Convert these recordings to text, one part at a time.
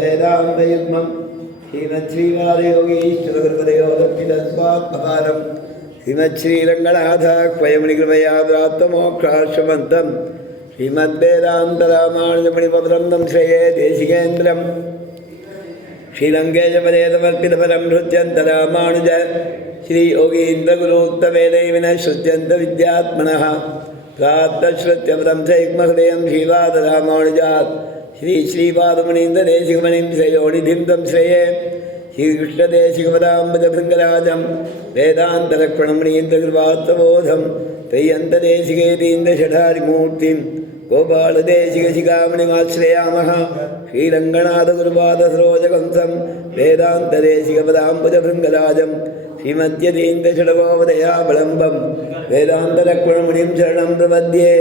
வேதாந்தயுக்மம் ஸ்ரீமத்ஸ்ரீவாதயோகீஸ்வரகுருபதயோதப்பிதஸ்வாத்மகாரம் ஸ்ரீமத்ஸ்ரீரங்கநாதாக்வயமணிகிருபயாத்ராத்தமோக்ஷாஸ்வமந்தம் ஸ்ரீமத்வேதாந்தராமானுஜமணிபதரந்தம் ஸ்ரேயே தேசிகேந்திரம் श्रीलंकेशपदेतमर्पितफलं श्रुत्यन्तरामानुज श्रीयोगीन्द्रगुरूक्तवेदैविनः श्रुत्यन्तविद्यात्मनः प्राप्तश्रुत्यपदं सैक्महृदयं श्रीवादरामानुजात् श्रीश्रीपादमुनीन्द्रदेशिकमणिं श्रेयोनिधिं तं श्रेये श्रीकृष्णदेशिकपदाम्बुजभृङ्गराजं वेदान्तलक्ष्मणमुनीन्द्रकृपात्तबोधं त्रय्यन्तदेशिकेतीन्द्रषठारिमूर्तिं गोपालदेशिकशिखामणिमाश्रयामः श्रीरङ्गनाथगुरुपादसरोजकंसं वेदान्तदेशिकपदाम्बुजभृङ्गराजं श्रीमद्यतीन्द्रषडगोपदयावलम्बं वेदान्तलक्ष्मणमुनिं शरणं प्रपद्ये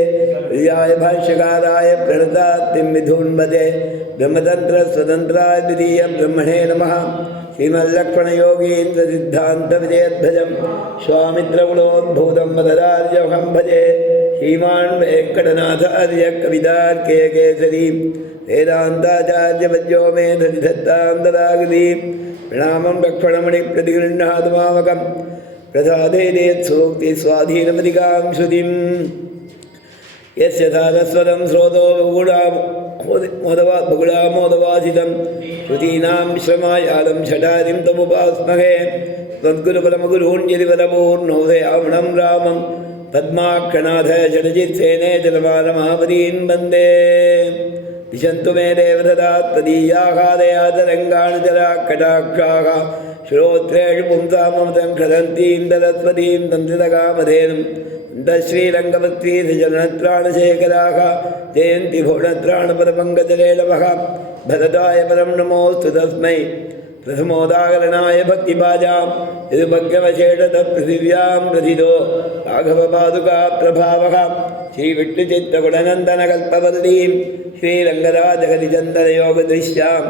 प्रियाय भाष्यकाराय प्रणतात्तिं विधून्मते ब्रह्मतन्त्रस्वतन्त्राय द्वितीयब्रह्मणे नमः श्रीमल्लक्ष्मणयोगीन्द्रसिद्धान्तविजयध्वजं स्वामित्रकुलोद्भूतं मदरार्यहं भजे श्रीमान् वेङ्कटनाथार्य कवितार्केकेसरी वेदान्ताचार्यवद्यो मे धनिधत्तान्तरागती प्रणामं लक्ष्मणमणिप्रतिगृह्णातु मामकं प्रसादेदेत्सूक्ति स्वाधीनमधिकां श्रुतिं यस्य सारस्वतं स्रोतो बहुलामोदवासितं श्रुतीनां श्रमायालं षठारिं तमुपास्महे त्वद्गुरुपरमगुरूण्यतिपरपूर्णोदयामणं रामं पद्माक्षनाथ षडजित्सेने जलमानमापदीन् वन्दे दिशन्तु मे देवदत्तात् तदीयाः दयातरङ्गाणि जराकटाक्षाः श्रोत्रेषु पुंसाममृतं क्षदन्तीं सरस्वतीं तन्त्रितकामधेनुं दश्रीरङ्गवत्रीशरणत्राणशेखराः जयन्ति भुवनत्राणपदपङ्कजलेलवः भरताय परं नमोऽस्तु तस्मै प्रथमोदाहरणाय भक्तिभाजां यदुभग्यवशेषतपृथिव्यां प्रथितो राघवपादुका प्रभावः श्रीविष्णुचित्तगुणनन्दनकल्पवल्लीं श्रीरङ्गराजहरिचन्दनयोगदृश्यां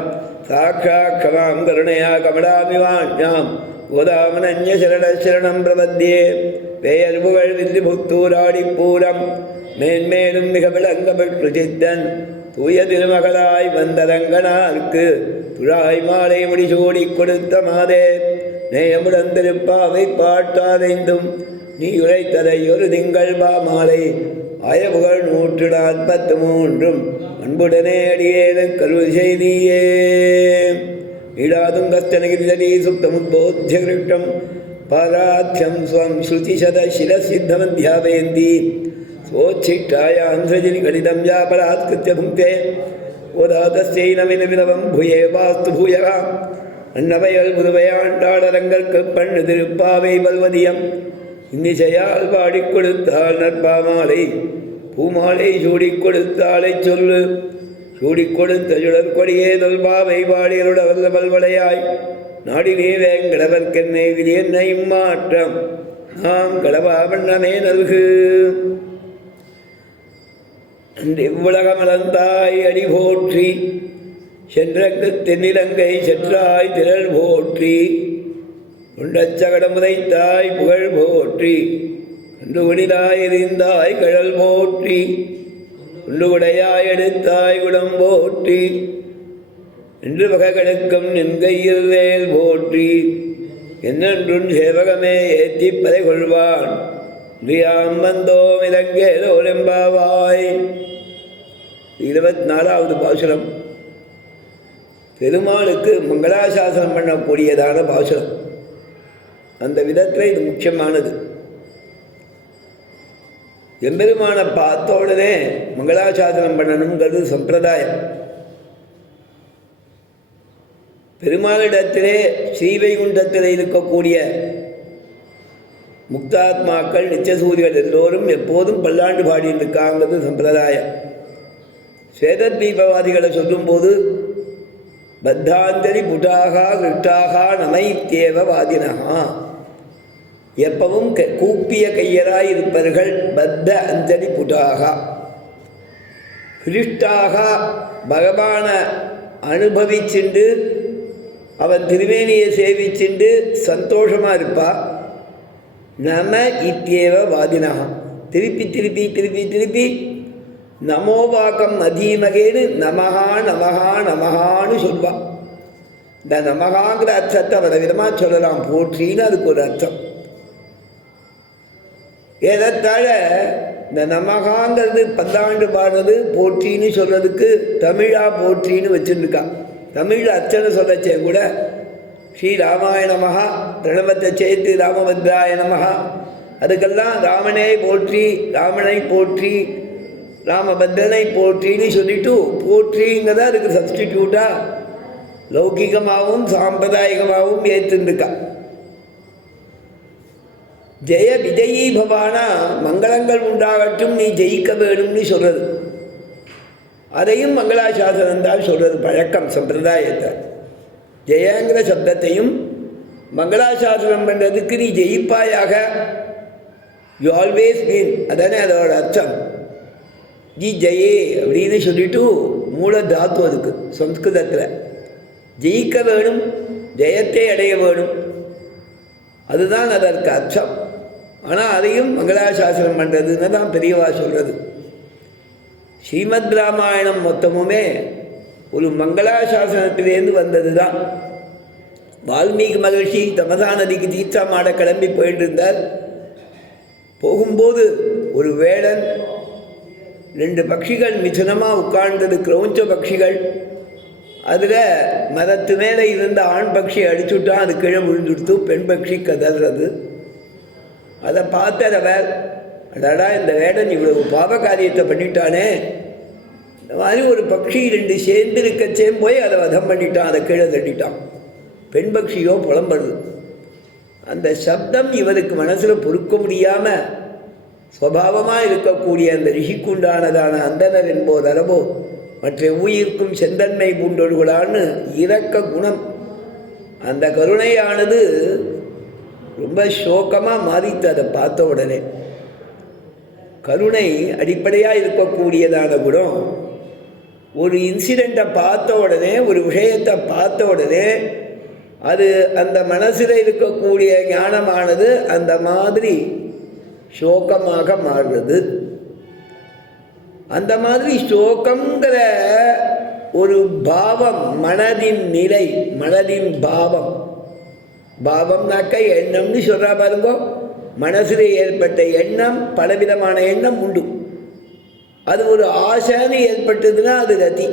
साक्षात् क्षमां करुणया कमलामिवाण्यां गोदामनन्यशरणशरणं प्रपद्ये पेयल्पुगळ विद्युपुत्तूराडिपूरं மேன்மேலும் மிக விளங்கப்பட்டு சித்தன் தூய திருமகளாய் வந்தரங்கனார்க்கு துழாய் மாலை முடிசூடி கொடுத்த மாதே நேயமுடன் திருப்பாவை பாட்டாதைந்தும் நீ உழைத்ததை ஒரு திங்கள் பாமாலை ஆயபுகழ் 143 அன்புடனே அடியேனு கருள் செய்தியே ஈடாதும் கஸ்தனகிரிதலீ சுப்தமுத்போத்திய கிருஷ்டம் பாராத்யம் ஸ்வம் ஸ்ருதிசதசிரசித்தமத்யாபயந்தி स्वोच्छिष्टायान्ध्रजनि गणितं या परात्कृत्य भुङ्क्ते ओदातस्यैनविनविनवं भूये वास्तु भूयः अन्नवयल புதுவையாண்டாளரங்கற்கு பண்ணு திருப்பாவை பல்வதியம் இன்னிசையால் பாடிக் கொடுத்தாள் நற்பாமாலை பூமாலை சூடிக் கொடுத்தாளை சொல்லு சூடிக் கொடுத்த சுடற்கொடியே தொல்பாவை பாடியருட வல்ல பல்வளையாய் நாடினே வேங்கடவர்க்கென்னை விதியென்னை மாற்றம் நாம் கடவா வண்ணமே நல்கு இவ்வுலகமளந்தாய் அடி போற்றி சென்றங்கு தென்னிலங்கை செற்றாய் திரள் போற்றி உண்டச்சகடமுதைத்தாய் புகழ் போற்றி அன்று உணிதாய் எரிந்தாய் கழல் போற்றி உண்டு உடையாய் எடுத்தாய் குடம் போற்றி என்று வககளுக்கும் நின்கையில் வேல் போற்றி என்னென்றும் சேவகமே ஏற்றி பதை கொள்வான் ியாம் வந்தோம் இலங்கேலோரெம்பாவாய் 24வது பாசுரம் பெருமாளுக்கு மங்களாசாசனம் பண்ணக்கூடியதான பாசுரம். அந்த விதத்தில் இது முக்கியமானது. எம்பெருமானை பார்த்த உடனே மங்களாசாசனம் பண்ணணுங்கிறது சம்பிரதாயம். பெருமாளிடத்திலே ஸ்ரீவைகுண்டத்தில் இருக்கக்கூடிய முக்தாத்மாக்கள் நிச்சசூரிகள் எல்லோரும் எப்போதும் பல்லாண்டு பாடிட்டு இருக்காங்கிறது சம்பிரதாயம். ஸ்வேதத்வீபவாதிகளை சொல்லும்போது பத்தாஞ்சலி புட்டாக கிருஷ்டாக நமைத்தேவ வாதினகா, எப்பவும் கூப்பிய கையராய் இருப்பவர்கள் பத்த அஞ்சலி புட்டாக. கிருஷ்டாக பகவானை அனுபவிச்சுண்டு அவன் திருமேனியை சேவிச்சுண்டு சந்தோஷமாக இருப்பா. நம இத்தியேவ வாதினகா, திருப்பி திருப்பி திருப்பி திருப்பி நமோவாக்கம் அதீமகேன்னு நமஹா நமஹா நமஹான்னு சொல்வான். இந்த நமகாங்கிற அர்த்தத்தை பல விதமாக சொல்லலாம். போற்றின்னு அதுக்கு ஒரு அர்த்தம். ஏதத்தாழ இந்த நமகாங்கிறது பல்லாண்டு பாடுறது போற்றின்னு சொல்கிறதுக்கு தமிழாக போற்றின்னு வச்சுருக்கா. தமிழ் அர்ச்சனை சொல்லச்சே கூட ஸ்ரீ ராமாய நமஹா பிரணவத்தை சேர்த்து ராமபத்ராய நமஹா, அதுக்கெல்லாம் ராமனை போற்றி, ராமனை போற்றி, ராமபத்ரனை போற்றின்னு சொல்லிட்டு போற்றிங்கிறத அதுக்கு சப்ஸ்டிடியூட்டாக லௌகிகமாகவும் சாம்பிரதாயிகமாகவும் ஏற்றுருக்கா. ஜெய விஜயீ பவானா மங்களங்கள் உண்டாகட்டும், நீ ஜெயிக்க வேணும்னு சொல்கிறது. அதையும் மங்களாசாசனம் தான் சொல்கிறது பழக்கம் சம்பிரதாயத்தை. ஜெயங்கிற சப்தத்தையும் மங்களாசாசனம் பண்ணுறதுக்கு நீ ஜெயிப்பாயாக, யூ ஆல்வேஸ் மீன், அதானே அதோட அர்த்தம். ஜி ஜெயே அப்படின்னு சொல்லிட்டு மூல தாத்து அதுக்கு சம்ஸ்கிருதத்தில் ஜெயிக்க வேணும், ஜெயத்தை அடைய வேணும், அதுதான் அதற்கு அர்த்தம். ஆனால் அதையும் மங்களாசாசனம் பண்ணுறதுன்னு தான் பெரியவா சொல்கிறது. ஸ்ரீமத் ராமாயணம் மொத்தமுமே ஒரு மங்களாசாசனத்திலேருந்து வந்தது தான். வால்மீகி மகிழ்ச்சி தமசா நதிக்கு தீர்த்தமாட கிளம்பி போயிட்டு இருந்தார். போகும்போது ஒரு வேடன், 2 பட்சிகள் மிதுனமாக உட்கார்ந்தது, கிரௌஞ்ச பட்சிகள். அதில் மரத்து மேலே இருந்த ஆண் பட்சி அடிச்சுட்டான், அது கீழே விழுந்துடுத்து. பெண் பட்சி கதறது. அதை பார்த்தவர், அடாடா இந்த வேடன் இவ்வளவு பாவ காரியத்தை பண்ணிட்டானே, இந்த மாதிரி ஒரு பட்சி 2 சேர்ந்து இருக்கச்சேம் போய் அதை வதம் பண்ணிட்டான், அதை கீழே தட்டிட்டான். பெண் பட்சியோ புலம்படுது. அந்த சப்தம் இவருக்கு மனசில் பொறுக்க முடியாமல் ஸ்வபாவமாக இருக்கக்கூடிய அந்த ரிஷிக்குண்டானதான அந்தனர் என்போர் அரபோ மற்ற உயிர்க்கும் செந்தன்மை பூண்டொழுகளான்னு இரக்க குணம், அந்த கருணையானது ரொம்ப சோகமாக மாறித்து. அதை பார்த்த உடனே கருணை அடிப்படையாக இருக்கக்கூடியதான குணம். ஒரு இன்சிடெண்ட்டை பார்த்த உடனே, ஒரு விஷயத்தை பார்த்த உடனே அது அந்த மனசில் இருக்கக்கூடிய ஞானமானது அந்த மாதிரி சோகமாக மாறுறது. அந்த மாதிரி சோகங்கிற ஒரு பாவம், மனதின் நிலை, மனதின் பாவம். பாவம்னாக்க எண்ணம்னு சொல்கிறா பாருங்கோ. மனசில் ஏற்பட்ட எண்ணம், பலவிதமான எண்ணம் உண்டு. அது ஒரு ஆசைன்னு ஏற்பட்டதுன்னா அது ரதி.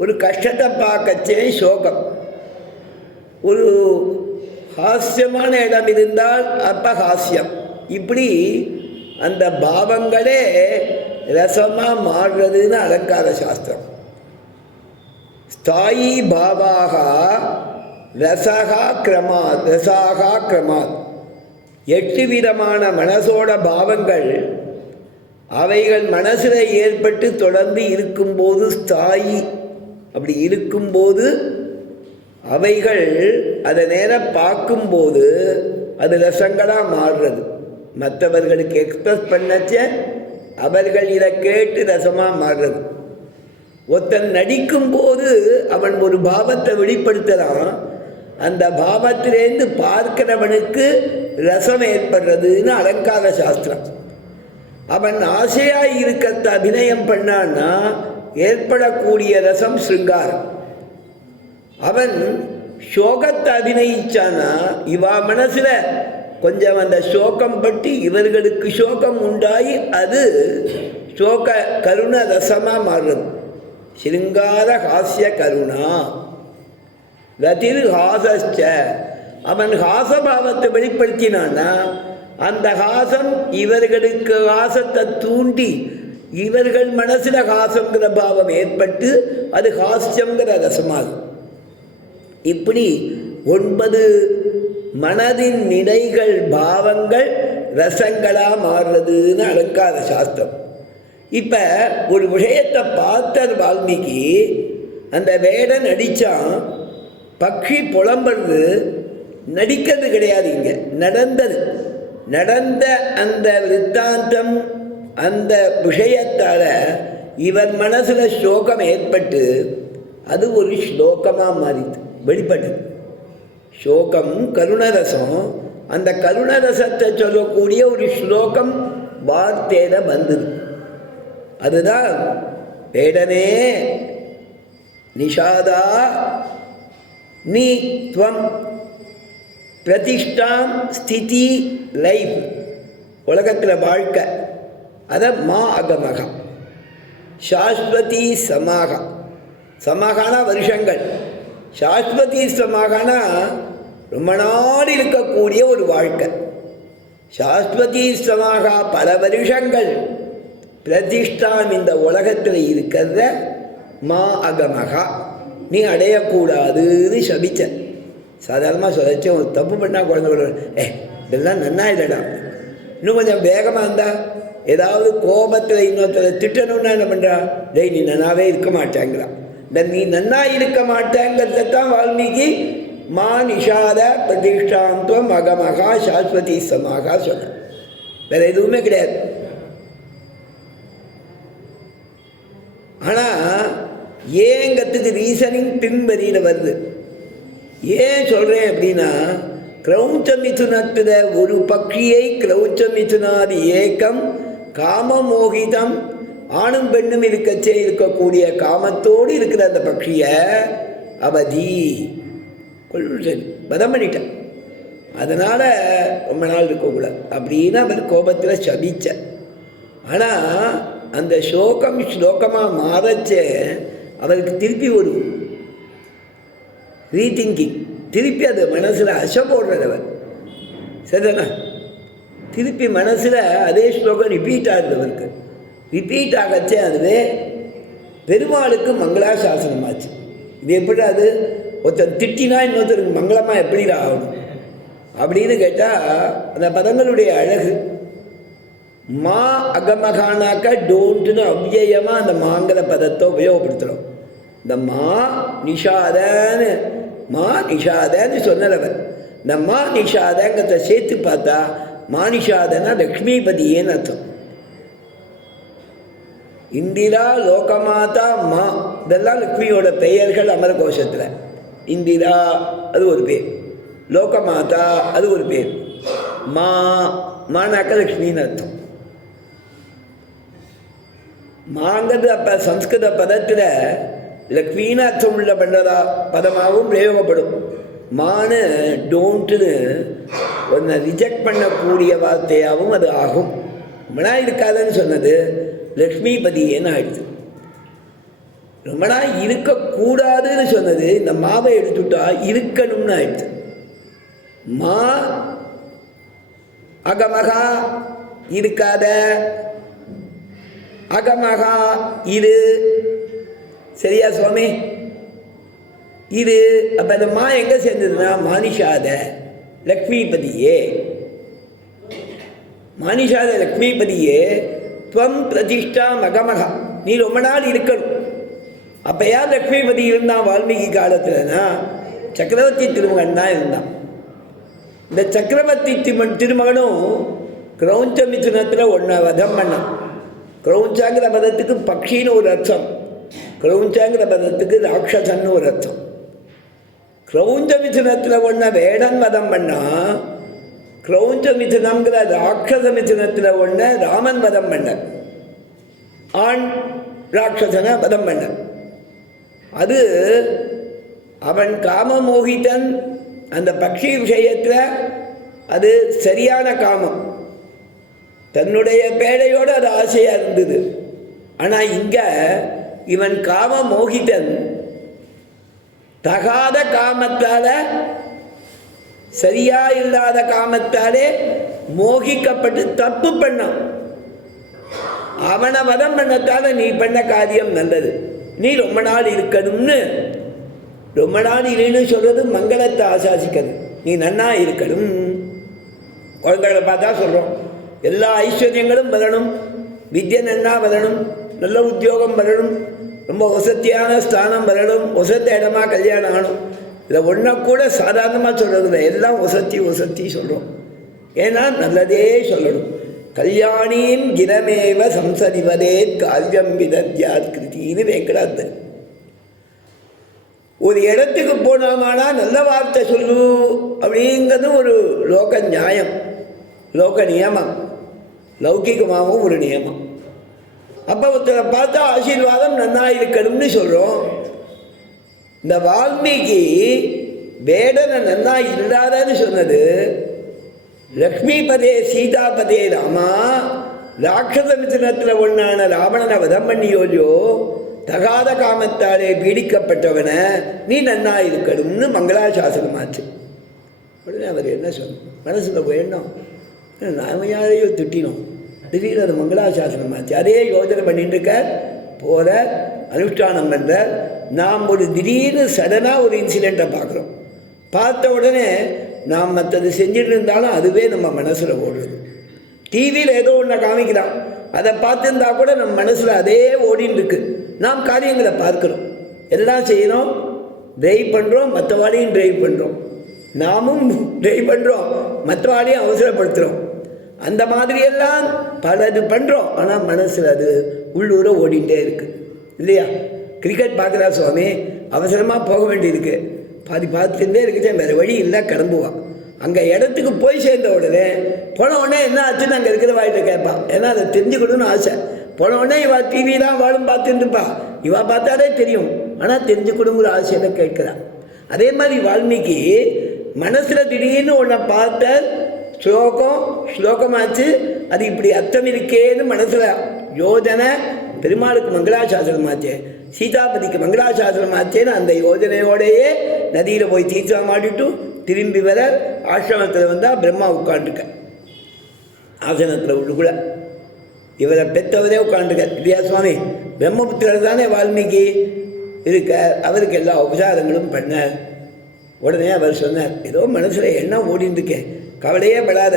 ஒரு கஷ்டத்தை பார்க்கச்சே சோகம். ஒரு ஹாஸ்யமான இடம் இருந்தால் அப்போ ஹாஸ்யம். இப்படி அந்த பாவங்களே ரசமாக மாறுறதுன்னு அலங்கார சாஸ்திரம். ஸ்தாயி பாவாக ரசகா கிரமாத், ரசாகா கிரமாத். 8 விதமான மனசோட பாவங்கள் அவைகள் மனசில் ஏற்பட்டு தொடர்ந்து இருக்கும்போது ஸ்தாயி. அப்படி இருக்கும்போது அவைகள் அதை நேரம் பார்க்கும்போது அது ரசங்களாக மாறுறது. மற்றவர்களுக்கு எக்ஸ்பிரஸ் பண்ணச்ச அவர்கள் இதை கேட்டு ரசமாக மாறுறது. ஒருத்தன் நடிக்கும்போது அவன் ஒரு பாவத்தை வெளிப்படுத்தலாம். அந்த பாவத்திலேருந்து பார்க்கிறவனுக்கு ரசம் ஏற்படுறதுன்னு அலங்கார சாஸ்திரம். அவன் ஆசையாக இருக்கத்த அபிநயம் பண்ணான்னா ஏற்படக்கூடிய ரசம் சிருங்காரம். அவன் சோகத்தை அபிநயிச்சானா இவா மனசில் கொஞ்சம் அந்த சோகம் பட்டு இவர்களுக்கு சோகம் உண்டாகி அது சோக கருண ரசமாக மாறுறது. சிருங்கார ஹாஸ்ய கருணா ரதிர் ஹாசச்ச. அவன் ஹாசபாவத்தை வெளிப்படுத்தினான்னா அந்த ஹாசம் இவர்களுக்கு ஹாசத்தை தூண்டி இவர்கள் மனசில் ஹாசங்கிற பாவம் ஏற்பட்டு அது ஹாஸ்யங்கிற ரசமாகும். இப்படி 9 மனதின் நிலைகள், பாவங்கள் ரசங்களாக மாறுறதுன்னு அலங்கார சாஸ்திரம். இப்போ ஒரு விஷயத்தை பார்த்தார் வால்மீகி. அந்த வேடன் நடித்தான், பக்ஷி புலம்புறது, நடிக்கிறது கிடையாது. இங்கே நடந்த அந்த வித்தாந்தம், அந்த விஷயத்தால் இவர் மனசில் ஸ்லோகம் ஏற்பட்டு அது ஒரு ஸ்லோகமாக மாறிது, வெளிப்பட்டது. சோகம் கருணரசம். அந்த கருணரசத்தை சொல்லக்கூடிய ஒரு ஸ்லோகம் வார்த்தையில் வந்தது. அதுதான் வேடனே நிஷாதா நீ துவம் பிரதிஷ்டாம் ஸ்திதி லைஃப் உலகத்தில் வாழ்க்கை அதை மா அகமகா சாஸ்வதி சமாகா சமாகானா வருஷங்கள் சாஸ்வதி சமாகானா ரொம்ப நாள் இருக்கக்கூடிய ஒரு வாழ்க்கை சாஸ்வதி சமாகா பல வருஷங்கள் பிரதிஷ்டாம் இந்த உலகத்தில் இருக்கிறத மா அகமகா நீ அடையக்கூடாதுன்னு சபிச்ச. சாதாரணமாக சொல்லச்சு ஒரு தப்பு பண்ணால் குழந்தை இதெல்லாம் நன்னா இல்லைடா, இன்னும் கொஞ்சம் வேகமாக இருந்தால் ஏதாவது கோபத்தில் இன்னொருத்தரை திட்டணும்னா என்ன பண்ணுறா, டேய் நீ நன்னாவே இருக்க மாட்டேங்கிறான். இந்த நீ நன்னா இருக்க மாட்டேங்கிறதான் வால்மீகி மா நிஷாத பிரதிஷ்டாந்துவம் அகமகா சாஸ்வதி சமாகா சொன்ன. வேற எதுவுமே கிடையாது. ஆனால் ஏங்கிறதுக்கு ரீசனிங் பின்வரியில் வருது. ஏன் சொல்கிறேன் அப்படின்னா, கிரௌச்ச மிதுனத்தில் ஒரு பக்ஷியை கிரௌச்ச மிதுனாதி ஏக்கம் காமமோகிதம் ஆணும் பெண்ணும் இருக்கச்சே இருக்கக்கூடிய காமத்தோடு இருக்கிற அந்த பக்ஷியை அவதி வதம் பண்ணிட்டான். அதனால் ரொம்ப நாள் இருக்கக்கூடாது அப்படின்னு அவர் கோபத்தில் சபிச்ச. ஆனால் அந்த ஸ்லோகமாக மாறச்சே அவருக்கு திருப்பி ஒரு ரீதிங்கிங், திருப்பி அது மனசில் அசை போடுறவர் சரிதானா, திருப்பி மனசில் அதே ஸ்லோகம் ரிப்பீட் ஆகுறவருக்கு. ரிப்பீட் ஆகச்சே அதுவே பெருமாளுக்கு மங்களாசாசனமாச்சு. இது எப்படி அது ஒருத்தர் திட்டினா இன்னொருத்தருக்கு மங்களமாக எப்படி ஆகணும் அப்படின்னு கேட்டால் அந்த பதங்களுடைய அழகு. மா அகமகானாக்க டோன்ட்டுன்னு அவ்வியமாக அந்த மாங்கிற பதத்தை உபயோகப்படுத்துகிறோம். இந்த மா நிஷாதன்னு சொன்னவர். இந்த மா நிஷாதங்கிறத சேர்த்து பார்த்தா மா நிஷாதன்னா லக்ஷ்மிபதியேன்னு அர்த்தம். இந்திரா லோகமாதா மா இதெல்லாம் லக்ஷ்மியோட பெயர்கள் அமரகோஷத்தில். இந்திரா அது ஒரு பேர், லோகமாதா அது ஒரு பேர், மானாக்க லக்ஷ்மின்னு அர்த்தம். மாங்கிறது அப்போ சம்ஸ்கிருத பதத்தில் லக்ஷ்மின்னு அர்த்தம் உள்ள பண்ணுறதா பதமாகவும் பிரயோகப்படும். மானு டோன்ட்டுன்னு ஒன்றை ரிஜெக்ட் பண்ணக்கூடிய வார்த்தையாகவும் அது ஆகும். ரொம்ப நாள் இருக்காதுன்னு சொன்னது லக்ஷ்மிபதியேன்னு ஆயிடுது. ரொம்ப நாள் இருக்கக்கூடாதுன்னு சொன்னது இந்த மாவை எடுத்துட்டா இருக்கணும்னு ஆயிடுது. மா அகமகா இருக்காத, அகமகா இரு. சரியா சுவாமி? இது அப்போ அந்த மா எங்கே சேர்ந்ததுன்னா மானிஷாத லக்ஷ்மிபதியே, மானிஷாத லக்ஷ்மிபதியே துவம் பிரதிஷ்டா மகமகா நீ ரொம்ப நாள் இருக்கணும். அப்போ யார் லக்ஷ்மிபதி இருந்தான் வால்மீகி காலத்துலனா? சக்கரவர்த்தி திருமகன் தான் இருந்தான். இந்த சக்கரவர்த்தி திருமகனும் கிரௌஞ்ச மிதுனத்தில் ஒன்றை வதம் பண்ணான். கிரௌஞ்சாங்கிற பதத்துக்கு பக்ஷின்னு ஒரு அர்த்தம், கிரௌஞ்சாங்கிற பதத்துக்கு ராட்சசன்னு ஒரு அர்த்தம். கிரௌஞ்ச மிதுனத்தில் ஒன்றை வேடன் வதம் பண்ணால், கிரௌஞ்ச மிதுனங்கிற ராட்சச மிதுனத்தில் ஒன்றை ராமன் வதம் பண்ண, ஆண் ராட்சசனை வதம் பண்ண. அது அவன் காமமோகிதன். அந்த பக்ஷி விஷயத்தில் அது சரியான காமம், தன்னுடைய பேடையோடு அது ஆசையாக இருந்தது. ஆனால் இங்கே இவன் காமமோகிதன், தகாத காமத்தால், சரியா இல்லாத காமத்தாலே மோகிக்கப்பட்டு தப்பு பண்ணான். அவனை வதம் பண்ணத்தால் நீ பண்ண காரியம் நல்லது, நீ ரொம்ப நாள் இருக்கணும்னு. ரொம்ப நாள் இல்லைன்னு சொல்கிறது மங்களத்தை ஆசாசிக்கிறது. நீ நன்னா இருக்கணும். குழந்தைகளை பார்த்தா சொல்கிறோம், எல்லா ஐஸ்வர்யங்களும் வரணும், வித்யை நன்னா வரணும், நல்ல உத்தியோகம் வரணும், ரொம்ப வசதியான ஸ்தானம் வரணும், வசத்த இடமா கல்யாணம் ஆகணும். இதை ஒன்றை கூட சாதாரணமாக சொல்கிறதில்ல, எல்லாம் வசத்தி சொல்கிறோம். ஏன்னா நல்லதே சொல்லணும். கல்யாணியின் கிரமேவ சம்சதிவதே காரியம் விதத்யாத் கிருத்தின்னு வேங்கடாத்தன். ஒரு இடத்துக்கு போனோமானா நல்ல வார்த்தை சொல்லு அப்படிங்கிறது ஒரு லோக நியாயம், லோக நியமம், லௌகிகமாகவும் ஒரு நியமம். அப்போ ஒருத்தரை பார்த்தா ஆசீர்வாதம் நன்னா இருக்கணும்னு சொல்கிறோம். இந்த வால்மீகி வேடனை நன்னா இல்லாதன்னு சொன்னது லக்ஷ்மிபதே சீதாபதே ராமா, ராட்சச மித்திரத்தில் ஒன்றான ராவணனை வதம் பண்ணியோஜோ, தகாத காமத்தாலே பீடிக்கப்பட்டவனை நீ நன்னா இருக்கணும்னு மங்களாசாசனமாச்சு. உடனே அவர் என்ன சொன்னோம், மனசில் வேணும் நாம யாரையோ திட்டினோம், திடீர்னு அது மங்களாசாசனமாச்சு. அதே யோஜனை பண்ணிட்டு இருக்க போகிற அனுஷ்டானம் பண்ணுற நாம் ஒரு திடீர்னு சடனாக ஒரு இன்சிடெண்ட்டை பார்க்குறோம். பார்த்த உடனே நாம் மற்றது செஞ்சுட்டு இருந்தாலும் அதுவே நம்ம மனசில் ஓடுறது. டிவியில் ஏதோ ஒன்றை காமிக்கிறான், அதை பார்த்துருந்தா கூட நம்ம மனசில் அதே ஓடின்னு இருக்கு. நாம் காரியங்களை பார்க்குறோம், எல்லாம் செய்கிறோம், ட்ரைவ் பண்ணுறோம், மற்றவாடையும் ட்ரைவ் பண்ணுறோம், நாமும் ட்ரைவ் பண்ணுறோம், மற்றவாடையும் அவசரப்படுத்துகிறோம். அந்த மாதிரியெல்லாம் பலது பண்ணுறோம், ஆனால் மனசில் அது உள்ளூர ஓடிகிட்டே இருக்குது இல்லையா? கிரிக்கெட் பார்க்குறா சுவாமி, அவசரமாக போக வேண்டியிருக்கு, பாதி பார்த்துட்டே இருக்குச்சே, வேறு வழி இல்லை, கிளம்புவான். அங்கே இடத்துக்கு போய் சேர்ந்த உடனே போன உடனே என்ன ஆச்சுன்னு அங்கே இருக்கிற வாயிட்ட கேட்பான். ஏன்னா அதை தெரிஞ்சுக்கணும்னு ஆசை. போன உடனே இவா டிவி தான் வாழும் பார்த்துட்டுப்பா, இவா பார்த்தாலே தெரியும், ஆனால் தெரிஞ்சுக்கணுங்கிற ஆசையில் கேட்குறான். அதே மாதிரி வால்மீகி மனசில் திடீர்னு ஒன்றை பார்த்த ஸ்லோகமாச்சு, அது இப்படி அர்த்தம் இருக்கேன்னு மனசில் யோஜனை. பெருமாளுக்கு மங்களாசாசனமாச்சே, சீதாபதிக்கு மங்களாசாசனமாச்சேன்னு அந்த யோஜனையோடையே நதியில் போய் தீர்த்தம் ஆடிட்டு திரும்பி வர ஆசிரமத்தில் வந்தால் பிரம்மா உட்காந்துருக்க ஆசனத்தில் உள்ளுக்குள்ள. இவரை பெற்றவரே உட்காந்துருக்க இல்லையா சுவாமி? பிரம்மபுத்திரர் தானே வால்மீகி இருக்க, அவருக்கு எல்லா உபசாரங்களும் பண்ணார். உடனே அவர் சொன்னார், ஏதோ மனசில் என்ன ஓடின்னு இருக்கேன், கவலையே படாத,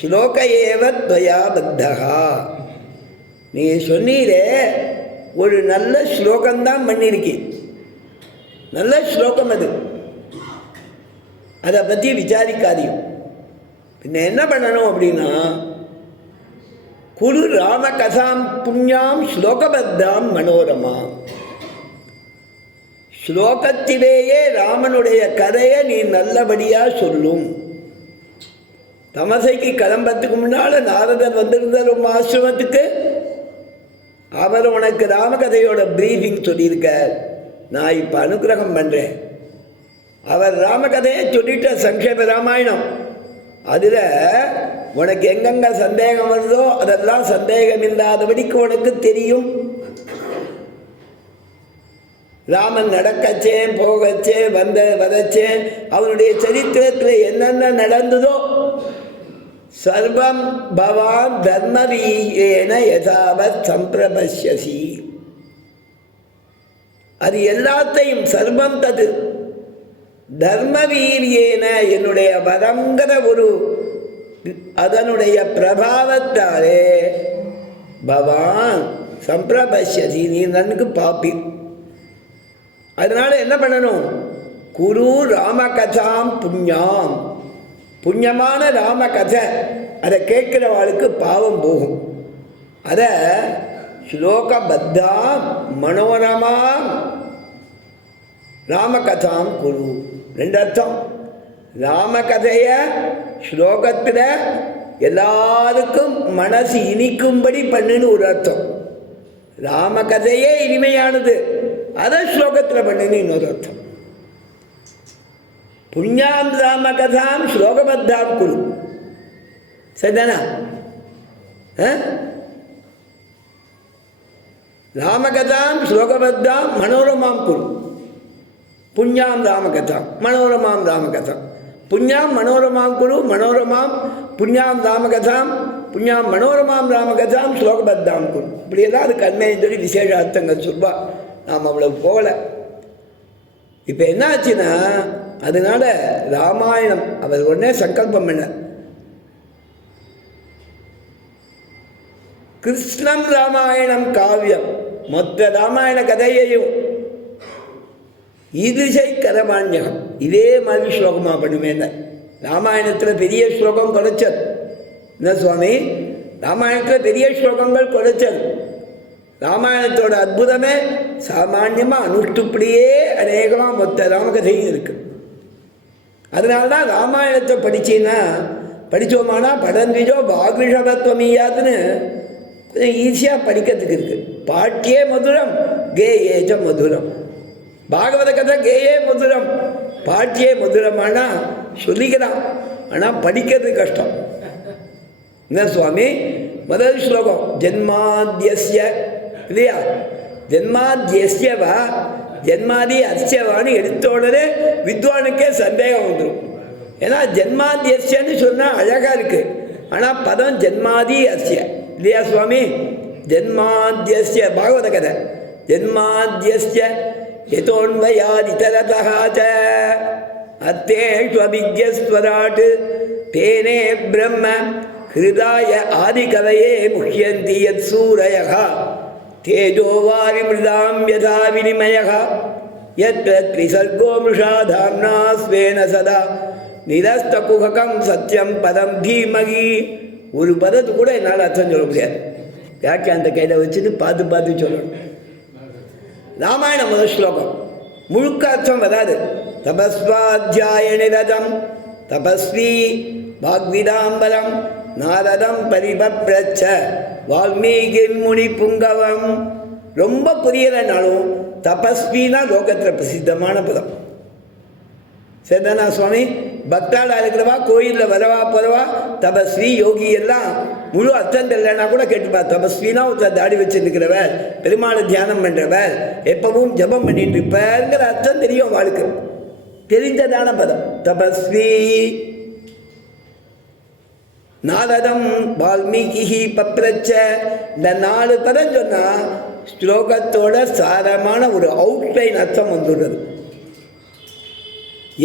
ஸ்லோக ஏவ துவயா பத்தகா, நீ சொன்னீரே ஒரு நல்ல ஸ்லோகம்தான் பண்ணியிருக்கி, நல்ல ஸ்லோகம் அது, அதை பற்றி விசாரிக்காதியும். பின்ன என்ன பண்ணணும் அப்படின்னா, குரு ராம கதாம் புண்ணியாம் ஸ்லோகபத்தாம் மனோரமா, ஸ்லோகத்திலேயே ராமனுடைய கதையை நீ நல்லபடியாக சொல்லும். தமசைக்கு கிளம்பத்துக்கு முன்னால் நாரதர் வந்திருந்தார் உங்க ஆசிரமத்துக்கு, அவர் உனக்கு ராமகதையோட ப்ரீஃபிங் சொல்லியிருக்கார். நான் இப்போ அனுகிரகம் பண்ணுறேன். அவர் ராமகதையை சொல்லிட்ட சங்கேப ராமாயணம், அதில் உனக்கு எங்கெங்க சந்தேகம் வருதோ அதெல்லாம் சந்தேகம் இல்லாதபடிக்கு உனக்கு தெரியும். ராமன் நடக்கச்சேன், போகச்சேன், வதச்சேன், அவனுடைய சரித்திரத்தில் என்னென்ன நடந்ததோ சர்வம் பவான் தர்மவீயேன யதாவத் சம்பிரபஷ்யசி, அது எல்லாத்தையும் சர்வம் தது தர்மவீரியேன, என்னுடைய வரங்கிற ஒரு அதனுடைய பிரபாவத்தாலே பவான் சம்பிரபஷ்யசி, நீ நன்கு பாப்பி. அதனால என்ன பண்ணணும், குரு ராமகதாம் புண்ணியாம், புண்ணியமான ராமகதை அதை கேட்கிறவாளுக்கு பாவம் போகும். அதை ஸ்லோகபத்தா மனோரமா ராமகதாம் குரு, ரெண்டு அர்த்தம். ராமகதையை ஸ்லோகத்தில் எல்லாருக்கும் மனசு இனிக்கும்படி பண்ணுன்னு ஒரு அர்த்தம். ராமகதையே இனிமையானது, அதை ஸ்லோகத்தில் பண்ணுன்னு இன்னொரு அர்த்தம். புண்ணியாம் ராமகதாம் ஸ்லோகபத்தாம் குரு, சரிதானா? ராமகதாம் ஸ்லோகபத்தாம் மனோரமாம் குரு, புண்ணியாம் ராமகதாம் மனோரமாம் ராமகதாம், புண்ணியாம் மனோரமாம் குரு, மனோரமாம் புண்ணியாம் ராமகதாம், புண்ணியாம் மனோரமாம் ராமகதாம் ஸ்லோகபத்தாம் குரு. இப்படியெல்லாம் அது கண்மைன்னு சொல்லி விசேஷ அர்த்தங்கள் சொல்வா. நாம் அவ்வளவு போகலை. இப்போ என்ன ஆச்சுன்னா, அதனால ராமாயணம் அவர் உடனே சங்கல்பம் பண்ண, கிருஷ்ணம் ராமாயணம் காவியம், மொத்த ராமாயண கதையையும் ஈதிசை கரமான்யகம் இதே மாதிரி ஸ்லோகமாக பண்ணுவேன். ராமாயணத்தில் பெரிய ஸ்லோகம் குறைச்சல் என்ன சுவாமி, ராமாயணத்தில் பெரிய ஸ்லோகங்கள் குறைச்சல். ராமாயணத்தோட அற்புதமே சாமான்யமாக அனுஷ்டுப்படியே அநேகமாக மொத்த ராமகதையும் இருக்குது. அதனால தான் ராமாயணத்தை படித்தோமானா படன்விஜோ வாகிருஷபத்வமீயாதுன்னு கொஞ்சம் ஈஸியாக படிக்கிறதுக்கு இருக்குது. பாட்டியே மதுரம் கேயேஜ மதுரம். பாகவத கதை கேயே மதுரம் பாட்டியே மதுரமானா சொல்லிக்கலாம், ஆனால் படிக்கிறது கஷ்டம். என்ன சுவாமி? முதல் ஸ்லோகம் ஜென்மாத்யஸ்ய இல்லையா? ஜென்மாத்யஸ்யவா ஜென்மாதி அஸ்யவான்னு எடுத்த உடனே வித்வானுக்கே சந்தேகம் வந்துடும். ஏன்னா ஜென்மாத்யஸ்யன்னு சொன்னால் அழகாக இருக்குது, ஆனால் பதம் ஜென்மாதி அஸ்ய இல்லையா சுவாமி? ஜென்மாத்யஸ்ய பாகவத கதை ஜென்மாத்யஸ்ய யதோன்வயாதிதரதஹ ச அத்தேஷு அபிஜ்யஸ்வராட் தேனே பிரம்ம ஹிருதாய ஆதிகவயே முஹ்யந்தி யத் சூரயः தேஜோ வாரிமிருதாம் யதா வினிமயः யத்ர த்ரிசர்கோ மிருஷா தாம்னா ஸ்வேன சதா நிரஸ்தகுஹகம் சத்யம் பதம் தீமகி. ஒரு பதத்து கூட என்னால் அர்த்தம் சொல்ல முடியாது, வியாக்கியானத்தை கையில் வச்சுட்டு பார்த்து பார்த்து சொல்லணும். ராமாயண முதல் ஸ்லோகம் முழுக்க அர்த்தம் வராது. தபஸ்வாத்தியாய நிரதம் தபஸ்வி வாக்விதாம்பரம் நாரதம் பரிபப்ரச்ச வால்மீகி முனி புங்கவம். ரொம்ப புரியலைனாலும் தபஸ்வினா லோகத்தில் பிரசித்தமான பதம். சரிதானா சுவாமி? பக்தாளா இருக்கிறவா, கோயிலில் வரவா போறவா, தபஸ்வி யோகி எல்லாம் முழு அர்த்தம் தெரியலன்னா கூட கேட்டுப்பா. தபஸ்வினா ஒருத்தர் தாடி வச்சுருக்கிறவர், பெருமாளை தியானம் பண்ணுறவர், எப்பவும் ஜபம் பண்ணிட்டு இருப்பாருங்கிற அர்த்தம் தெரியும். வாழ்க்கை தெரிந்ததான பதம் தபஸ்வி. நாரதம் வால்மீகி பப்ரச்ச, இந்த 4 பதம் சொன்னால் ஸ்லோகத்தோட சாரமான ஒரு அவுட்லைன் அர்த்தம் வந்துடுறது.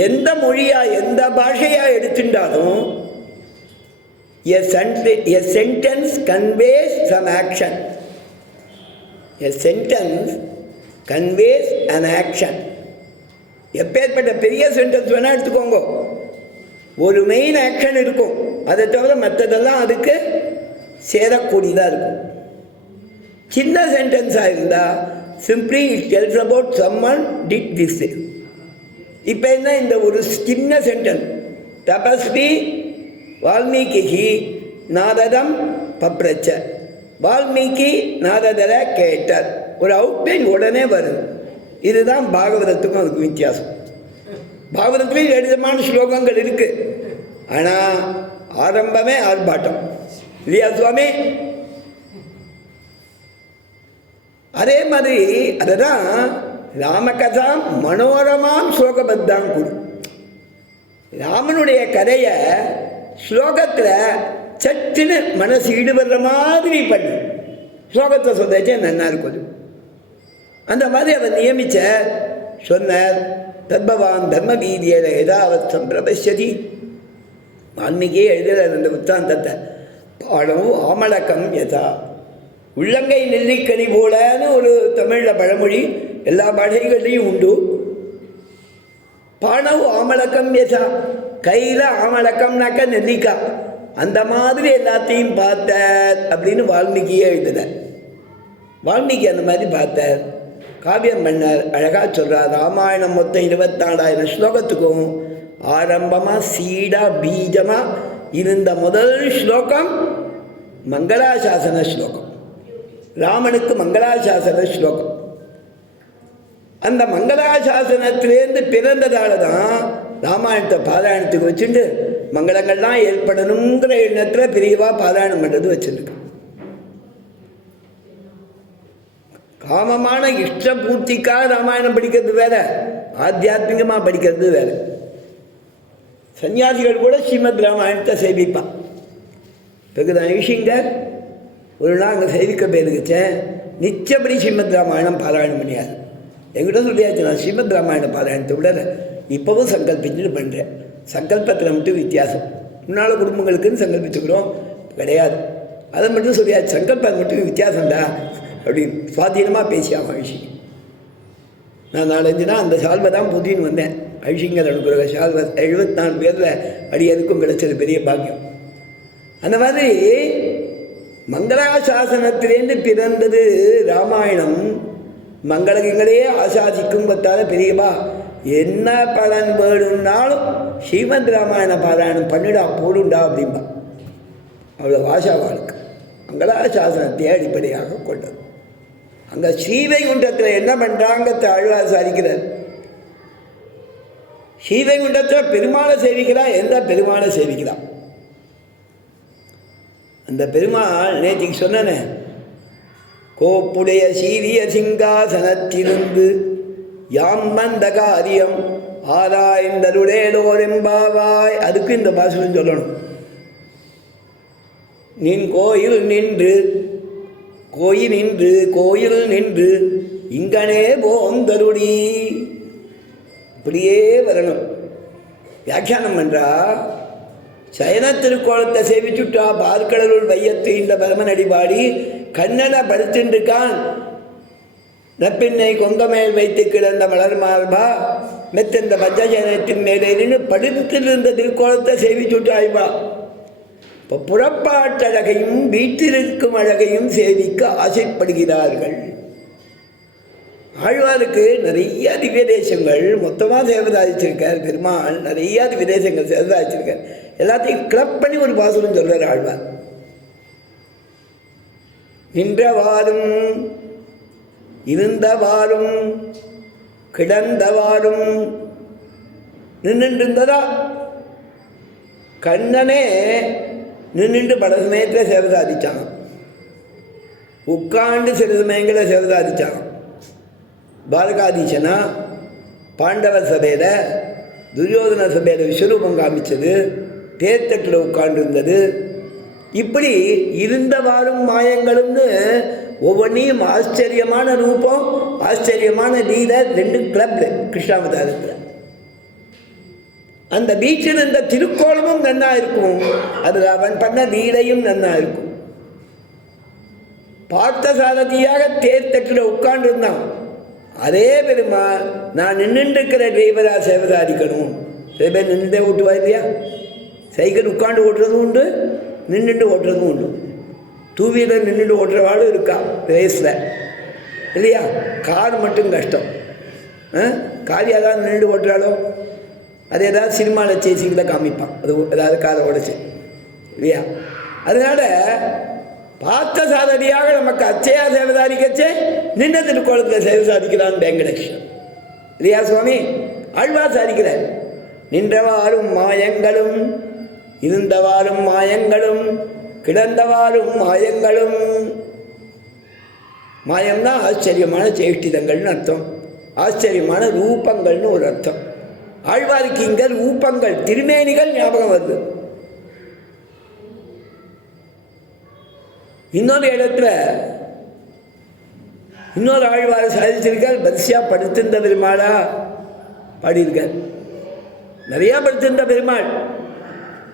எந்த மொழியா எந்த பாஷையா எடுத்துட்டாலும் a sentence conveys some action. A sentence conveys an action. எப்பேற்பட்ட பெரிய சென்டென்ஸ் வேணால் எடுத்துக்கோங்க, ஒரு மெயின் ஆக்ஷன் இருக்கும், அதை தவிர மற்றதெல்லாம் அதுக்கு சேரக்கூடியதாக இருக்கும். சின்ன சென்டென்ஸாக இருந்தால் simply it tells about someone did this. இப்போ என்ன, இந்த ஒரு சின்ன சென்டென்ஸ் தபஸ்வி வால்மீகி நாரதம் பப்ரச்ச, வால்மீகி நாரதரை கேட்டார், ஒரு அவுட்லைன் உடனே வருது. இதுதான் பாகவதத்துக்கும் அதுக்கு வித்தியாசம். பாகவதத்துலேயும் விதமான ஸ்லோகங்கள் இருக்கு, ஆனால் ஆரம்பமே ஆர்ப்பாட்டம் இல்லையா சுவாமி? அதே மாதிரி அதுதான் ராமகதாம் மனோரமாம் ஸ்லோகபத்தாம் கூடு. ராமனுடைய கதையை ஸ்லோகத்தில் சட்டுன்னு மனசு ஈடுபடுற மாதிரி பண்ணி ஸ்லோகத்தை சொன்னச்சே நல்லா இருக்கும். அந்த மாதிரி அவர் நியமித்த சொன்னார். தத்பவான் தர்ம வீதியில் ஏதாவது சம்பிரபஷ்யதி. வால்மீகியே எழுதுகிறார் அந்த உத்தாந்தத்தை. பாடம் ஆமலக்கம் யதா, உள்ளங்கை நெல்லிக்கனி போலன்னு ஒரு தமிழில் பழமொழி எல்லா பாஷைகள்லையும் உண்டு. பானவு ஆமலக்கம் யதா, கையில் ஆமலக்கம்னாக்க நெல்லிக்காய், அந்த மாதிரி எல்லாத்தையும் பார்த்தார் அப்படின்னு வால்மீகியே எழுதுனார். வால்மீகி அந்த மாதிரி பார்த்தார், காவியம் பண்ணார், அழகாக சொல்கிறார். ராமாயணம் மொத்தம் 24,000 ஸ்லோகத்துக்கும் ஆரம்பமாக சீடாக பீஜமாக இருந்த முதல் ஸ்லோகம் மங்களாசாசன ஸ்லோகம். ராமனுக்கு மங்களாசாசன ஸ்லோகம். அந்த மங்களாசாசனத்திலேருந்து பிறந்ததால தான் ராமாயணத்தை பாராயணத்துக்கு வச்சுட்டு மங்களங்கள்லாம் ஏற்படணுங்கிற எண்ணத்தில் பெரியவா பாராயணம் பண்ணுறது வச்சுருக்கு. காமமான இஷ்ட பூர்த்திக்காக ராமாயணம் படிக்கிறது வேற, ஆத்தியாத்மிகமாக படிக்கிறது வேற. சன்னியாசிகள் கூட ஸ்ரீமத் ராமாயணத்தை சேவிப்பான். பிறகுதான் ஈஷிங்கர் ஒரு நாள் அங்கே சேவிக்க போயிருந்துச்சேன், நிச்சயப்படி ஸ்ரீமத் ராமாயணம் பாராயணம் பண்ணியாது. என்கிட்ட சொல்லியாச்சு, நான் ஸ்ரீமத் ராமாயண பாராயணத்தை விட இப்போவும் சங்கல்பிச்சுட்டு பண்ணுறேன். சங்கல்பத்தில் மட்டும் வித்தியாசம். முன்னால் குடும்பங்களுக்குன்னு சங்கல்பிச்சுக்கிறோம் கிடையாது, அதை மட்டும் சொல்லியாச்சு. சங்கல்பம் மட்டும் வித்தியாசம்டா அப்படின்னு சுவாதீனமாக பேசியாகும் ஐஷி. நான் 4-5 நாள் அந்த சால்வை தான் புதின்னு வந்தேன். ஐஷிங்கர் அனுப்புகிற சால்வை 74 பேரில் அடியதுக்கும் கிடைச்சது பெரிய பாக்கியம். அந்த மாதிரி மங்களாசாசனத்திலேருந்து பிறந்தது ராமாயணம். மங்களங்களையே ஆசாதிக்கும் பத்தாத பெரியவா என்ன பலன் வேணும்னாலும் ஸ்ரீமத் ராமாயண பாராயணம் பண்ணிடா போடுண்டா அப்படின்பா. அவ்வளோ ஆசா வாழ்க்கை. மங்களாசாசனத்தை அடிப்படையாக கொண்டது. அங்கே ஸ்ரீவைகுண்டத்தில் என்ன பண்ணுறாங்க ஆழ்வார் சாதிக்கிறார். ஸ்ரீவைகுண்டத்தில் பெருமாளை சேவிக்கிறான். எந்த பெருமாளை சேவிக்கிறான்? அந்த பெருமாள் நேற்றுக்கு சொன்னனே, கோப்புடைய சீரிய சிங்காசனத்திலிருந்து யாம் வந்த காரியம் ஆராய்ந்தருடேலோரெம்பாவாய். அதுக்கு இந்த பாசுரம் சொல்லணும். நின் கோயில் நின்று கோயில் நின்று இங்கனே போந்தருடி. இப்படியே வரணும். வியாக்கியானம் பண்ணுறா, சயன திருக்கோலத்தை சேவிச்சுட்டா பார்க்கடலுள் வையத்து இந்த பரமன் அடிபாடி கண்ணனை படுத்துருக்கான். நப்பின்னை கொங்கமேல் வைத்து கிடந்த மலர் மார்பா மெத்தந்த பஞ்சஜனத்தின் மேலே நின்று படுத்திருந்த திருக்கோலத்தை சேவிச்சுட்டாய்வா. இப்போ புறப்பாட்டழகையும் வீட்டிலிருக்கும் அழகையும் சேவிக்க ஆசைப்படுகிறார்கள். ஆழ்வாருக்கு நிறைய திவ்ய தேசங்கள் மொத்தமாக சேவதாதிச்சிருக்கார் பெருமாள். நிறைய திவ்ய தேசங்கள் சேவதாதிச்சிருக்கார். எல்லாத்தையும் கிளப் பண்ணி ஒரு பாசுரம் சொல்றார் ஆழ்வார். நின்றவாறும் இருந்தவாறும் கிடந்தவாறும் நின்றுந்ததா. கண்ணனே நின்று பல சமயத்தில் சேவதாதிச்சாங்க, உட்காண்டு சில சமயங்களை சேவதாதிச்சாங்க. பாலகாதீசனா பாண்டவர் சபையில் துரியோதன சபையில் விஸ்வரூபம் காமிச்சது, தேர்தட்டில் உட்கார்ந்து இருந்தது. இப்படி இருந்தவாறும் மாயங்களும்னு ஒவ்வொன்றையும் ஆச்சரியமான ரூபம், ஆச்சரியமான லீலர், ரெண்டு கிளப்ல கிருஷ்ணாவதாரத்தில். அந்த பீச்சில் இருந்த திருக்கோலமும் நன்னா இருக்கும், அதில் அவன் பண்ண லீலையும் நன்னா இருக்கும். பார்த்த சாரதியாக தேர்தட்டில் உட்கார்ந்து இருந்தான். அதே பெருமா நான் நின்றுருக்கிற டிரைவரா சேவதாரிக்கணும். சில பேர் நின்றுட்டே ஓட்டுவா இல்லையா? சைக்கிள் உட்காந்து ஓட்டுறதும் உண்டு, நின்றுட்டு ஓட்டுறதும் உண்டு. டூ வீலர் நின்றுட்டு ஓட்டுறவாளும் இருக்கா ரேஸில் இல்லையா? கார் மட்டும் கஷ்டம். கார் ஏதாவது நின்றுட்டு ஓட்டுறாளோ அது ஏதாவது சினிமாவில் சேசிங்கில் காமிப்பான், அது ஏதாவது காரை உடைச்சு இல்லையா? அதனால் பார்த்த சாதனையாக நமக்கு அச்சையா சேவதாரிக்கச்சே நின்ன திருக்கோலத்தில் சேவை சாதிக்கிறான் வெங்கடேஷன் இல்லையா சுவாமி? ஆழ்வார் சாதிக்கிறார். நின்றவாறும் மாயங்களும் இருந்தவாறும் மாயங்களும் கிடந்தவாறும் மாயங்களும். மாயம்னா ஆச்சரியமான சேஷ்டிதங்கள்னு அர்த்தம், ஆச்சரியமான ரூபங்கள்னு ஒரு அர்த்தம். ஆழ்வாருக்கு இங்கே ரூபங்கள் திருமேனிகள் ஞாபகம் வருது. இன்னொரு இடத்துல இன்னொரு ஆழ்வார் சாதிச்சிருக்கார். வரிசையா படுத்திருந்த பெருமாளா பாடியிருக்கார். நிறையா படுத்திருந்த பெருமாள்,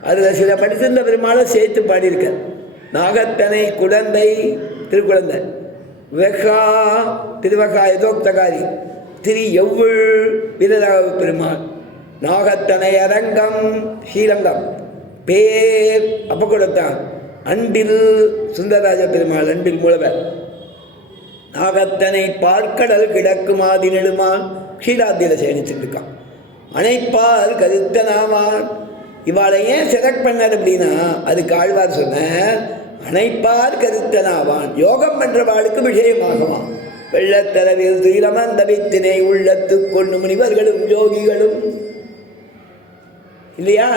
அதில் சில படுத்திருந்த பெருமாளை சேர்த்து பாடியிருக்கார். நாகத்தனை குழந்தை திருக்குழந்தை, வெகா திருவகா யதோக்தகாரி, திரு எவ்வுள் வீரராக பெருமாள், நாகத்தனை அரங்கம் ஸ்ரீரங்கம், பேர் அப்ப கொடுத்தான், அன்பில் சுந்தரராஜ பெருமாள், அன்பில் மூலவர், நாகத்தனை பார்க்கடல் கிடக்கும் ஆதி நெடுமான் ஷீலாத்தியில் சேனிச்சுட்டு இருக்கான். அணைப்பால் கருத்த நாமான். இவாளை ஏன் செலக்ட் பண்ணார் அப்படின்னா அதுக்கு ஆழ்வார் சொன்ன அணைப்பார் கருத்தனாவான், யோகம் பண்றவாளுக்கு விஷயமாகுவான். வெள்ளத்தரவில் துயிலமந்த வைத்தினை உள்ளத்து கொண்டு முனிவர்களும் யோகிகளும் இல்லையா?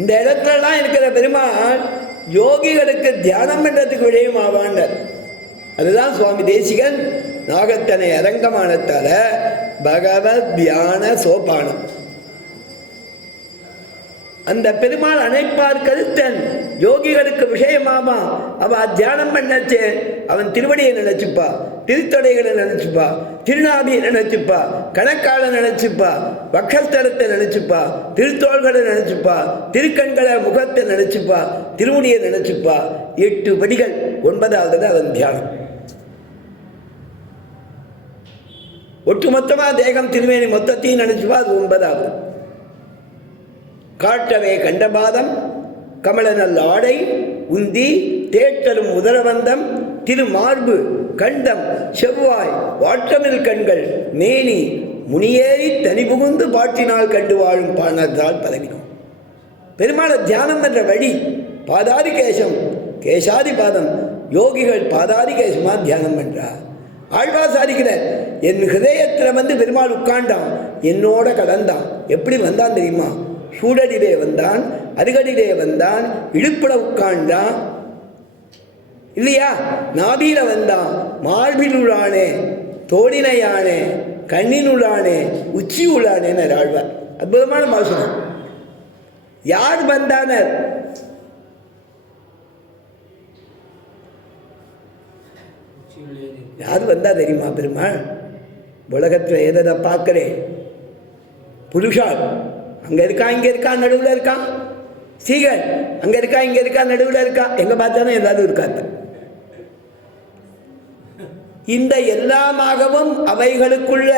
இந்த இடத்துலலாம் இருக்கிற பெருமாள் யோகிகளுக்கு தியானம் பண்றதுக்கு விஷயமாவான். அதுதான் சுவாமி தேசிகன் நாகத்தனை அரங்கமானத்தால பகவத் தியான சோபானம். அந்த பெருமாள் அணைப்பார் கருத்தன், யோகிகளுக்கு விஷயமாமா. அவன் தியானம் பண்ணச்சே அவன் திருவடியை நினைச்சுப்பா, திருத்தொடைகளை நினைச்சுப்பா, திருநாபியை நினைச்சுப்பா, கணக்கால நினைச்சுப்பா, வக்கஸ்தலத்தை நினைச்சுப்பா, திருத்தோள்களை நினைச்சுப்பா, திருக்கண்களை முகத்தை நினைச்சுப்பா, திருமுடியை நினைச்சுப்பா. 8 படிகள், 9வது அவன் தியானம். ஒட்டுமொத்தமாக தேகம் திருமேனி மொத்தத்தையும் நினைச்சுப்பா, அது 9வது. காட்டவே கண்டபாதம் கமலநல் ஆடை உந்தி தேட்டலும் உதரவந்தம் திருமார்பு கண்டம் செவ்வாய் வாட்டமில் கண்கள் மேனி முனியேறி தனி புகுந்து பாட்டினால் கண்டு வாழும் பாணத்தால் பதவினோம். பெருமாளை தியானம் என்ற வழி பாதாதி கேசம் கேசாதி பாதம் யோகிகள் பாதாதி கேசமா தியானம் பண்றா. ஆழ்வார் சாதிக்கிற என் ஹிருதயத்தில் வந்து பெருமாள் உட்காண்டான், என்னோட கலந்தான். எப்படி வந்தான் தெரியுமா? சூடடிலே வந்தான், அருகடிலே வந்தான், இடுப்புல உட்காண்டான் இல்லையா, நாபியில வந்தான், மார்பில் உள்ளானே, தோடினையானே, கண்ணின் உள்ளானே, உச்சி உள்ளானேன்னு ஆழ்வார். அற்புதமான பாசனம். யார் வந்தானர்? யார் வந்தா தெரியுமா பெருமாள்? உலகத்தில் எதை பார்க்கிறேன்? புருஷால் அங்கே இருக்கா, இங்கே இருக்கா, நடுவில் இருக்கான். சீகன் அங்கே இருக்கா, இங்கே இருக்கா, நடுவில் இருக்கா. எங்கே பார்த்தாலும் ஏதாவது இருக்காது. இந்த எல்லாமாகவும் அவைகளுக்குள்ள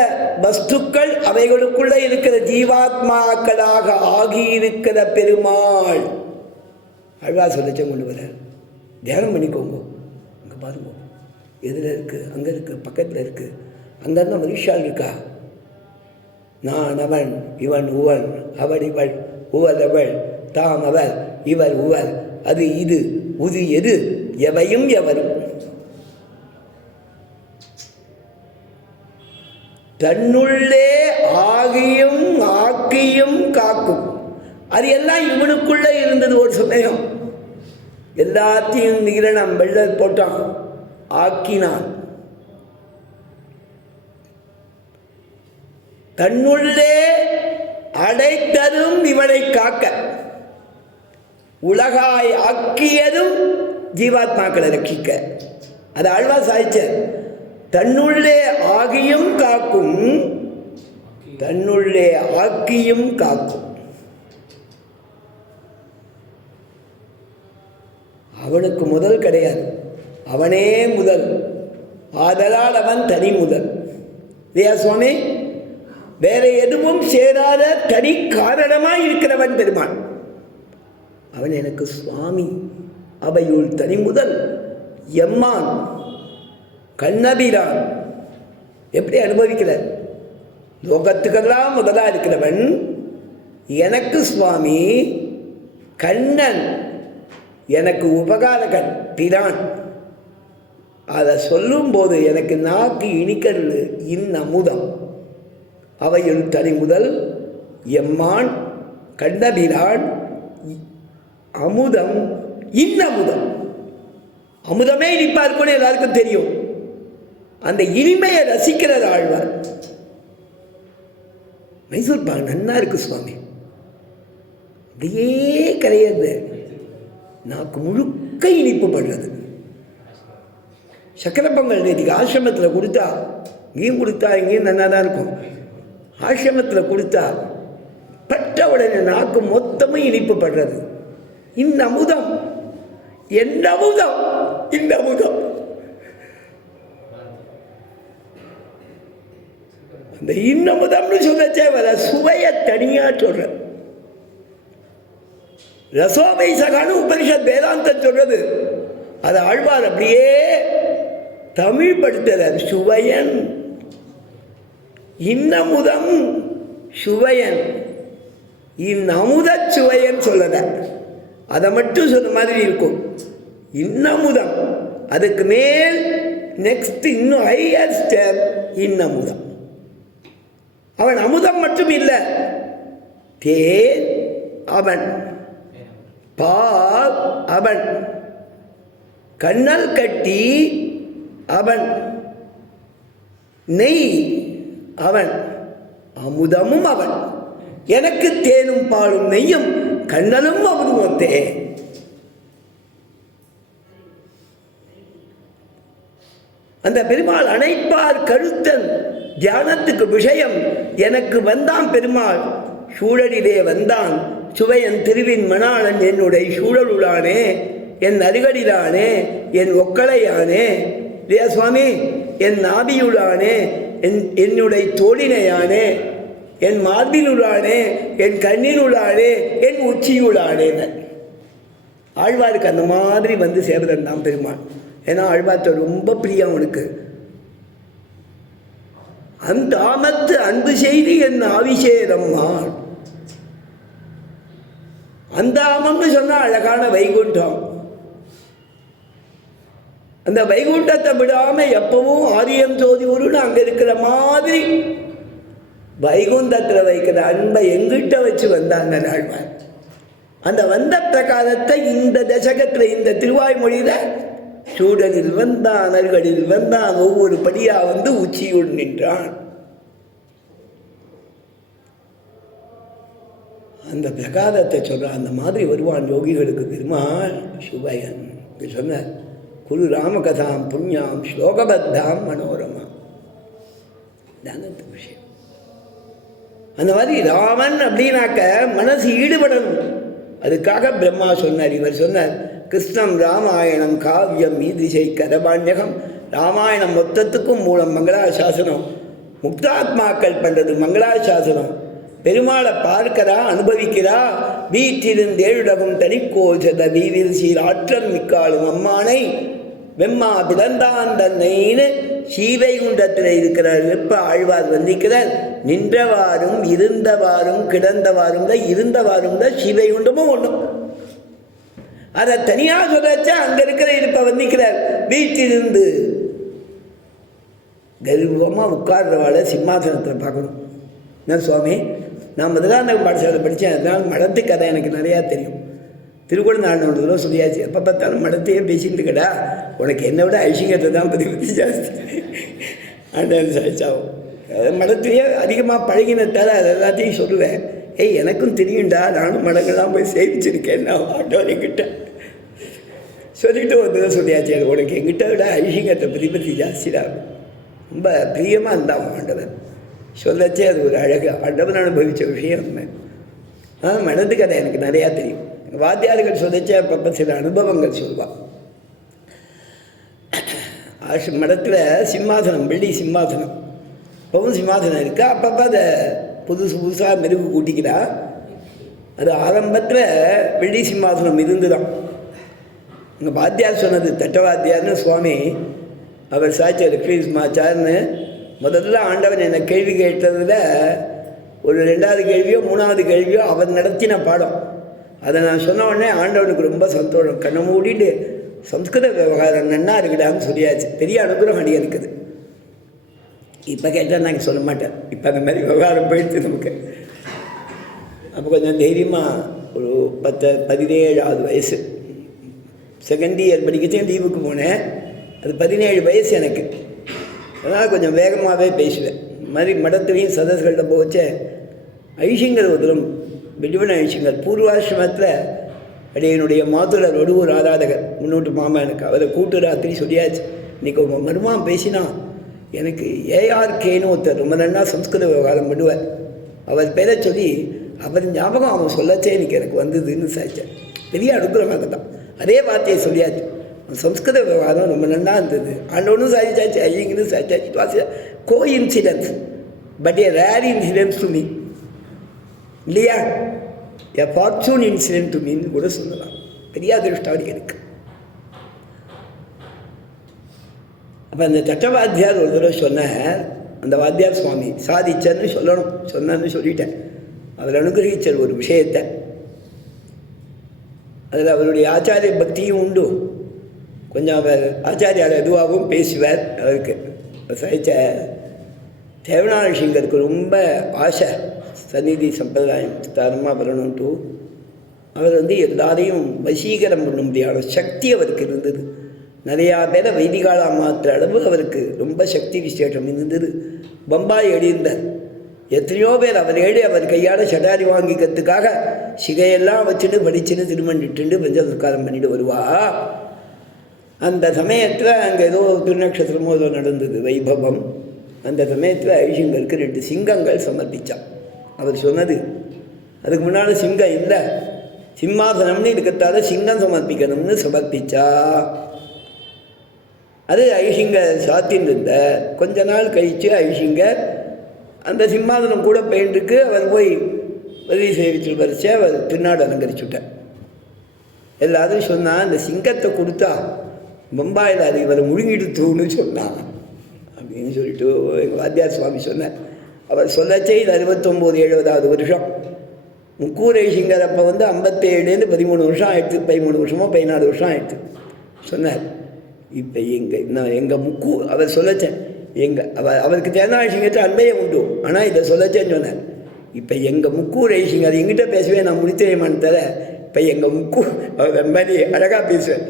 வஸ்துக்கள், அவைகளுக்குள்ள இருக்கிற ஜீவாத்மாக்களாக ஆகியிருக்கிற பெருமாள். அழ்வா சொல்லச்சம் கொண்டு வர தியானம் பண்ணிக்கோங்க. அங்கே பாருங்க, எதில் இருக்குது, அங்கே இருக்குது, பக்கத்தில் இருக்குது. அங்கே இருந்தால் மனுஷால் இருக்கா. நான் அவன், இவன் உவன், அவள் இவள், உவல் அவள், தாம் அவர், இவர் உவர், அது இது, உது எது, எவையும் எவரும். தன்னுள்ளே ஆகியும் ஆக்கியும் காக்கும். அது எல்லாம் இவனுக்குள்ளே இருந்தது. ஒரு சமயம் எல்லாத்தையும் நீரணம் வெள்ள போட்டான், ஆக்கினான். தன்னுள்ளே அடைத்ததும் இவனை காக்க, உலகாய் ஆக்கியதும் ஜீவாத்மாக்களை ரட்சிக்க. அது ஆழ்வார் சாதிச்சார். தன்னுள்ளே ஆகியும் காக்கும், தன்னுள்ளே ஆக்கியும் காக்கும். அவனுக்கு முதல் கிடையாது, அவனே முதல். ஆதலால் அவன் தனி முதல். இல்லையா சுவாமி? வேற எதுவும் சேராத தனி காரணமாய் இருக்கிறவன் பெருமான். அவன் எனக்கு சுவாமி. அவையுள் தனி முதல் எம்மான் கண்ணபிரான். எப்படி அனுபவிக்கிறார்? லோகத்துக்கெல்லாம் முதலாக இருக்கிறவன் எனக்கு சுவாமி, கண்ணன் எனக்கு உபகாரகன் பிரான். அதை சொல்லும்போது எனக்கு நாக்கு இனிக்கிறது இன்னமுதம். அவையுள் தனி முதல் எம்மான் கண்ணபிரான் அமுதம் இன்னமுதம். அமுதமே இனிப்பா இருக்கும்னு எல்லாருக்கும் தெரியும். அந்த இனிமையை ரசிக்கிறது ஆழ்வார். மைசூர் பாக் நன்னா இருக்கு சுவாமி, அப்படியே கரையாது, நாக்கு முழுக்க இனிப்பு படுறது. சக்கரை பொங்கல் நேற்றுக்கு ஆசிரமத்தில் கொடுத்தா, இங்கேயும் கொடுத்தா இங்கேயும் நன்னா தான் இருக்கும். ஆசிரமத்தில் கொடுத்தா பட்ட உடனே நாக்கு மொத்தமும் இனிப்பு படுறது. இந்த அமுதம், எந்த அமுதம், இந்த அமுதம். அந்த இன்னமுதம்னு சொல்லச்சே வர சுவையை தனியா சொல்ற. ரசோமை சகான்னு உபனிஷத் வேதாந்தம் சொல்றது. அது ஆழ்வார் அப்படியே தமிழ் படுத்துறார். சுவையன் இன்னமுதம் சுவையன், இன்னமுத சுவையன் சொல்லல. அதை மட்டும் சொன்ன மாதிரி இருக்கும். இன்னமுதம், அதுக்கு மேல் நெக்ஸ்ட் இன்னும் ஹையர் ஸ்டெப் இன்னமுதம். அவன் அமுதம் மட்டும் இல்லை, தேன் அவன், பால் அவன், கண்ணல் கட்டி அவன், நெய் அவன், அமுதமும் அவன். எனக்கு தேனும் பாலும் நெய்யும் கண்ணலும் அமுதமொத்தே. அந்த பெருமாள் அணைப்பார் கருத்தன் தியானத்துக்கு விஷயம். எனக்கு வந்தான் பெருமாள், சூழலிலே வந்தான். சுவையன் திருவின் மணாளன் என்னுடைய சூழலுளானே, என் அருகடிலானே, என் ஒக்கலையானே. இல்லையா சுவாமி? என் நாபியுளானே, என்னுடைய தோழினையானே, என் மார்பினுளானே, என் கண்ணினுளானே, என் உச்சியுளானே. ஆழ்வாருக்கு அந்த மாதிரி வந்து சேவதன் தான் பெருமாள். ஏன்னா ஆழ்வார்த்த ரொம்ப பிரியம் அவனுக்கு. அந்த ஆமத்து அன்பு செய்தி என் ஆவிஷேதம்மாள். அந்த ஆமம்னு சொன்னால் அழகான வைகுண்டம். அந்த வைகுண்டத்தை விடாமல் எப்பவும் ஆரியம் ஜோதி உருன்னு அங்கே இருக்கிற மாதிரி வைகுண்டத்தில் வைக்கிற அன்பை எங்கிட்ட வச்சு வந்தாங்க நாள்வார். அந்த வந்த பிரகாரத்தை இந்த தசகத்தில் இந்த திருவாய்மொழியில் சூடனில் வந்தான், அருகடில் வந்தான், ஒவ்வொரு படியா வந்து உச்சியுள் நின்றான். அந்த பிரகாரத்தை சொல்கிறான். அந்த மாதிரி வருவான் யோகிகளுக்கு பெருமாள் சுபயன் சொன்ன குரு ராமகதாம் புண்ணியாம் ஸ்லோகபத்தாம் மனோரமா. விஷயம் அந்த மாதிரி ராமன் அப்படின்னாக்க மனசு ஈடுபடணும். அதுக்காக பிரம்மா சொன்னார். இவர் சொன்னார், கிருஷ்ணம் ராமாயணம் காவியம் ஈதிசை கரபாண்யகம். ராமாயணம் மொத்தத்துக்கும் மூலம் மங்களாசாசனம். முக்தாத்மாக்கள் பண்ணுறது மங்களாசாசனம். பெருமாளை பார்க்கிறா, அனுபவிக்கிறா. வீட்டிலிருந்தேழுலகும் தனிக்கோஜத வீவில் சீர் ஆற்றல் மிக்காலும் அம்மானை வெம்மா பிளந்தான் தன்னைன்னு ஸ்ரீவைகுண்டத்தில் இருக்கிறார். வெப்ப ஆழ்வார் வந்திக்கிறார். நின்றவாறும் இருந்தவாறும் கிடந்தவாறும் தான், இருந்தவாறும் தான் ஸ்ரீவைகுண்டமும் ஒன்றும். அதை தனியாக சொல்லச்சா அங்கே இருக்கிற இருப்ப வந்திக்கிறார். வீட்டிலிருந்து கர்வமாக உட்கார்றவாளை சிம்மாசனத்தில் பார்க்கணும். என்ன சுவாமி, நான் முதலாந்த பாடசாலை படித்தேன், அதனால் மடத்து கதை எனக்கு நிறையா தெரியும். திருக்குறள் சொல்லியாச்சு. எப்போ பார்த்தாலும் மடத்தையே பேசிட்டு இருக்கடா, உனக்கு என்னை விட ஐசிங்கத்தை தான் பற்றி ஜாஸ்தி ஆண்டாள் சாய்ச்சாவும். மடத்துலேயே அதிகமாக பழகினத்தால் அதை எல்லாத்தையும் சொல்லுவேன். ஏய், எனக்கும் தெரியும்டா, நானும் மடங்கள்லாம் போய் சேவிச்சிருக்கேன். நான் ஆண்டவன்கிட்ட சொல்லிட்டு வந்து சொல்லியாச்சு, உனக்கு எங்கிட்ட விட ஐசிங்கத்தை பற்றி ஜாஸ்திடா. ரொம்ப பிரியமாக இருந்தான் ஆண்டவன் சொல்லச்சே. அது ஒரு அழகு ஆண்டவன் அனுபவித்த விஷயம். மனது கதை எனக்கு நிறையா தெரியும். வாத்தியார்கள் சொல்லச்சே அப்பப்போ சில அனுபவங்கள் சொல்லுவாள். மடத்தில் சிம்மாசனம், வெள்ளி சிம்மாசனம், இப்பவும் சிம்மாசனம் இருக்கா. அப்பப்போ அதை புதுசாக மெருகு கூட்டிக்கிறா. அது ஆரம்பத்தில் வெள்ளி சிம்மாசனம் இருந்துதான். எங்கள் வாத்தியார் சொன்னது, தட்டவாத்தியார்னு சுவாமி, அவர் சாட்சி லக்ஷ்மி சிம்மாச்சார்னு. முதல்ல ஆண்டவன் என்னை கேள்வி கேட்டதில் ஒரு 2வது கேள்வியோ 3வது கேள்வியோ அவர் நடத்தின பாடம். அதை நான் சொன்ன உடனே ஆண்டவனுக்கு ரொம்ப சந்தோஷம். கண்ணை மூடிட்டு சம்ஸ்கிருத விவகாரம் நன்னா இருக்குடான்னு சொல்லியாச்சு. பெரிய அனுகிரகம் அடி இருக்குது. இப்போ கேட்டால் நான் சொல்ல மாட்டேன். இப்போ அந்த மாதிரி விவகாரம் போயிடுச்சு நமக்கு. அப்போ கொஞ்சம் தைரியமாக ஒரு 17வது வயசு, செகண்ட் இயர் படிக்கச்சே லீவுக்கு போனேன். அது 17 வயசு எனக்கு. அதனால் கொஞ்சம் வேகமாகவே பேசுவேன். இந்த மாதிரி மடத்துலையும் சதஸ்கள்கிட்ட போச்சே ஐஷிங்கர் ஒருத்தரும் விடுவன ஐஷிங்கர் பூர்வாசிரமத்தில் அடியனுடைய மாதுளர் ஒரு ஆராதகர், முன்னோட்டு மாமா எனக்கு. அவரை கூட்டு ராத்திரி சொல்லியாச்சு, இன்றைக்கி உங்கள் மருமான் பேசினா எனக்கு ஏஆர்கேன்னு ஒருத்தர் ரொம்ப நல்லா சம்ஸ்கிருத விவகாரம் பண்ணுவார். அவர் பேரை சொல்லி அவர் ஞாபகம் அவன் சொல்லச்சே இன்றைக்கி எனக்கு வந்ததுன்னு சாய்ச்சேன். பெரிய அனுகிரகம் தான். அதே வார்த்தையை சொல்லியாச்சு. சம்ஸ்கிருத விவகாரம் ரொம்ப நல்லா இருந்தது. ஆண்டவனும் சாதிச்சாச்சு, ஐயங்கன்னு சாதிச்சாச்சு. It was coincidence but a rare incidence to me. இல்லையா, ஏ ஃபார்ச்சூன் இன்சிடென்ட் டு மீன்னு கூட சொல்லலாம். பெரிய அதிருஷ்டாவடி எனக்கு. அப்போ அந்த சட்டவாத்தியார் ஒரு தடவை சொன்னார். அந்த வாத்தியார் சுவாமி சாதிச்சன்னு சொல்லணும், சொன்னு சொல்லிட்டேன். அவர் அனுகிரகிச்சார் ஒரு விஷயத்தை. அதில் அவருடைய ஆச்சாரிய பக்தியும் உண்டு. கொஞ்சம் அவர் ஆச்சாரியார் எதுவாகவும் பேசுவார். அவருக்கு சகிச்ச தேவநாத சிங்கருக்கு ரொம்ப ஆசை, சந்நிதி சம்பிரதாயம் தரமாக வரணும்ட்டு. அவர் எல்லாரையும் வசீகரம் பண்ண முடியாத சக்தி அவருக்கு இருந்தது. நிறையா பேரை வைதிகாலா மாத்திர அளவு அவருக்கு ரொம்ப சக்தி விசேஷம் இருந்தது. பம்பாய் எழுந்தார். எத்தனையோ பேர் அவர் அவர் கையால் சடாரி வாங்கிக்கிறதுக்காக சிகையெல்லாம் வச்சுட்டு படிச்சுன்னு திருமணிட்டு பஞ்சசம்ஸ்காரம் பண்ணிட்டு வருவா. அந்த சமயத்தில் அங்கே ஏதோ திருநக்ஷத்திரமோ ஏதோ நடந்தது, வைபவம். அந்த சமயத்தில் ஐஷிங்கருக்கு 2 சிங்கங்கள் சமர்ப்பித்தான். அவர் சொன்னது, அதுக்கு முன்னால் சிங்கம் இல்லை, சிம்மாசனம்னு இருக்கிறதால சிங்கம் சமர்ப்பிக்கணும்னு சமர்ப்பிச்சா. அது ஐஷிங்கர் சாத்தின்னு இருந்த. கொஞ்ச நாள் கழித்து ஐஷிங்கர் அந்த சிம்மாசனம் கூட பெயின்ட்டுக்கு அவர் போய் வரி சேவிச்சு வரிச்சு அவர் திருநாடு அலங்கரிச்சுட்டார். எல்லாரும் சொன்னால் அந்த சிங்கத்தை கொடுத்தா பம்பாயில் அது இவரை முழுங்கிடுத்துன்னு சொன்னான் அப்படின்னு சொல்லிட்டு எங்கள் வாத்தியார் சுவாமி சொன்னார். அவர் சொல்லச்சே இது 69-70வது வருஷம். முக்கூர் ஐஷிங்கர் அப்போ 57 13 வருஷம் ஆயிடுச்சு. 13 வருஷமோ 14 வருஷம் ஆயிடுச்சு சொன்னார். இப்போ எங்கள் முக்கு அவர் சொல்லச்சேன், அவருக்கு தேனாசிங்கத்தை அன்பையே உண்டு, ஆனால் இதை சொல்லச்சேன்னு சொன்னேன். இப்போ எங்கள் முக்கு ரைசிங்க அது எங்கிட்ட பேசவே நான் முடித்தேமான்னு தர. இப்போ எங்கள் முக்கு அவர் மாதிரி அழகாக பேசுவேன்.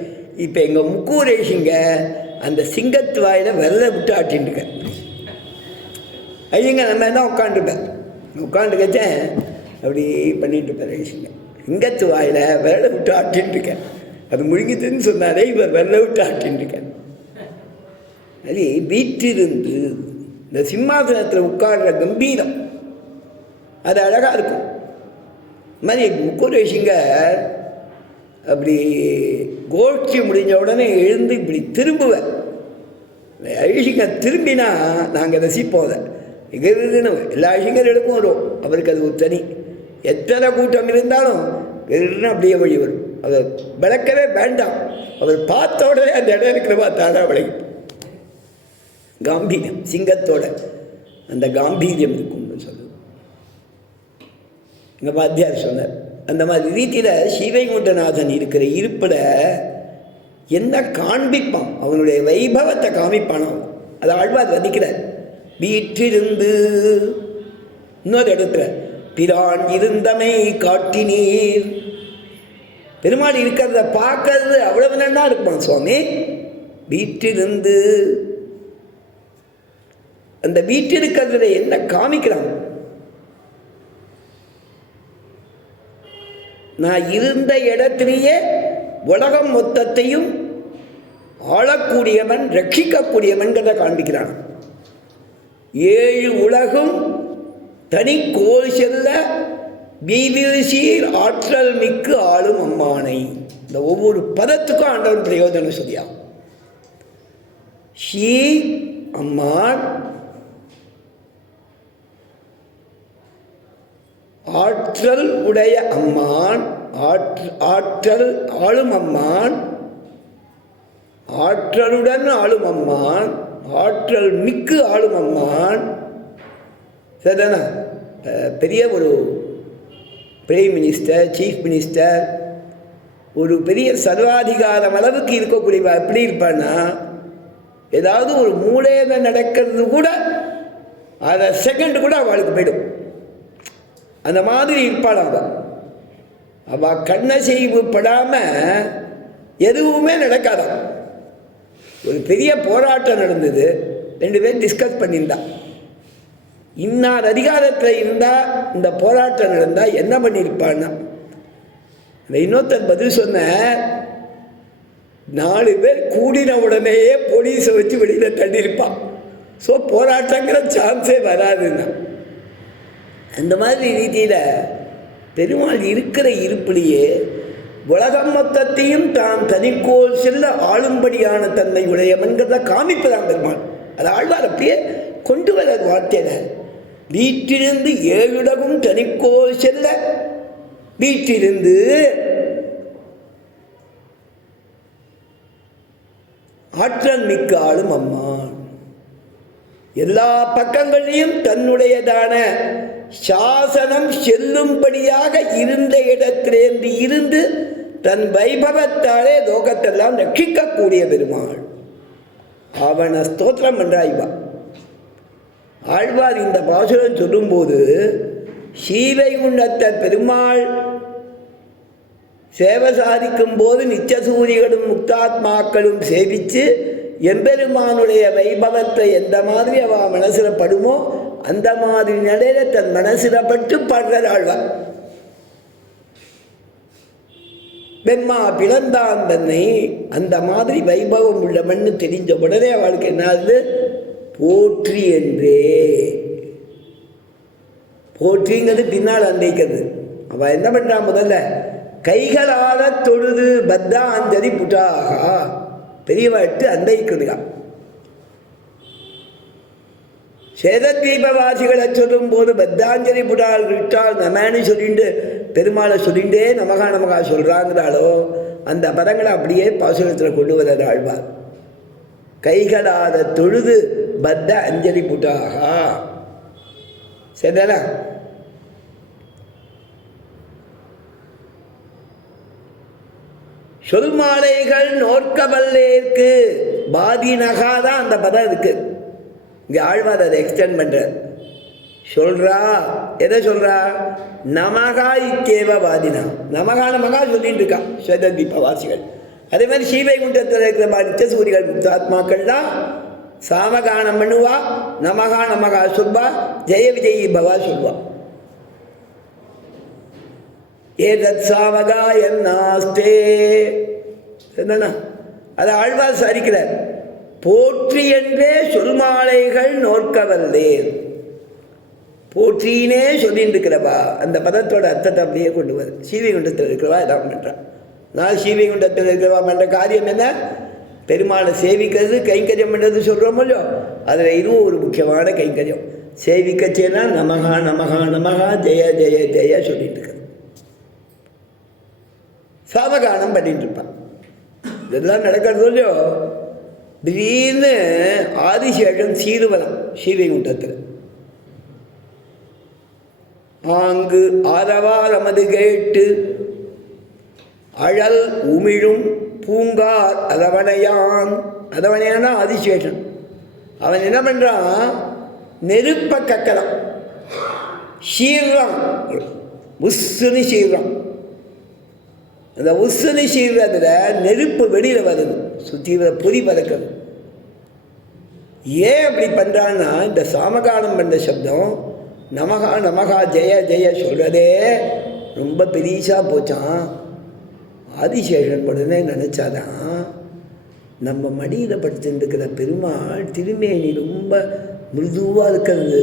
இப்போ எங்கள் முக்கு ரைசிங்க அந்த சிங்கத்து வாயில் விரலை விட்டு ஆட்டின்ட்டுருக்கேன். ஐயங்க நம்ம தான் உட்காந்துருக்கேன் அப்படி பண்ணிட்டு இருப்பேன். ரைசிங்க சிங்கத்து வாயில் விரலை விட்டு ஆட்டின்ட்டுருக்கேன். அது முழுங்கிதுன்னு சொன்னாரே, இவர் விரலை விட்டு ஆட்டின்ட்டுருக்கேன். அது வீட்டிலிருந்து இந்த சிம்மாசனத்தில் உட்கார்ற கம்பீரம் அது அழகாக இருக்கும். இது மாதிரி முக்குரேசிங்கர் அப்படி கோஷ்டி முடிஞ்ச உடனே எழுந்து இப்படி திரும்புவேன். ஐசிங்க திரும்பினா நாங்கள் ரசிப்போம். அதை எகிருன்னு எல்லா ஐசிங்கர்களுக்கும் வரும், அவருக்கு அது ஒரு தனி. எத்தனை கூட்டம் இருந்தாலும் எகிருன்னு அப்படியே வழி வரும். அதை விளக்கவே வேண்டாம், அவர் பார்த்த உடனே அந்த இடம் இருக்கிறவா தானாக விளக்கி. காம்பீரியம், சிங்கத்தோட அந்த காம்பீரியம் இருக்கும்னு சொல்லுது எங்கள் வாத்தியார் சொன்னார். அந்த மாதிரி ரீதியில் ஸ்ரீவைகுண்டநாதன் இருக்கிற இருப்பில் என்ன காண்பிப்பான், அவனுடைய வைபவத்தை காமிப்பானோ அதை ஆழ்வார் வதிக்கிறார். வீற்றிருந்து இன்னொரு இடத்துல பிரான் இருந்தமை காட்டினீர். பெருமாள் இருக்கிறத பார்க்கறது அவ்வளவு நல்லா இருப்பான் சுவாமி. வீட்டிலிருந்து அந்த வீட்டிருக்கிறதுல என்ன காமிக்கிறான்? நான் இருந்த இடத்திலேயே உலகம் மொத்தத்தையும் ஆளக்கூடியவன், ரட்சிக்கக்கூடியவன்கிறத காண்பிக்கிறான். 7 உலகும் தனி கோல் செல்ல வீசீர் ஆற்றல் மிக்கு ஆளும் அம்மானை. இந்த ஒவ்வொரு பதத்துக்கும் ஆண்டவன் பிரயோஜனம் சொல்லியா. ஷீ அம்மான், ஆற்றல் உடைய அம்மான், ஆற்றல் ஆளும் அம்மான், ஆற்றலுடன் ஆளும் அம்மான், ஆற்றல் மிக்கு ஆளும் அம்மான். சரிதானா? பெரிய ஒரு பிரைம் மினிஸ்டர், சீஃப் மினிஸ்டர், ஒரு பெரிய சர்வாதிகாரம் அளவுக்கு இருக்கக்கூடிய எப்படி இருப்பான்னா, ஏதாவது ஒரு மூலையில் நடக்கிறது கூட அதை செகண்ட் கூட அவளுக்கு போயிடும். அந்த மாதிரி இருப்பாள் அவள் கண்ணை செய்வு படாமல் எதுவுமே நடக்காதான். ஒரு பெரிய போராட்டம் நடந்தது, 2 பேர் டிஸ்கஸ் பண்ணியிருந்தான். இன்னார் அதிகாரத்தில் இருந்தால் இந்த போராட்டம் நடந்தால் என்ன பண்ணியிருப்பான்னா, இந்த இன்னொருத்தர் பதில் சொன்ன 4 பேர் கூடின உடனேயே போலீஸை வச்சு வெளியில் தள்ளியிருப்பான். ஸோ போராட்டங்கிற சான்ஸே வராதுன்னா. அந்த மாதிரி ரீதியில் பெருமாள் இருக்கிற இருப்பிலேயே உலகம் மொத்தத்தையும் தான் தனிக்கோள் செல்ல ஆளும்படியான தன்மை உடையவன்கிறத காமிப்பதான் பெருமாள். அது ஆழ்வார் அப்படியே கொண்டு வர வார்த்தையில் வீட்டிலிருந்து 7 உலகும் தனிக்கோள் செல்ல, வீட்டிலிருந்து ஆற்றல் மிக்க ஆளும் அம்மான். எல்லா பக்கங்களையும் தன்னுடையதான சாசனம் செல்லும்படியாக இருந்த இடத்திலேந்து இருந்து தன் வைபவத்தாலே லோகத்தெல்லாம் ரட்சிக்கக்கூடிய பெருமாள். அவனை ஸ்தோத்திரம் என்றாய்வா. ஆழ்வார் இந்த பாசுரம் சொல்லும்போது ஸ்ரீவைகுண்டத்தை பெருமாள் சேவை சாதிக்கும் போது நிச்சசூரிகளும் முக்தாத்மாக்களும் சேவித்து எம்பெருமானுடைய வைபவத்தை எந்த மாதிரி அவள் மனசில் படுமோ அந்த மாதிரி நிலையில தன் மனசில் பட்டு பாடுறார் ஆழ்வார். வெம்மா பிளந்தான் தன்னை அந்த மாதிரி வைபவம் உள்ளவன்னு தெரிஞ்ச உடனே அவளுக்கு என்னாது? போற்றி என்றே. போற்றிங்கிறது பின்னால் அந்தைக்கிறது. அவள் என்ன பண்ணுறான்? முதல்ல கைகளால தொழுது பத்தாஞ்சலி புட்டாகா பெரியவாட்டு அந்தைக்கிறதுக்கா. சேதத்வீபவாசிகளை சொல்லும் போது பத்தாஞ்சலி புடால் விட்டால் நமன்னு சொல்லிட்டு பெருமாளை சொல்லிண்டே நமகா நமகா சொல்கிறாங்கிறாளோ அந்த பதங்களை அப்படியே பாசுரத்தில் கொண்டு வர ஆழ்வார். கைகளாத தொழுது பத்த அஞ்சலி புட்டாகா. சரிதானா? சொல்மாலைகள் நோர்க்க வல்லேற்கு பாதினகா தான் அந்த பதம் இருக்குது. இங்கே ஆழ்வார் அதை எக்ஸ்டெண்ட் பண்ணுறார். சொல்கிறா எதை சொல்கிறா? நமகா இக்கேவ வாதினா, நமகா நமகா சொல்லிட்டு இருக்கா ஸ்வேததீப வாசிகள். அதே மாதிரி ஸ்ரீவைகுண்டத்தில் இருக்கிற நித்தியசூரிகள் முக்தாத்மாக்கள்லாம் சாமகானம் பண்ணுவா, நமகா நமகா சொல்வா, ஜெய விஜயி பவா சொல்வா. ஏதத் சாமகாயன் நாஸ்தே என்னன்னா அதை ஆழ்வார் சாதிக்கிறார். போற்றி என்றே சொல்மாலைகள் நோக்கவல்லேன், போற்றினே சொல்லிட்டு இருக்கிறவா அந்த பதத்தோட அர்த்தத்தை அப்படியே கொண்டு வர. ஸ்ரீவைகுண்டத்தில் இருக்கிறவா இதான் பண்ணுறான். நான் ஸ்ரீவைகுண்டத்தில் இருக்கிறவா பண்ணுற காரியம் என்ன? பெருமாளை சேவிக்கிறது, கைங்கரியம் பண்ணுறது சொல்கிறோம் இல்லையோ, அதில் இதுவும் ஒரு முக்கியமான கைங்கரியம். சேவிக்கச்சேனா நமகா நமகா நமகா ஜெய ஜெய ஜெய சொல்லிட்டு இருக்க, சாமகானம் பண்ணிட்டு இருப்பான். இதெல்லாம் நடக்கிறது இல்லையோ. திடீர்னு ஆதிசேஷன் சீருவலம் ஸ்ரீவைகுண்டத்தில். ஆங்கு ஆரவாரமது கேட்டு அழல் உமிழும் பூங்கார் அதவனையான். அதவனையானா ஆதிசேஷன். அவன் என்ன பண்ணுறான்? நெருப்ப கக்கறான், சீர்றான், உஸ்ஸுன்னு சீர்றான். அந்த உஸ்ஸுன்னு சீர்றதுல நெருப்பு வெளியில் வருது, சுற்றி பொறி பறக்கிறது. ஏன் அப்படி பண்ணுறான்னா, இந்த சாமகானம் பண்ண சப்தம் நமகா நமகா ஜெய ஜெய சொல்கிறதே ரொம்ப பெரிசா போச்சான். ஆதிசேஷன் உடனே நினச்சாதான், நம்ம மடியில் படுத்துருக்கிற பெருமாள் திருமேனி ரொம்ப மிருதுவாக இருக்கிறது,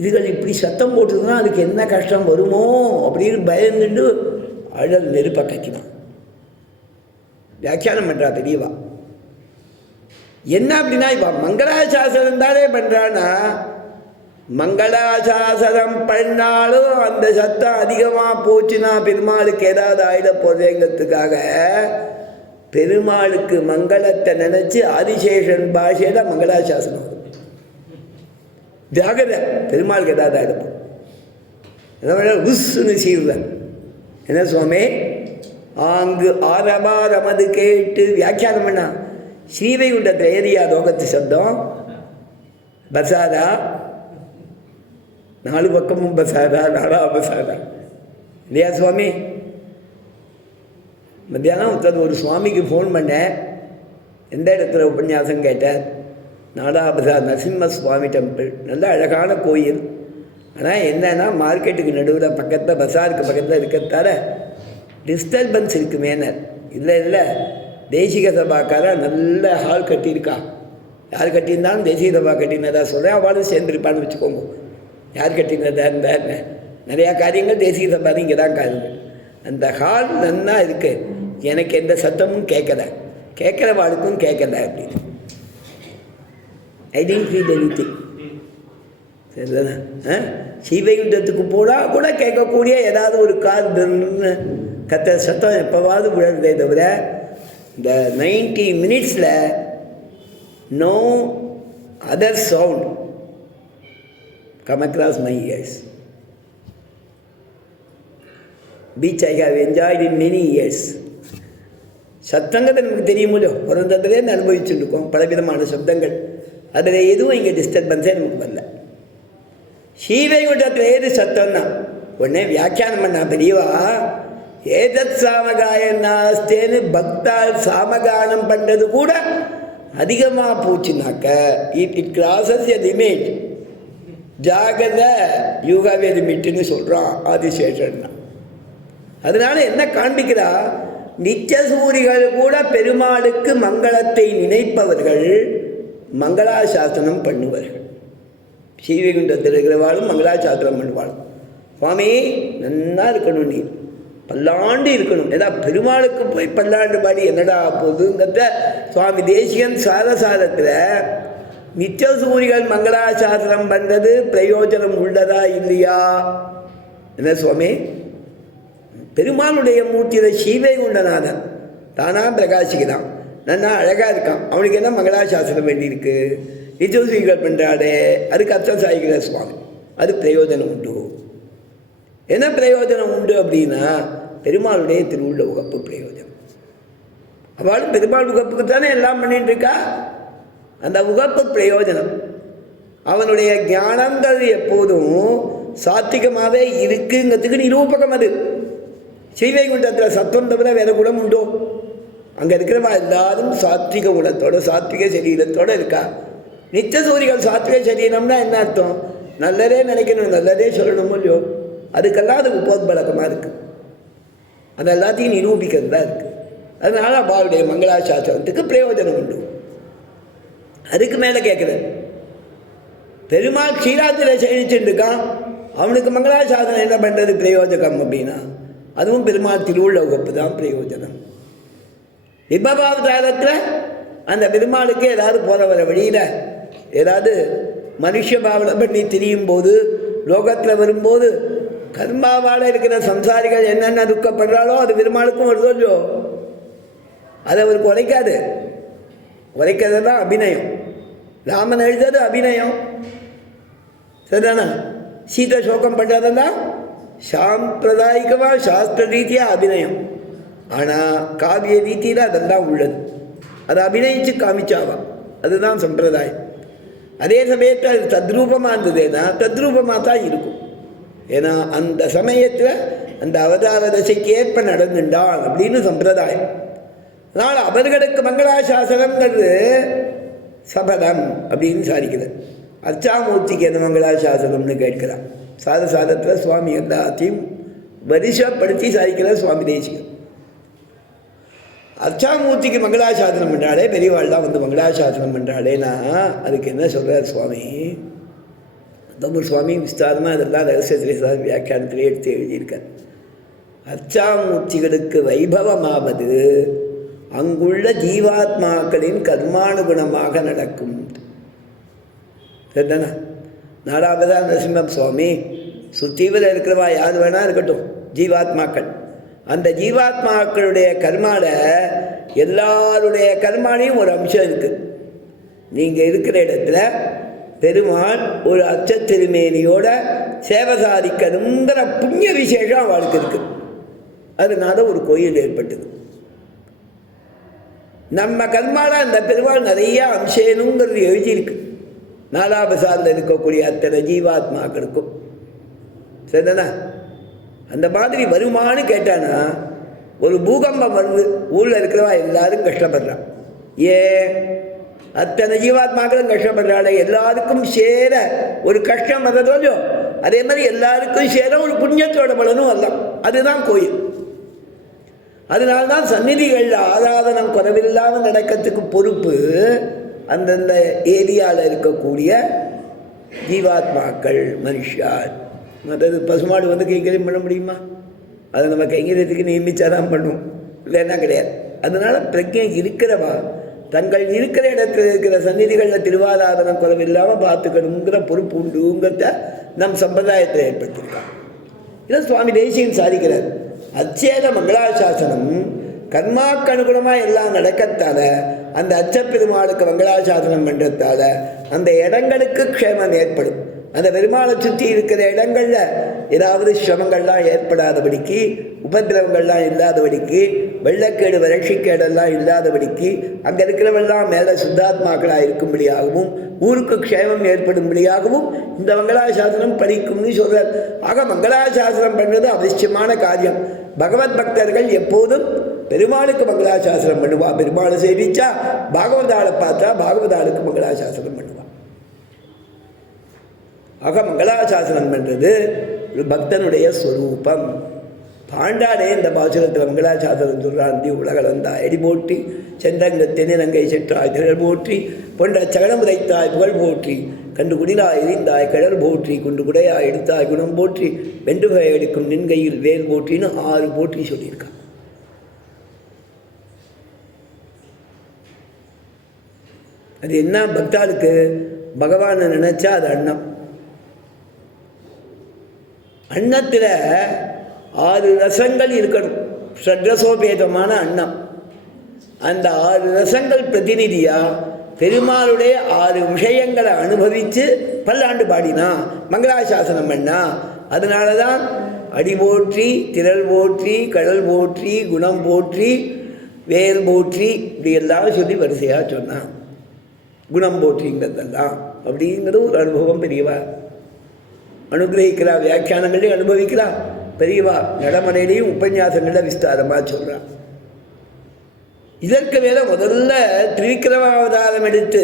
இதுகள் இப்படி சத்தம் போட்டுதுன்னா அதுக்கு என்ன கஷ்டம் வருமோ அப்படின்னு பயந்துட்டு அழல் நெருப்ப கக்கினான். வியாக்கியானம் பண்ணுறா பெரியவா. என்ன அப்படின்னா, இப்போ மங்களாசாசனம் தானே பண்ணுறான்னா, மங்களாசாசனம் பண்ணாலும் அந்த சத்தம் அதிகமாக போச்சுன்னா பெருமாளுக்கு ஏதாவது ஆயிட போதேங்கிறதுக்காக பெருமாளுக்கு மங்களத்தை நினச்சி ஆதிசேஷன் பாஷையில் மங்களாசாசனம் வரும். ஜாகிரதை, பெருமாளுக்கு ஏதாவது ஆயிடும். உஸ்ஸுன்னு சீர்தான். என்ன சுவாமி? ஆங்கு ஆரவாரமது கேட்டு வியாக்கியானம் பண்ணா. ஸ்ரீவைகுண்டத்தில் ஏரியா லோகத்து சப்தம் பசாரா, நாலு பக்கமும் பசாரா, நாலா பசாரா இல்லையா சுவாமி? மத்தியானம் ஒருத்தர் ஒரு சுவாமிக்கு ஃபோன் பண்ணேன். எந்த இடத்துல உபன்யாசம் கேட்டார்? நாடாபசார் நரசிம்ம சுவாமி டெம்பிள், நல்ல அழகான கோயில். ஆனால் என்னன்னா, மார்க்கெட்டுக்கு நடுவில் பக்கத்தில் பசாருக்கு பக்கத்தில் இருக்கிறதால டிஸ்டர்பன்ஸ் இருக்குமேன. இல்லை தேசிக சபாக்கார நல்ல ஹால் கட்டியிருக்கா. யார் கட்டியிருந்தாலும் தேசிக சபா கட்டினதா சொல்கிறேன், அவளும் சேர்ந்துருப்பான்னு வச்சுக்கோங்க. யார் கட்டினதா இருந்தார்? நிறையா காரியங்கள் தேசிக சபா இங்கே தான் காரியங்கள். அந்த ஹால் நன்னா இருக்குது, எனக்கு எந்த சத்தமும் கேட்கல, கேட்குறவாளுக்கும் கேட்கல அப்படின்னு. ஐ டென்ட் ஃபீல் எனிதிங். சரிதானே? ஸ்ரீவைகுண்டத்துக்கு போனால் கூட கேட்கக்கூடிய ஏதாவது ஒரு கார் கத்த சத்தம் எப்போவாவது விழுறதே தவிர இந்த 90 minutesல no other sound come across my ears. Peace I have enjoyed in many years. சத்தங்கிறது நமக்கு தெரியுமோ, பிறந்ததுலேருந்து அனுபவிச்சுருக்கோம் பலவிதமான சப்தங்கள். அதில் எதுவும் இங்கே டிஸ்டர்பன்ஸே நமக்கு வரல. ஸ்ரீவைகுண்டத்தில் ஏது சத்தம்னா உடனே வியாக்கியானம் பண்ணா பெரியவா, ஏதத் சாமகாயன் நாஸ்தேன்னு பக்தால் சாமகானம் பண்ணுறது கூட அதிகமாக போச்சுனாக்க இட் கிராசஸ் எ லிமிட். ஜாகிரத யூகாவே லிமிட்டுன்னு சொல்கிறான் ஆதிசேஷன்னா. அதனால என்ன காண்பிக்கிறா? நித்தியசூரிகள் கூட பெருமாளுக்கு மங்களத்தை நினைப்பவர்கள் மங்களாசாசனம் பண்ணுவார்கள். ஸ்ரீவைகுண்டத்தில் இருக்கிறவாளும் மங்களாசாசனம் பண்ணுவாளும். சுவாமி நன்னா இருக்கணும், நீ பல்லாண்டு இருக்கணும். ஏதா பெருமாளுக்கு போய் பல்லாண்டு பாடி என்னடா போகுதுங்கிறத சுவாமி தேசிகன் சாரசாரத்தில் நித்தியசூரிகள் மங்களாசாசனம் பண்ணுறது பிரயோஜனம் உள்ளதா இல்லையா? என்ன சுவாமி? பெருமாளுடைய மூர்த்தியில் ஸ்ரீவைகுண்டநாதன் தானாக பிரகாசிக்கிறான், நன்னா அழகாக இருக்கான். அவனுக்கு என்ன மங்களாசாசனம் வேண்டியிருக்கு? நித்தியசூரிகள் பண்ணுறாடே, அதுக்கு அர்த்தம் சாய்கிற சுவாமி. அது பிரயோஜனம் உண்டு. என்ன பிரயோஜனம் உண்டு அப்படின்னா பெருமாளுடைய திருவுள்ள உகப்பு பிரயோஜனம். அவளும் பெருமாள் உகப்புக்கு தானே எல்லாம் பண்ணிட்டு இருக்கா. அந்த உகப்பு பிரயோஜனம். அவனுடைய ஞானங்கிறது எப்போதும் சாத்விகமாகவே இருக்குங்கிறதுக்கு நிரூபகம் அது. ஸ்ரீவைகுண்டத்தில் சத்துவம் தவிர வேறு குணம் உண்டோ? அங்கே இருக்கிறவா எல்லாரும் சாத்விக குணத்தோட சாத்விக சரீரத்தோடு இருக்கா. நித்திய சூரிகள் சாத்விக சரீரம்னா என்ன அர்த்தம்? நல்லதே நினைக்கணும், நல்லதே சொல்லணும் இல்லையோ. அதுக்கெல்லாம் அது உபோத்பலகமாக இருக்குது. அது எல்லாத்தையும் நிரூபிக்கிறது தான் இருக்குது. அதனால் அவளுடைய மங்களாசாசனத்துக்கு பிரயோஜனம் உண்டு. அதுக்கு மேலே கேட்குறேன், பெருமாள் க்ஷீராத்தில் சேனிச்சுட்டு இருக்கான், அவனுக்கு மங்களாசாசனம் என்ன பண்ணுறது பிரயோஜனம் அப்படின்னா, அதுவும் பெருமாள் திருவுள்ள உகப்பு தான் பிரயோஜனம். விபவாவதாரத்தில் அந்த பெருமாளுக்கு ஏதாவது போகிற வர வழியில் ஏதாவது மனுஷ பாவனை பண்ணி திரியும் போது, லோகத்தில் வரும்போது கர்மாவால் இருக்கிற சம்சாரிகள் என்னென்ன துக்கப்படுறாலோ அது பெருமாளுக்கும் வருதோ இல்லையோ. அதை அவருக்கு உரைக்காது. உரைக்கிறது தான் அபிநயம். ராமன் எழுதுறது அபிநயம், சரிதானா? சீதை சோகம் பண்ணுறதுதான் சாம்பிரதாயிகமாக சாஸ்திர ரீதியாக அபிநயம். ஆனால் காவிய ரீதியில் அதெல்லாம் உள்ளது. அதை அபிநயித்து காமிச்சாவா, அதுதான் சம்பிரதாயம். அதே சமயத்தில் அது தத்ரூபமாக இருந்ததுன்னா தத்ரூபமாக தான் இருக்கும். ஏன்னா அந்த சமயத்தில் அந்த அவதார தசைக்கு ஏற்ப நடந்துட்டான் அப்படின்னு சம்பிரதாயம். அதனால் அவர்களுக்கு மங்களாசாசனங்கிறது சபதம் அப்படின்னு சாதிக்கிறது. அர்ச்சாமூர்த்திக்கு என்ன மங்களாசாசனம்னு கேட்கிறான். சாதத்தில் சுவாமி எல்லாத்தையும் வரிசப்படுத்தி சாதிக்கிறார் சுவாமி தேசிகன். அர்ச்சாமூர்த்திக்கு மங்களாசாசனம் பண்ணுறாளே, பெரியவாள்லாம் வந்து மங்களாசாசனம் பண்ணுறாளேனா அதுக்கு என்ன சொல்கிறார் சுவாமி? தம்பூர் சுவாமி விஸ்தாரமாக அதெல்லாம் ரகசியத்திலே வியாக்கியானத்திலே எடுத்து எழுதியிருக்கார். அர்ச்சாமூர்த்திகளுக்கு வைபவமாவது அங்குள்ள ஜீவாத்மாக்களின் கர்மானுகுணமாக நடக்கும். சரிதானா? நாலாவதா நரசிம்ம சுவாமி சுத்தீவில் இருக்கிறவா யார் வேணா இருக்கட்டும், ஜீவாத்மாக்கள். அந்த ஜீவாத்மாக்களுடைய கர்மால எல்லாருடைய கர்மாலையும் ஒரு அம்சம் இருக்குது. நீங்கள் இருக்கிற இடத்துல பெருமாள் ஒரு அச்ச திருமேனியோட சேவை சாதிக்கணுங்கிற புண்ணிய விசேஷம் அவளுக்கு இருக்குது. அதனால ஒரு கோயில் ஏற்பட்டது. நம்ம கர்மால அந்த பெருமாள் நிறைய அம்சேனுங்கிறது எழுதியிருக்கு. நாலாபசாரில் இருக்கக்கூடிய அத்தனை ஜீவாத்மாக்களுக்கும். சரிதானா? அந்த மாதிரி வருமானு கேட்டானா, ஒரு பூகம்பம் வருது, ஊரில் இருக்கிறவா எல்லாரும் கஷ்டப்படுறான். ஏன்? அத்தனை ஜீவாத்மாக்களும் கஷ்டப்படுறாள். எல்லாருக்கும் சேர ஒரு கஷ்டம் வர்றதோ, அதே மாதிரி எல்லாருக்கும் சேர ஒரு புண்ணியத்தோட பலனும் வரலாம். அதுதான் கோயில். அதனால்தான் சந்நிதிகளில் ஆராதனம் குறைவில்லாமல் நடக்கிறதுக்கு பொறுப்பு அந்தந்த ஏரியாவில் இருக்கக்கூடிய ஜீவாத்மாக்கள். மனுஷார் மற்றது பசுமாடு வந்து கைங்கரியம் பண்ண முடியுமா? அதை நம்ம கைங்கரியத்துக்கு நியமிச்சாதான் பண்ணுவோம், இல்லைன்னா கிடையாது. அதனால் பிரஜை இருக்கிறவா தங்கள் இருக்கிற இடத்துல இருக்கிற சந்நிதிகளில் திருவாராதனம் குறைவில்லாமல் பார்த்துக்கணுங்கிற பொறுப்பு உண்டுங்கிறத நம் சம்பிரதாயத்தில் ஏற்படுத்தியிருக்காங்க. இதை சுவாமி தேசிகன் சாதிக்கிறார். அச்சேத மங்களாசாசனம் கர்மாக்கு அனுகுணமாக எல்லாம் நடக்கத்தால, அந்த அச்சப்பெருமாளுக்கு மங்களாசாசனம் பண்ணுறதால அந்த இடங்களுக்கு க்ஷேமம் ஏற்படும். அந்த பெருமாளை சுற்றி இருக்கிற இடங்களில் ஏதாவது சிரமங்கள்லாம் ஏற்படாதபடிக்கு, உபதிரவங்கள்லாம் இல்லாதபடிக்கு, வெள்ளக்கேடு வறட்சிக்கேடெல்லாம் இல்லாதபடிக்கு, அங்கே இருக்கிறவெல்லாம் மேலே சுத்தாத்மாக்களாக இருக்கும்படியாகவும் ஊருக்கு க்ஷேமம் ஏற்படும்படியாகவும் இந்த மங்களாசாசனம் படிக்கும்னு சொல்கிறார். ஆக மங்களாசாசனம் பண்ணுறது அவசியமான காரியம். பகவத் பக்தர்கள் எப்போதும் பெருமாளுக்கு மங்களாசாசனம் பண்ணுவா. பெருமாளை சேவிச்சா பாகவதாளை பார்த்தா பாகவதாளுக்கு மங்களாசாசனம் பண்ணுவா. ஆக மங்களாசாசனம் பண்ணுறது ஒரு பக்தனுடைய ஸ்வரூபம். பாண்டாடே இந்த பாசுரத்தில் மங்களாசாசனம் சொல்றாண்டி உலகளந்தா எடி போற்றி செந்தங்கத்தினை நங்கை செற்றாய் திரள் போற்றி பொன்ற சகடம் உதைத்தாய் புகழ் போற்றி கண்டு குடிலாய் எரிந்தாய் கிழல் போற்றி குண்டு குடையாய் எடுத்தாய் குணம் போற்றி வென்றுகை எடுக்கும் நின்கையில் வேல் போற்றின்னு 6 போற்றி சொல்லியிருக்கான். அது என்ன? பக்தாளுக்கு பகவானை நினைச்சா அது அன்னம். அன்னத்தில் 6 ரசங்கள் இருக்கணும். ஷட்ரசோபேதமான அன்னம். அந்த 6 ரசங்கள் பிரதிநிதியா பெருமாளுடைய 6 விஷயங்களை அனுபவித்து பல்லாண்டு பாடினா, மங்களாசாசனம் பண்ணா. அதனால தான் அடி போற்றி திரள் போற்றி கடல் போற்றி குணம் போற்றி வேல் போற்றி இப்படி எல்லாம் சொல்லி வரிசையாக சொன்னான். குணம் போற்றிங்கிறதெல்லாம் அப்படிங்கிறது ஒரு அனுபவம் பெரியவா அனுகிரகிக்கிறா. வியாக்கியானங்களையும் அனுபவிக்கிறா பெரியவா. நடைமுறையிலையும் உபன்யாசங்களில் விஸ்தாரமாக சொல்கிறான். இதற்கு மேலே முதல்ல திரிவிக்ரமாவதாரம் எடுத்து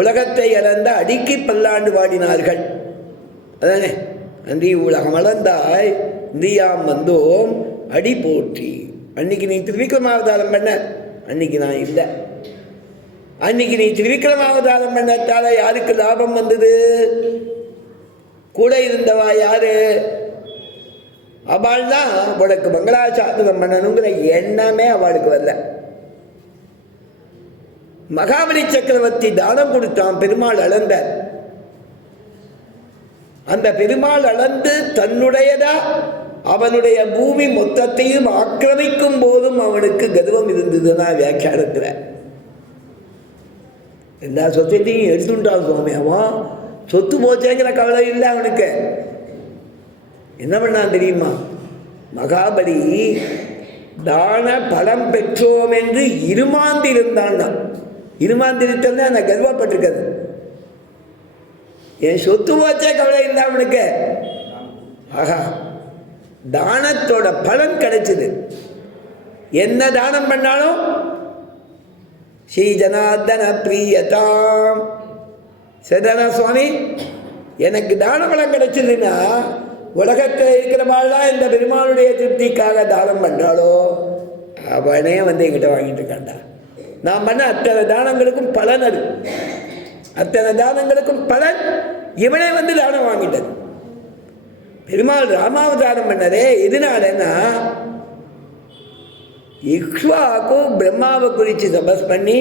உலகத்தை அளந்த அடிக்கி பல்லாண்டு பாடினார்கள். அதானே, அன்றி உலகம் அளந்தாய் இந்தியாம் வந்தோம் அடி போற்றி. அன்னைக்கு நீ திரிவிக்ரமாவதாரம் பண்ண, அன்னைக்கு நான் இல்லை. அன்னைக்கு நீ திரிவிக்ரமாவதாரம் பண்ணத்தால யாருக்கு லாபம் வந்தது? கூட இருந்தவா யாரு? அவள் தான் உனக்கு மங்களாசாசனம் பண்ணணுங்கிற எண்ணமே அவளுக்கு வரல. மகாபலி சக்கரவர்த்தி தானம் கொடுத்தான். பெருமாள் அளந்த அந்த பெருமாள் அளந்து தன்னுடையதா அவனுடைய பூமி மொத்தத்தையும் ஆக்கிரமிக்கும் போதும் அவனுக்கு கர்வம் இருந்ததுன்னா வியாக்கியானத்தில் எல்லா சொத்தையும் எடுத்துட்டான் சுவாமி. அவன் சொத்து போச்சேங்கிற கவலை இல்லை அவனுக்கு. என்ன பண்ணான் தெரியுமா? மகாபலி தான பலம் பெற்றோம் என்று இருமாந்திருந்தான். இருமாந்திருத்தம் அந்த கர்வப்பட்டிருக்கிறது. என் சொத்து போச்சே கவலை இல்லை அவனுக்கு. ஆஹா, தானத்தோட பலன் கிடைச்சது. என்ன தானம் பண்ணாலும் ஸ்ரீ ஜனார்தன பிரியதாம் சரிதானா சுவாமி? எனக்கு தான பலம் கிடைச்சதுன்னா உலகத்தில் இருக்கிறவாள்லாம் இந்த பெருமாளுடைய திருப்திக்காக தானம் பண்ணுறாளோ அவனே வந்து என்கிட்ட வாங்கிட்டு இருக்காண்டா. நான் பண்ண அத்தனை தானங்களுக்கும் பலன், அது அத்தனை தானங்களுக்கும் பலன் இவனே வந்து தானம் வாங்கிட்டது. பெருமாள் ராமாவதாரம் பண்ணதே எதனாலன்னா இக்ஷ்வாக்கு பிரம்மாவை குறித்து தபஸ் பண்ணி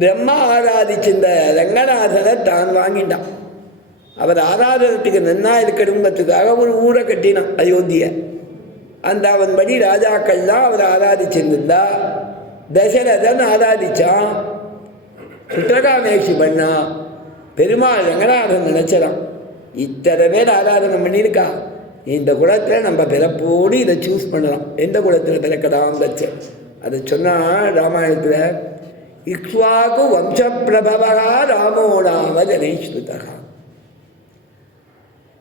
பிரம்மா ஆராதிச்சிருந்த ரங்கநாதனை தான் வாங்கிட்டான். அவர் ஆராதனத்துக்கு நன்னா இருக்கணுங்கிறதுக்காக ஒரு ஊரை கட்டினான் அயோத்தியை. அந்த அவன்படி ராஜாக்கள்லாம் அவர் ஆராதிச்சிருந்தா. தசரதன் ஆராதிச்சான், சுற்றகாமேட்சி பண்ணான். பெருமாள் ரங்கநாதன் நினைச்சான், இத்தனை பேர் ஆராதனை பண்ணியிருக்கா, இந்த குலத்தில் நம்ம பிறப்போடு இதை சூஸ் பண்ணலாம், எந்த குலத்தில் பிறக்கலாம் வச்சு அதை சொன்னால் ராமாயணத்தில் இக்ஷ்வாகு வம்ச பிரபவா ராமோ நாம ஜனேஸ்ருதகா.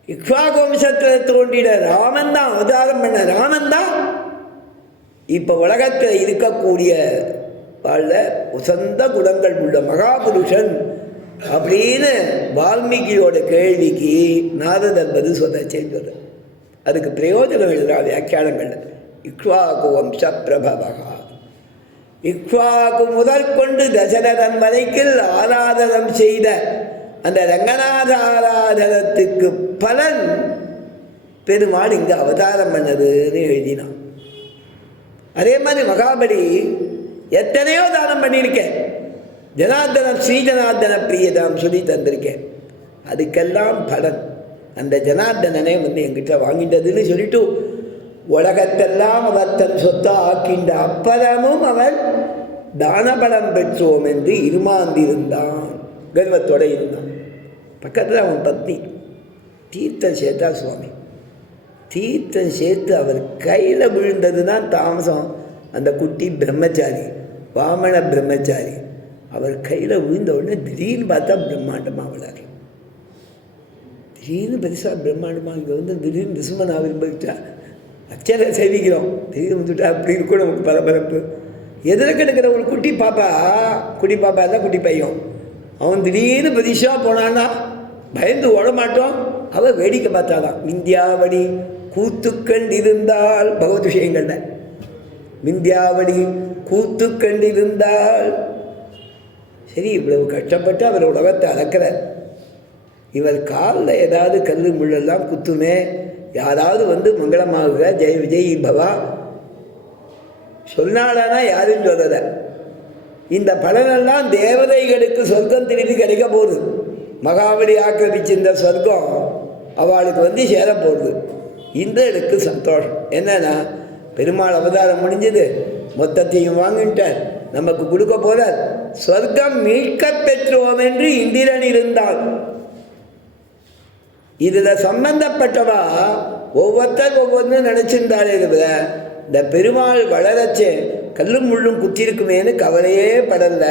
இக்ஷ்வாகு வம்சத்தில் தோன்றிட ராமன் தான் அவதாரம் பண்ண ராமன் தான் இப்போ உலகத்தில் இருக்கக்கூடிய வாழ்ல உசந்த குணங்கள் உள்ள மகாபுருஷன் அப்படின்னு வால்மீகியோட கேள்விக்கு நாரதர் பதில் சொல்ல சொல்ற. அதுக்கு பிரயோஜனம் எழுதுறா வியாக்கியானங்கள். இக்ஷ்வாகு வம்ச பிரபவகா, இக்ஷ்வாகு முதற்கொண்டு தசரதன் வரைக்கும் ஆராதனம் செய்த அந்த ரங்கநாத ஆராதனத்துக்கு பலன் பெருமாள் இங்கே அவதாரம் பண்ணதுன்னு எழுதினான். அதே மாதிரி மகாபலி எத்தனையோ தானம் பண்ணியிருக்கேன், ஜனார்தனம் ஸ்ரீ ஜனார்தன பிரியதாம் சொல்லி தந்திருக்கேன், அதுக்கெல்லாம் பலன் அந்த ஜனார்தனனே வந்து என்கிட்ட வாங்கிட்டதுன்னு சொல்லிட்டு உலகத்தெல்லாம் அவர் தன் சொத்தா ஆக்கின்ற அப்பறமும் அவன் தானபலம் பெற்றோம் என்று இருமாந்திருந்தான், கர்வத்தோட இருந்தான். பக்கத்தில் அவன் பத்னி தீர்த்தம் சேர்த்தா சுவாமி. தீர்த்தம் சேர்த்து அவர் கையில் விழுந்தது தான் தாமசம். அந்த குட்டி பிரம்மச்சாரி, வாமன பிரம்மச்சாரி, அவர் கையில் விழுந்த உடனே திடீர்னு பார்த்தா பிரம்மாண்டமாக வளர். திடீர்னு பெருசாக பிரம்மாண்டமாக இங்கே வந்து திடீர்னு நிசுமனா விரும்பிச்சா அச்சரை சேவிக்கிறோம், திடீர்னு வந்துட்டா அப்படி இருக்கும் நமக்கு பரபரப்பு. எதில் கிடக்கிற ஒரு குட்டி பாப்பா, குட்டி பாப்பா தான் குட்டி பையன், அவன் திடீர்னு பெருசாக போனான்னா பயந்து ஓட மாட்டோம். அவள் வேடிக்கை பார்த்தாதான். விந்தியாவடி கூத்துக்கண்டிருந்தாள், பகவத் விஷயங்கள்ல விந்தியாவடி கூத்துக்கண்டிருந்தாள். சரி, இவ்வளவு கஷ்டப்பட்டு அவர் உலகத்தை அளக்கிறார். இவர் காலில் ஏதாவது கல் முள்ளெல்லாம் குத்துமே, யாராவது வந்து மங்களமாக ஜெய் விஜய் பவா சொன்னாலானா யாரும் சொல்லலை. இந்த பலனெல்லாம் தேவதைகளுக்கு சொர்க்கம் திருப்பி கிடைக்க போகுது. மகாபலி ஆக்கிரமிச்சிருந்த சொர்க்கம் அவளுக்கு வந்து சேரப்போகுது. இந்திரனுக்கு சந்தோஷம் என்னன்னா பெருமாள் அவதாரம் முடிஞ்சது, மொத்தத்தையும் வாங்கிட்டார், நமக்கு கொடுக்க போறார், சொர்க்கம் மீட்க பெற்றோம் என்று இந்திரன் இருந்தால். இதில் சம்பந்தப்பட்டவா ஒவ்வொருத்தர் ஒவ்வொன்றும் நினச்சிருந்தாலே இருக்கிற இந்த பெருமாள் வளரச்சே கல்லும் முள்ளும் குத்திருக்குமேனு கவலையே படல.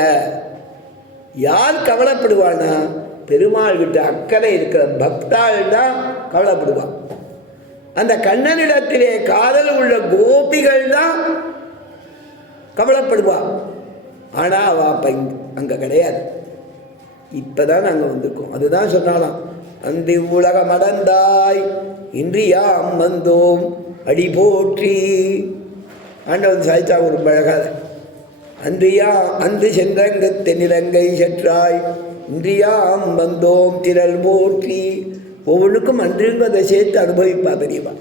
யார் கவலைப்படுவானா? பெருமாள் கிட்ட அக்கறை இருக்கிற பக்தாள் தான் கவலைப்படுவான். அந்த கண்ணனிடத்திலே காதல் உள்ள கோபிகள் தான் கவலைப்படுவான். ஆனால் அவ அப்ப அங்கே கிடையாது. இப்போதான் நாங்கள் வந்திருக்கோம். அதுதான் சொன்னாலாம், அந்தி உலக மடந்தாய் இன்றியாம் வந்தோம் அடி போற்றி. ஆண்டவன் சாய்ச்சா ஒரு பழகாத. அன்றியா அன்று சென்றங்கு தென்னிலங்கை செற்றாய் இன்றியாம் வந்தோம் திரள் போற்றி. ஒவ்வொன்றுக்கும் அன்றுங்கிறதை சேர்த்து அனுபவிப்பா பெரியவா.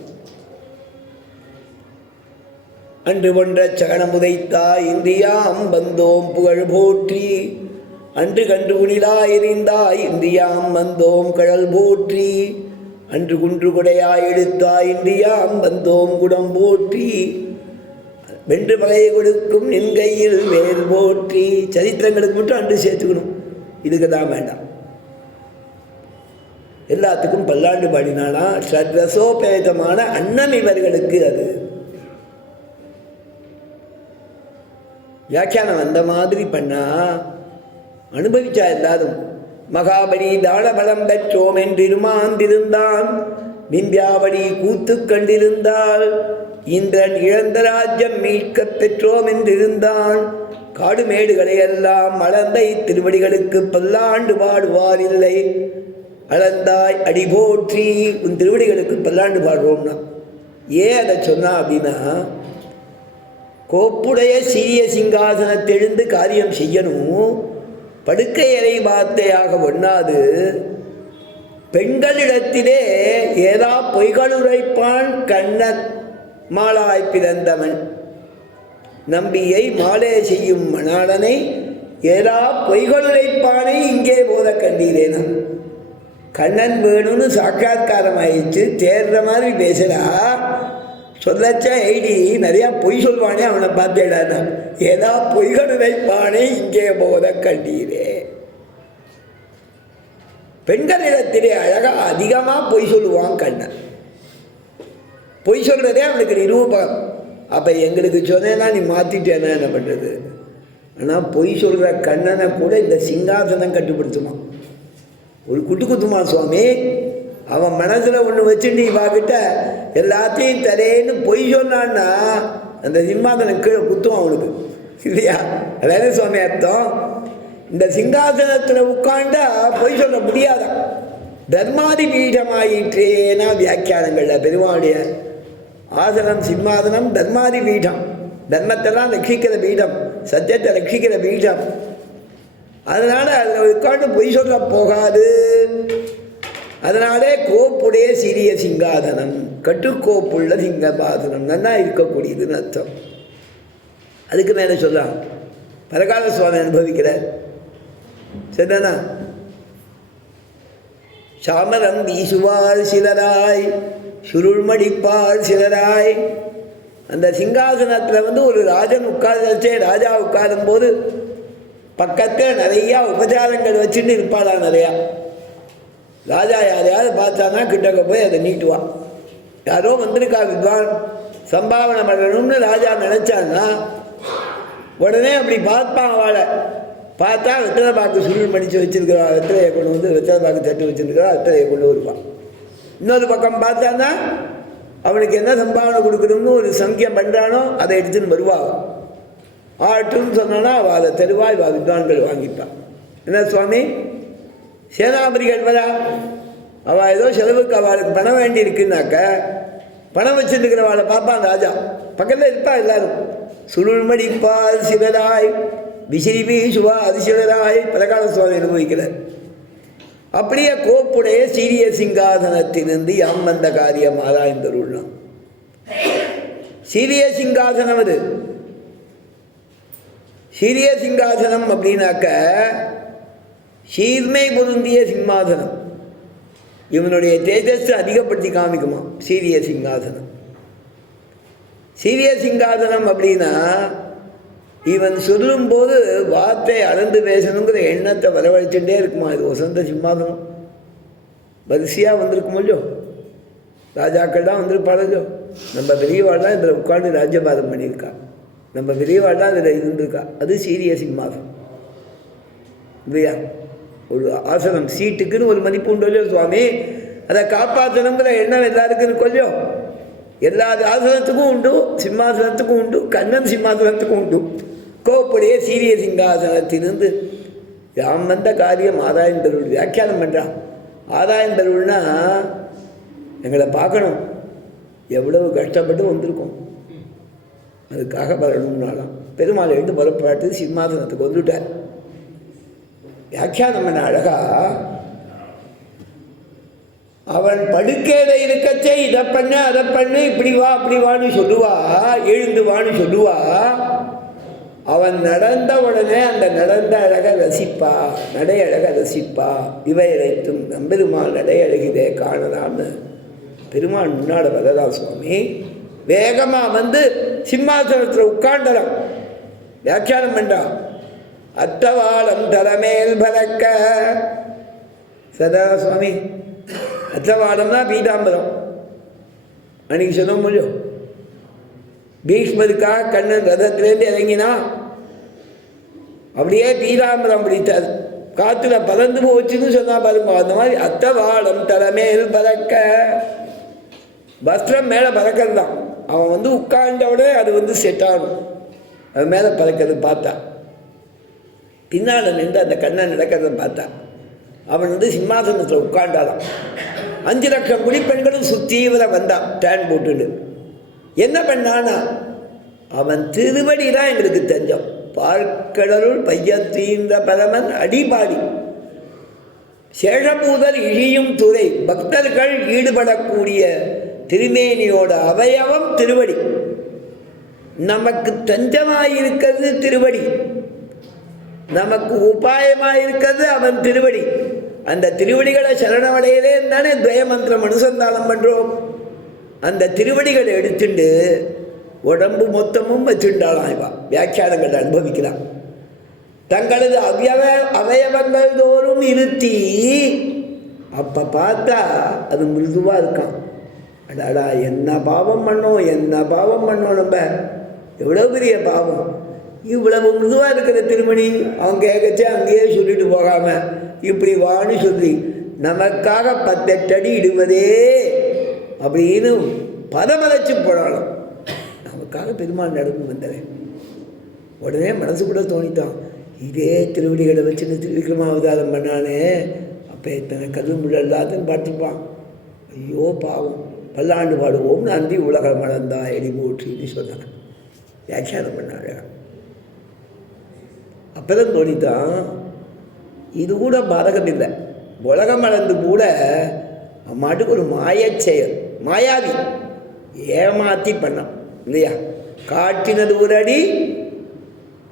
அன்று ஒன்ற சகனம் உதைத்தாய் இன்றியாம் வந்தோம் புகழ் போற்றி. அன்று கன்று குணிலாய் எறிந்தாய் இன்றியாம் வந்தோம் கடல் போற்றி. அன்று குன்று குடையாய் எடுத்தாய் இன்றியாம் வந்தோம் குடம் போற்றி. வென்று பகையை கொடுக்கும் நின் கையில் வேல் போற்றி. சரித்திரங்களுக்கு மட்டும் அன்று சேர்த்துக்கணும், இதுக்கு தான் வேண்டாம். எல்லாத்துக்கும் பல்லாண்டு பாடினானா சரசோபேதமான அன்னம் இவர்களுக்கு. அது வியாக்கியானம் அந்த மாதிரி பண்ணா அனுபவிச்சா எல்லாரும். மகாபலி தாளபலம் பெற்றோம் என்றிருமாந்திருந்தான், நிந்தியாவடி கூத்து கண்டிருந்தால் இந்திரன் இழந்த ராஜ்யம் மீட்க பெற்றோம் என்றிருந்தான். காடு மேடுகளை எல்லாம் அளந்தை திருவடிகளுக்கு பல்லாண்டு பாடுவார் இல்லை. அளந்தாய் அடி போற்றி. உன் திருவடிகளுக்கு பல்லாண்டு பாடுறோம்னா ஏன் அதை சொன்னா அப்படின்னா, கோப்புடைய சீரிய சிங்காசனத்தெழுந்து காரியம் செய்யணும். படுக்கை அறை வார்த்தையாக ஒண்ணாது. பெண்களிடத்திலே ஏதா பொய்களுரைப்பான் கண்ண மாலாய் பிறந்தவன். நம்பியை மாலே செய்யும் மணாளனை ஏதா பொய்களுரைப்பானை இங்கே போத கண்டீரேனா. கண்ணன் வேணும்னு சாட்சாத்காரம் ஆயிடுச்சு, தேர்ற மாதிரி பேசுறா. சொல்லச்சா ஐடி நிறையா பொய் சொல்வானே, அவனை பார்த்தேடானா. ஏதா பொய்களுரைப்பானை இங்கே போத கண்டீரே. பெண்களிடத்திலே அழகா அதிகமாக பொய் சொல்லுவான் கண்ணன். பொய் சொல்றதே அவனுக்கு நிரூபகம். அப்போ எங்களுக்கு சொன்னேன்னா நீ மாற்றிட்டேன்னா என்ன பண்ணுறது? ஆனால் பொய் சொல்கிற கண்ணனை கூட இந்த சிங்காசனம் கட்டுப்படுத்துமா. ஒரு குத்துமா சுவாமி, அவன் மனசில் ஒன்று வச்சுட்டு இவாகிட்ட எல்லாத்தையும் தரேன்னு பொய் சொன்னான்னா அந்த சிம்மாசனம் கீழே குத்தும் அவனுக்கு, இல்லையா? அதாவது சுவாமி அர்த்தம், இந்த சிங்காசனத்தில் உட்காண்டா பொய் சொல்ல முடியாதான். தர்மாதி பீடமாயிற்றேனா வியாக்கியானங்களில் பெருமாளுடைய ஆசனம் சிம்மாசனம் தர்மாதி பீடம். தர்மத்தெல்லாம் ரட்சிக்கிற பீடம், சத்தியத்தை ரட்சிக்கிற பீடம். அதனால் அதில் உட்காந்து பொய் சொல்ல போகாது. அதனாலே கோப்புடைய சிறிய சிங்காதனம், கட்டுக்கோப்புள்ள சிங்கபாதனம் நல்லா இருக்கக்கூடியதுன்னு அர்த்தம். அதுக்கு மேலே சொல்லலாம், பரகால சுவாமி அனுபவிக்கிறார். சரிதானா? சாமரம் வீசுவார் சிலராய் சுருள்மடிப்பார் சிலராய். அந்த சிங்காசனத்தில் ஒரு ராஜன் உட்கார்ந்தே, ராஜா உட்காரும் போது பக்கத்தில் நிறையா உபச்சாரங்கள் வச்சுட்டு இருப்பாளா நிறையா. ராஜா யாரையாவது பார்த்தானா கிட்டக்க போய் அதை நீட்டுவான். யாரோ வந்திருக்கா வித்வான் சம்பாவனை பண்ணணும்னு ராஜா நினச்சான்னா உடனே அப்படி பார்ப்பான். அவளை பார்த்தா வெத்தலை பாக்கு சுருள் மடித்து வச்சுருக்கிறா, வெத்தலையை கொண்டு வந்து வெத்தலை பாக்கு தட்டு வச்சுருக்கிறா, வெத்தலையை கொண்டு வருவான். இன்னொரு பக்கம் பார்த்தான்னா அவனுக்கு என்ன சம்பாவனை கொடுக்கணும்னு ஒரு சங்கியம் பண்ணுறானோ அதை எடுத்துன்னு வருவாள். ஆட்டுன்னு சொன்னான்னா அவள் அதை தருவாள். இவள் வித்வான்கள் வாங்கிப்பான். என்ன சுவாமி, சேனாபதிகள் வரா, அவள் ஏதோ செலவுக்கு அவளுக்கு பணம் வேண்டி இருக்குன்னாக்க பணம் வச்சுருக்கிறவாளை பார்ப்பான் ராஜா. பக்கத்தில் இருப்பா எல்லாரும். சுருள்மடிப்பால் சிவராய் விசிறிவி சுவா அதிசிவராய் பலகால சுவாமி அனுபவிக்கிறார். அப்படியே கோப்புடைய சீரிய சிங்காசனத்திலிருந்து யாம் வந்த காரியம் ஆராய்ந்தருள்ளாம். சீரிய சிங்காசனம் அது. சீரிய சிங்காசனம் அப்படின்னாக்க சீர்மை பொருந்திய சிம்மாசனம். இவனுடைய தேஜஸ் அதிகப்படுத்தி காமிக்குமா சீரிய சிங்காசனம். சீரிய சிங்காசனம் அப்படின்னா இவன் சொல்லும்போது வார்த்தை அளந்து பேசணுங்கிற எண்ணத்தை வரவழைச்சுட்டே இருக்குமா. இது வசந்த சிம்மாசனம் வரிசையாக வந்திருக்குமோ இல்லையோ, ராஜாக்கள் தான் வந்திருப்பாளோ. நம்ம பெரியவாள் தான் இதில் உட்காந்து ராஜ்யபாதம் பண்ணியிருக்கா. நம்ம விரைவாக அதில் இருந்திருக்கா. அது சீரிய சிம்மாசனம் இல்லையா? ஒரு ஆசனம் சீட்டுக்குன்னு ஒரு மதிப்பு உண்டு இல்லையோ சுவாமி, அதை காப்பாற்றணுங்கிற எண்ணம் எல்லாருக்குன்னு கொஞ்சம் எல்லா ஆசனத்துக்கும் உண்டு, சிம்மாசனத்துக்கும் உண்டு, கண்ணன் சிம்மாசனத்துக்கும் உண்டு. கோப்படியே சீரிய சிங்காசனத்திலிருந்து யாம் வந்த காரியம் ஆதாயம் தருள் வியாக்கியானம் பண்ணுறான். ஆதாயம் தருள்னா எங்களை பார்க்கணும், எவ்வளவு கஷ்டப்பட்டு வந்திருக்கோம், அதுக்காக வரணும்னாலாம் பெருமாள் எழுந்து புறப்பாட்டு சிம்மாசனத்துக்கு வந்துட்டார். வியாக்கியானம் என்ன அழகா, அவன் படுக்கையில இருக்கச்சே இதை பண்ண அதை பண்ணு, இப்படி வா அப்படி வான்னு சொல்லுவா, எழுந்து வான்னு சொல்லுவா. அவன் நடந்த உடனே அந்த நடந்த அழக ரசிப்பா, நடை அழக ரசிப்பா. இவை அழைத்தும் நம்பெருமாள் நடை அழகிதே காணலாம்னு பெருமாள் முன்னாடி வரலாம் சுவாமி. வேகமாக வந்து சிம்மாசனத்தில் உட்காண்டலாம். வியாக்கியானம் பண்ணுறான். அத்தவாளம் தலைமேல் பறக்க சதா சுவாமி. அத்தவாளம்னா பீதாம்பரம். அன்னைக்கு சொல்ல முடியும், பீஷ்மருக்காக கண்ணன் ரதத்திலேருந்து இறங்கினா அப்படியே பீதாம்பரம் பிடித்தார், காற்றுல பறந்து போச்சுன்னு சொன்னா பாருங்க. அந்த மாதிரி அத்தவாளம் தலைமேல் பறக்க, வஸ்திரம் மேலே பறக்கிறது தான். அவன் வந்து உட்கார்ந்த உடனே அது வந்து செட் ஆகணும், அது மேலே பறக்கிறது பார்த்தா. பின்னால் நின்று அந்த கண்ணன் நடக்கிறத பார்த்தா அவன் வந்து சிம்மாசனத்தில் உட்காண்டாதான். 5 லட்சம் குடிப்பெண்களும் சுத்தீவிர வந்தான் டேன் போட்டுன்னு. என்ன பண்ணானா, அவன் திருவடி தான் எங்களுக்கு தஞ்சம். பார்க்கடலுள் பையத்தீன்ற பரமன் அடிபாடி சேஷபூதர் இழியும் துறை, பக்தர்கள் ஈடுபடக்கூடிய திருமேனியோட அவயவம் திருவடி. நமக்கு தஞ்சமாயிருக்கிறது திருவடி, நமக்கு உபாயமாயிருக்கிறது அவன் திருவடி. அந்த திருவடிகளை சரணமடையிலே தானே துவயமந்திரம் அனுசந்தானம் பண்ணுறோம். அந்த திருவடிகளை எடுத்துட்டு உடம்பு மொத்தமும் வச்சுட்டாளாம். இவா வியாக்கியானங்களை அனுபவிக்கிறான். தங்களது அவயவங்கள் தோறும் இருத்தி, அப்போ பார்த்தா அது மிருதுவாக இருக்கான். அடாடா என்ன பாவம் பண்ணோம், என்ன பாவம் பண்ணோம், நம்ம எவ்வளோ பெரிய பாவம். இவ்வளவு மிருதுவாக இருக்கிற திருமணி அவன் கேட்கச்சே அங்கேயே சொல்லிட்டு போகாமல் இப்படி வான்னு சொல்லி நமக்காக 18 அடி இடுவதே அப்படின்னு பதமலைச்சு போனாலும் நமக்காக பெருமாள் நடந்து வந்தவன். உடனே மனசு கூட தோணித்தான், இதே திருவடிகளை வச்சுன்னு திருவிக்ரமாவதாரம் பண்ணானே, அப்போ இத்தனை கரும்புள்ள எல்லாத்தையும் பார்த்துப்பான். ஐயோ பாவம், பல்லாண்டு பாடுவோம் நந்தி உலகம் மலர்ந்தா எடி போற்றின்னு சொன்னாங்க. வியாக்கியானம் பண்ணாங்க. அப்போதான் தோணித்தான், இது கூட பாதகம் இல்லை. உலகம் மலர்ந்து கூட அம்மாட்டுக்கு ஒரு மாயச்செயல், மாயாவி ஏமாற்றி பண்ணான் இல்லையா? காட்டினது ஒரு அடி,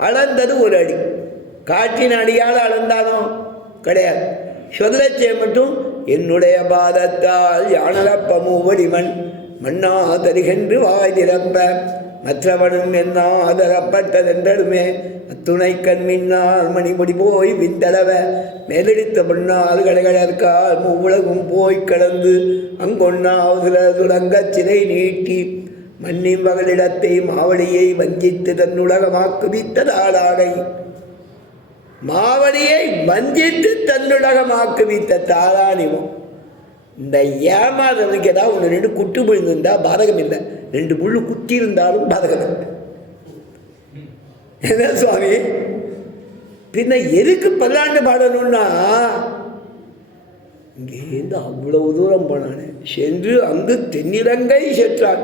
அளந்தது ஒரு அடி. காட்டின அடியால் அளந்தானோ கிடையாது. சொல்லச்சே மட்டும் என்னுடைய பாதத்தால் யானரப்ப மூவடிமண் மண்ணா தருகென்று வாய் நிரப்ப மற்றவனும் என்ன ஆதரப்பட்டதென்றடுமே அத்துணை கண்மின்னால் மணிமுடி போய் விந்தளவ மேலெடுத்த பொன்னால் கடைகளற்கால் மூவுலகும் போய் கடந்து அங்கொன்னாவுதுல துடங்கச் சிறை நீட்டி மண்ணின் மகளிடத்தை மாவடியை வஞ்சித்து தன்னுலகமாக்குவித்ததாளாகை. மாவடியை வஞ்சித்து தன்னுலகமாக்குவித்த தாளானிவம். இந்த ஏமாறவனுக்கு ஏதாவது ஒன்று 2 குட்டு விழுந்திருந்தா பாதகம் இல்லை, 2 முள்ளு குத்தி இருந்தாலும் பாதகம் இல்லை. என்ன சுவாமி, பின்ன எதுக்கு பல்லாண்டு பாடணும்னா, இங்கேருந்து அவ்வளவு தூரம் போனானே, சென்று அங்கு தென்னிலங்கை சென்றான்.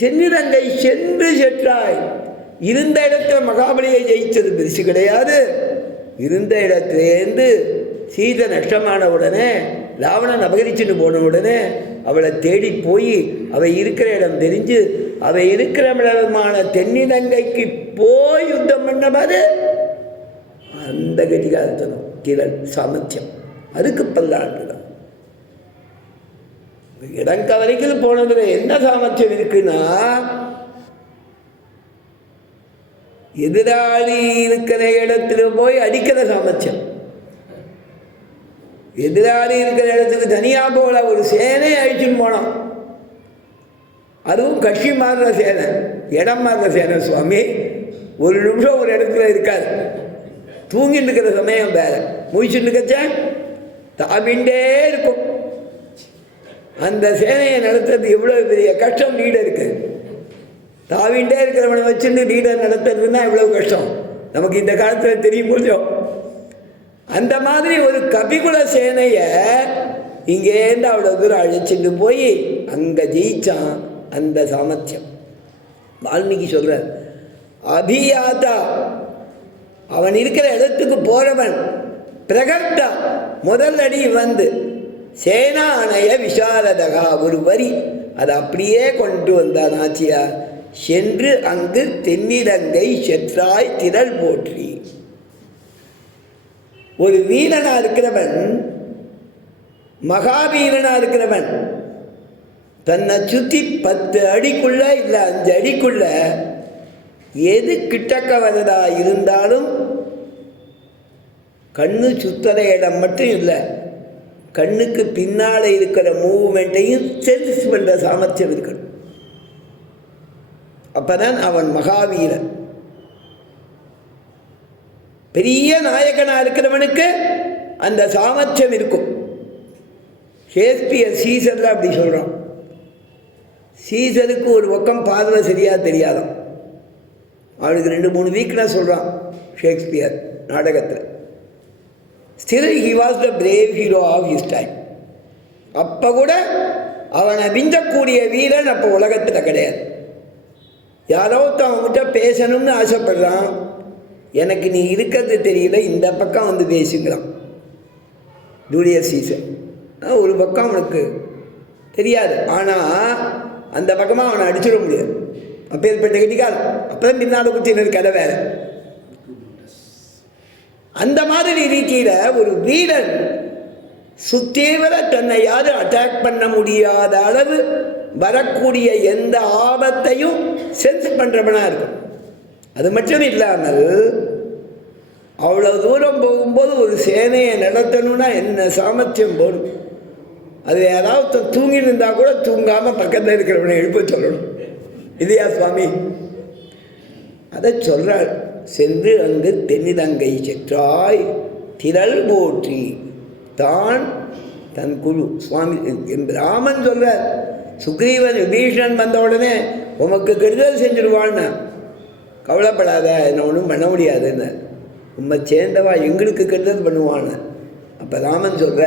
தென்னிலங்கை சென்று சென்றாய். இருந்த இடத்துல மகாபலியை ஜெயித்தது பெருசு கிடையாது. இருந்த இடத்துலேருந்து சீதை நஷ்டமான உடனே ராவணன் அபகரிச்சுட்டு போன உடனே அவளை தேடி போய் அவள் இருக்கிற இடம் தெரிஞ்சு அவள் இருக்கிற இடமான தென்னிலங்கைக்கு போய் யுத்தம் பண்ணபாரு அந்த கடிகாரத்தனம் திறன் சாமர்த்தியம். அதுக்கு பல்லாண்டு தான். இடங்கவரைக்கும் போனதுல என்ன சாமர்த்தியம் இருக்குன்னா, எதிராளி இருக்கிற இடத்துல போய் அடிக்கிற சாமர்த்தியம். எதிராளி இருக்கிற இடத்துக்கு தனியாக போல ஒரு சேனை அழிச்சுன்னு போனோம். அதுவும் கட்சி மாறுற சேனை, இடம் மாறுற சேனை சுவாமி. ஒரு நிமிஷம் ஒரு இடத்துல இருக்காது. தூங்கிட்டு இருக்கிற சமயம் வேற, முடிச்சுட்டு இருக்கச்ச தாவிண்டே இருக்கும். அந்த சேனையை நடத்துறது எவ்வளோ பெரிய கஷ்டம் லீடருக்கு. தாவிண்டே இருக்கிறவனை வச்சுட்டு லீடர் நடத்துறதுன்னா எவ்வளோ கஷ்டம் நமக்கு இந்த காலத்தில் தெரியும் கொஞ்சம். அந்த மாதிரி ஒரு கபிகுல சேனையை இங்கேருந்து அவ்வளோ தூரம் அழைச்சிட்டு போய் அங்கே ஜெயிச்சான். அந்த சாமர்த்தியம் வால்மீகி சொல்கிறார். அபியாதா, அவன் இருக்கிற இடத்துக்கு போகிறவன். பிரகர்த்தா, முதல் அடி வந்து சேனானய விஷாரதகா, ஒரு வரி அதை அப்படியே கொண்டு வந்தான் ஆச்சியார். சென்று அங்கு தென்னிலங்கை செற்றாய் திரள் போற்றி. ஒரு வீரனா இருக்கிறவன், மகாவீரனா இருக்கிறவன் தன்னை சுற்றி 10 அடிக்குள்ள இல்லை 5 அடிக்குள்ள எது கிட்டக்க வரதா இருந்தாலும் கண்ணு சுத்தற இடம் மட்டும் இல்லை, கண்ணுக்கு பின்னால் இருக்கிற மூவ்மெண்ட்டையும் சென்ஸ் பண்ணுற சாமர்த்தியம் இருக்கணும். அப்பதான் அவன் மகாவீரன். பெரிய நாயகனாக இருக்கிறவனுக்கு அந்த சாமர்த்தியம் இருக்கும். ஷேக்ஸ்பியர் சீசரில் அப்படி சொல்கிறான். சீசருக்கு ஒரு பக்கம் பார்வை சரியாக தெரியாதான். அவனுக்கு 2-3 வீக்னஸ் சொல்கிறான் ஷேக்ஸ்பியர் நாடகத்தில். Still he was the brave hero of his time. அப்போ கூட அவனை விஞ்சக்கூடிய வீரன் அப்போ உலகத்தில் கிடையாது. யாரோ அவன்கிட்ட பேசணும்னு ஆசைப்படுறான், எனக்கு நீ இருக்கிறது தெரியல, இந்த பக்கம் வந்து பேசுங்கிறான் ஜூலியஸ் சீசர். ஒரு பக்கம் அவனுக்கு தெரியாது, ஆனால் அந்த பக்கமாக அவனை அடிச்சிட முடியாது. அப்பேற்பட்ட கட்டிக்கால் அப்போதான் பின்னால் குத்தினர் கதை வேறு. அந்த மாதிரி இருக்கிற ஒரு வீரன் சுத்தீவிர தன்னை யாரும் அட்டாக் பண்ண முடியாத அளவு வரக்கூடிய எந்த ஆபத்தையும் சென்ஸ் பண்ணுறவனாக இருக்கும். அது மட்டும் இல்லாமல் அவ்வளோ தூரம் போகும்போது ஒரு சேனையை நடத்தணும்னா என்ன சாமர்த்தியம் போடும். அது யாராவது தூங்கிட்டு இருந்தால் கூட தூங்காமல் பக்கத்தில் இருக்கிறவனை எழுப்ப சொல்லணும் இல்லையா சுவாமி? அதை சொல்கிறாள். சென்று அங்கு தென்னிலங்கை செற்றாய் திரள் போற்றி. தான் தன் குழு சுவாமி ராமன் சொல்கிறார். சுக்ரீவன் விபீஷணன் வந்த உடனே உமக்கு கெடுதல் செஞ்சிருவான்னு, கவலைப்படாத, என்ன ஒன்றும் பண்ண முடியாதுன்னு, உண்மை சேர்ந்தவா எங்களுக்கு கெடுதல் பண்ணுவான்னு. அப்போ ராமன் சொல்கிற,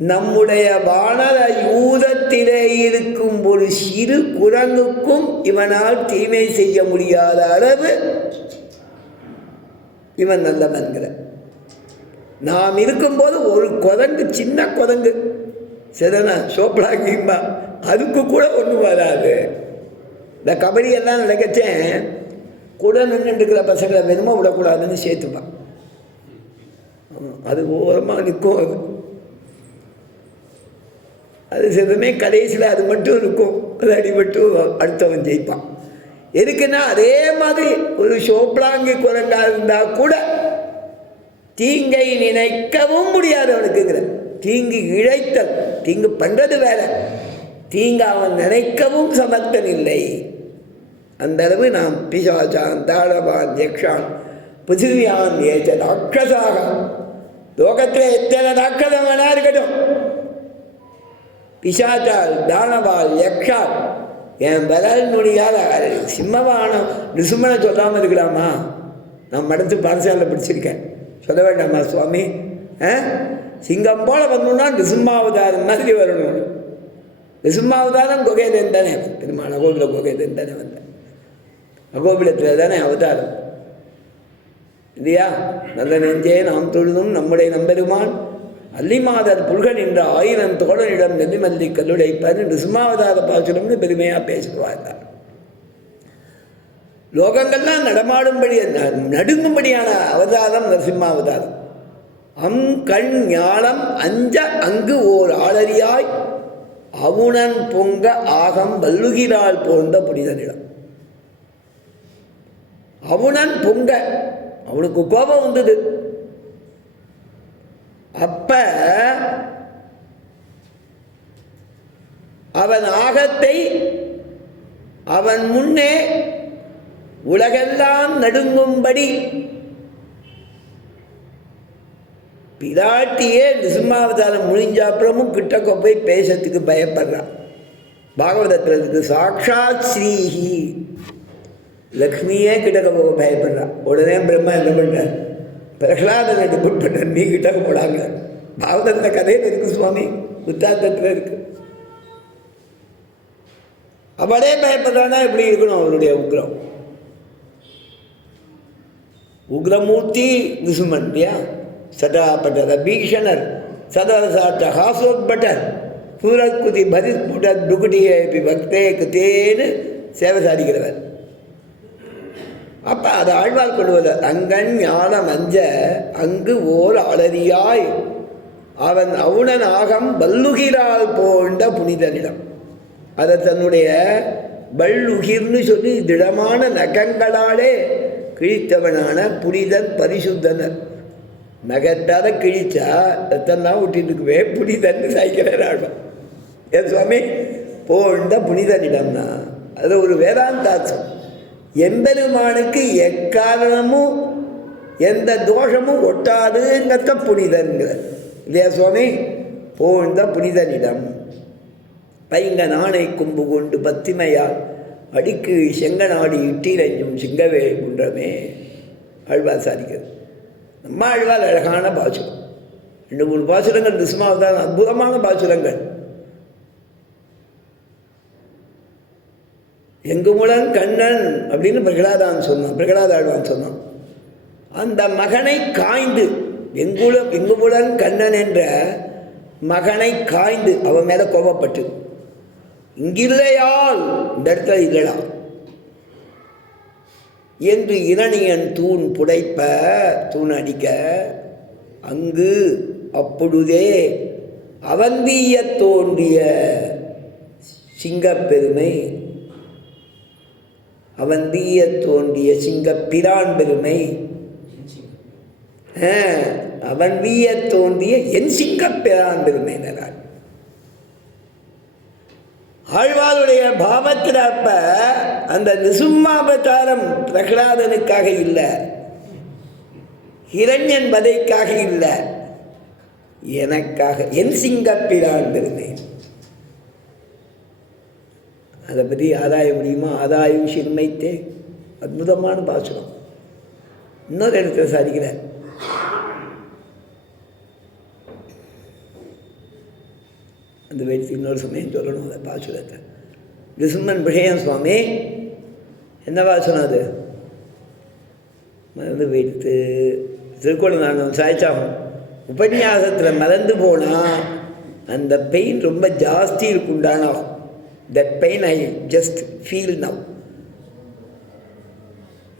நம்முடைய வானர யூதத்திலே இருக்கும் ஒரு சிறு குரங்குக்கும் இவனால் தீமை செய்ய முடியாத அளவு இவன் நல்லவன்கிற. நாம் இருக்கும்போது ஒரு குரங்கு, சின்ன குரங்கு சரிண்ணா சோப்பலாங்கிம்பா, அதுக்கு கூட ஒன்றும் வராது. இந்த கபடியெல்லாம் நடக்கச்சேன் கூட நின்றுட்டுருக்கிற பசங்களை வெறுமா விடக்கூடாதுன்னு சேர்த்துப்பான். அது ஓரமாக நிற்கும். அது சிலமே கடைசியில் அது மட்டும் இருக்கும், அது அடிபட்டு அடுத்தவன் ஜெயிப்பான். எதுக்குன்னா அதே மாதிரி ஒரு சோப்லாங்கி குரங்கா இருந்தால் கூட தீங்கை நினைக்கவும் முடியாது அவனுக்குங்கிற. தீங்கு இழைத்தல், தீங்கு பண்ணுறது வேற, தீங்கு அவன் நினைக்கவும் சமர்த்தன் இல்லை. அந்த அளவு நாம் பிசாச்சான் தாழவான் யக்ஷான் பிருத்திவியான் ஏச்ச ராட்சசாக. லோகத்தில் எத்தனை ராட்சதம் வேணா இருக்கட்டும், பிசாச்சால் தானவால் யக்ஷால் என் விரல் நுனியால் சிம்மவானம் நிசுமனை சொல்லாமல் இருக்கலாமா? நான் மடத்து பாடசாலையில் படிச்சிருக்கேன், சொல்ல வேண்டாமா சுவாமி? சிங்கம் போல வரணும்னா நிசும்மாவதாரம் மாதிரி வரணும். நிசும்மாவதாரம் குகைதன் தானே, பெருமாள் அகோபில குகைதன் தானே வந்தேன், அகோபிலத்தில் தானே அவதாரம் இல்லையா? நல்ல நெஞ்சே நாம் தொழுதும் நம்முடைய நம்பெருமான் அல்லிமாதர் புல்கன் என்ற 1000 தோழனிடம் நெல்லிமல்லி கல்லுடைப்பார் நிசுமாவதார பாசுரம்னு பெருமையாக பேசுவாங்க. லோகங்கள்லாம் நடமாடும்படி நடுங்கும்படியான அவதாரம் நரசிம்மாவதாரம். கண் ஞானம் அஞ்ச அங்கு ஓர் ஆளறியாய் அவுணன் பொங்க ஆகம் வல்லுகிறாள் போன்ற புனிதனிடம். அவுணன் பொங்க, அவனுக்கு கோபம் வந்தது. அப்ப அவன் ஆகத்தை அவன் முன்னே உலகெல்லாம் நடுங்கும்படி பிராட்டியே நிருசிம்மாவதாரம் முடிஞ்சாப்புறமும் கிட்டக்க போய் பேசத்துக்கு பயப்படுறான். பாகவதத்தில் இருக்கு, சாட்சாத் ஸ்ரீஹி லக்ஷ்மியே கிட்டக்க போக பயப்படுறான். உடனே பிரம்மா என்ன பண்ணுறார், பிரகலாதனை டிபுட் பண்ணுற, நீ கிட்டக்க போடாங்க. பாகவதத்தில் கதையில் இருக்கு சுவாமி, புத்தாந்தத்தில் இருக்கு. அவளே பயப்படுறானா எப்படி இருக்கணும் அவருடைய உக்ரம்? உக்ரமூர்த்தி நிருசிம்மன் இல்லையா? சட்டாப்பட்டத பீஷணர் சதசாட்ட ஹாசோத்பட்டர் சூரத்குதி பரிஸ்புட துகுடியை பக்தே குத்தேன்னு சேவை சாதிக்கிறவர். அப்போ அதை ஆழ்வார் கொள்வது, அங்கன் ஞானம் அஞ்ச அங்கு ஓர் அலறியாய் அவன் அவுணன் ஆகம் வல்லுகிறாள் போன்ற புனிதனிடம். அதை தன்னுடைய வல்லுகிர்னு சொல்லி திடமான நகங்களாலே கிழித்தவனான புனிதன் பரிசுத்தனர். நகத்தாத கிழிச்சா ரத்தம்லாம் விட்டுட்டுக்குவே புனிதன்னு சாய்க்கிறார் ஆழ்வார். ஏன் சுவாமி? போன்ற புனிதனிடம்னா அது ஒரு வேதாந்தார்த்தம். எம்பெருமானுக்கு எக்காரணமும் எந்த தோஷமும் ஒட்டாதுங்கிறத புனிதன்கிற இல்லையா சுவாமி? போன்ற புனிதனிடம் பைங்க நாணை கும்பு கொண்டு பத்திமையால் அடிக்கு செங்கநாடி இட்டிலஞ்சும் சிங்கவே குன்றமே ஆழ்வார் சாதிக்கிறது. நம்ம ஆழ்வார் அழகான பாசுரம், 2-3 பாசுரங்கள் நிருசிம்மாவதாரம் அற்புதமான பாசுரங்கள். எங்குமுடன் கண்ணன் அப்படின்னு பிரகலாதான் சொன்னான், பிரகலாத ஆழ்வான் சொன்னான். அந்த மகனை காய்ந்து எங்குமுடன் கண்ணன் என்ற மகனை காய்ந்து அவன் மேலே கோபப்பட்டு, இங்கில்லையால் இந்த இடத்துல இல்லடா என்று இரணியன் தூண் புடைப்ப, தூண் அடிக்க, அங்கு அப்பொழுதே அவந்திய தோன்றிய சிங்கப்பெருமை, அவந்திய தோன்றிய சிங்கப்பிரான் பெருமை, அவந்திய தோன்றிய என் சிங்கப்பிரான் பெருமை என்றார் ஆழ்வாருடைய பாவத்தில். அப்ப அந்த நிருசிம்மாவதாரம் பிரகலாதனுக்காக இல்லை, ஹிரண்யன் வதைக்காக இல்லை, எனக்காக, என் சிங்கப்பிரான் பெருமை. அதை பற்றி ஆதாய முடியுமா? ஆதாயம் சின்மைத்தே அற்புதமான பாசுரம். இன்னொரு இடத்துல சாதிக்கிறேன், அந்த வயசு இன்னொரு சமயம் சொல்லணும் அதை பாசுரத்தை. நிருசிம்மன் விஷயம் சுவாமி என்ன பாசுரம் அது? மறந்து போயிடுத்து. திருக்குறள் சாய்ச்சாகும் உபன்யாசத்தில் மறந்து போனால் அந்த பெயின் ரொம்ப ஜாஸ்தி இருக்குண்டானாகும். That pain I just feel now.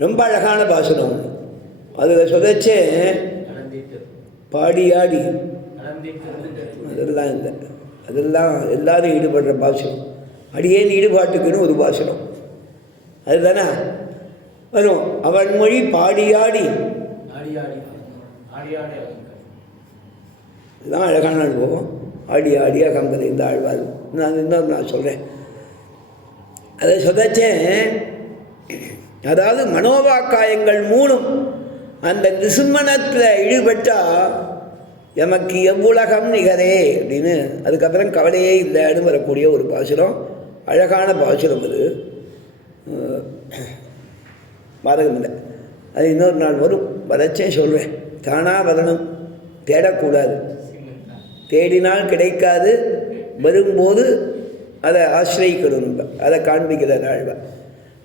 ரொம்ப அழகான பாசுரம் ஒன்று. அதில் சொதச்சே பாடி ஆடி அதெல்லாம் இல்லை, அதெல்லாம் எல்லாரும் ஈடுபடுற பாசுரம். அடியேன் ஈடுபாட்டுக்குன்னு ஒரு பாசுரம் அதுதானே வரும். அவன் மொழி பாடியாடி இதுதான் அழகான அனுபவம். ஆடி ஆடியா கம்பது இந்த ஆழ்வார். நான் சொல்கிறேன் அதை சொதச்சேன். அதாவது மனோவாக்காயங்கள் மூணும் அந்த நிருசிம்மனத்தில் ஈடுபட்டால் எமக்கு எவ்வுலகம் நிகரே அப்படின்னு அதுக்கப்புறம் கவலையே இல்லைன்னு வரக்கூடிய ஒரு பாசுரம். அழகான பாசுரம் அது, பாதகம் இல்லை. அது இன்னொரு நாள் வரும், வதச்சே சொல்கிறேன். தானாக வரணும், தேடக்கூடாது. தேடினால் கிடைக்காது, வரும்போது அதை ஆசிரியக்கணும். நம்ம அதை காண்பிக்கிறார் ஆழ்வார்.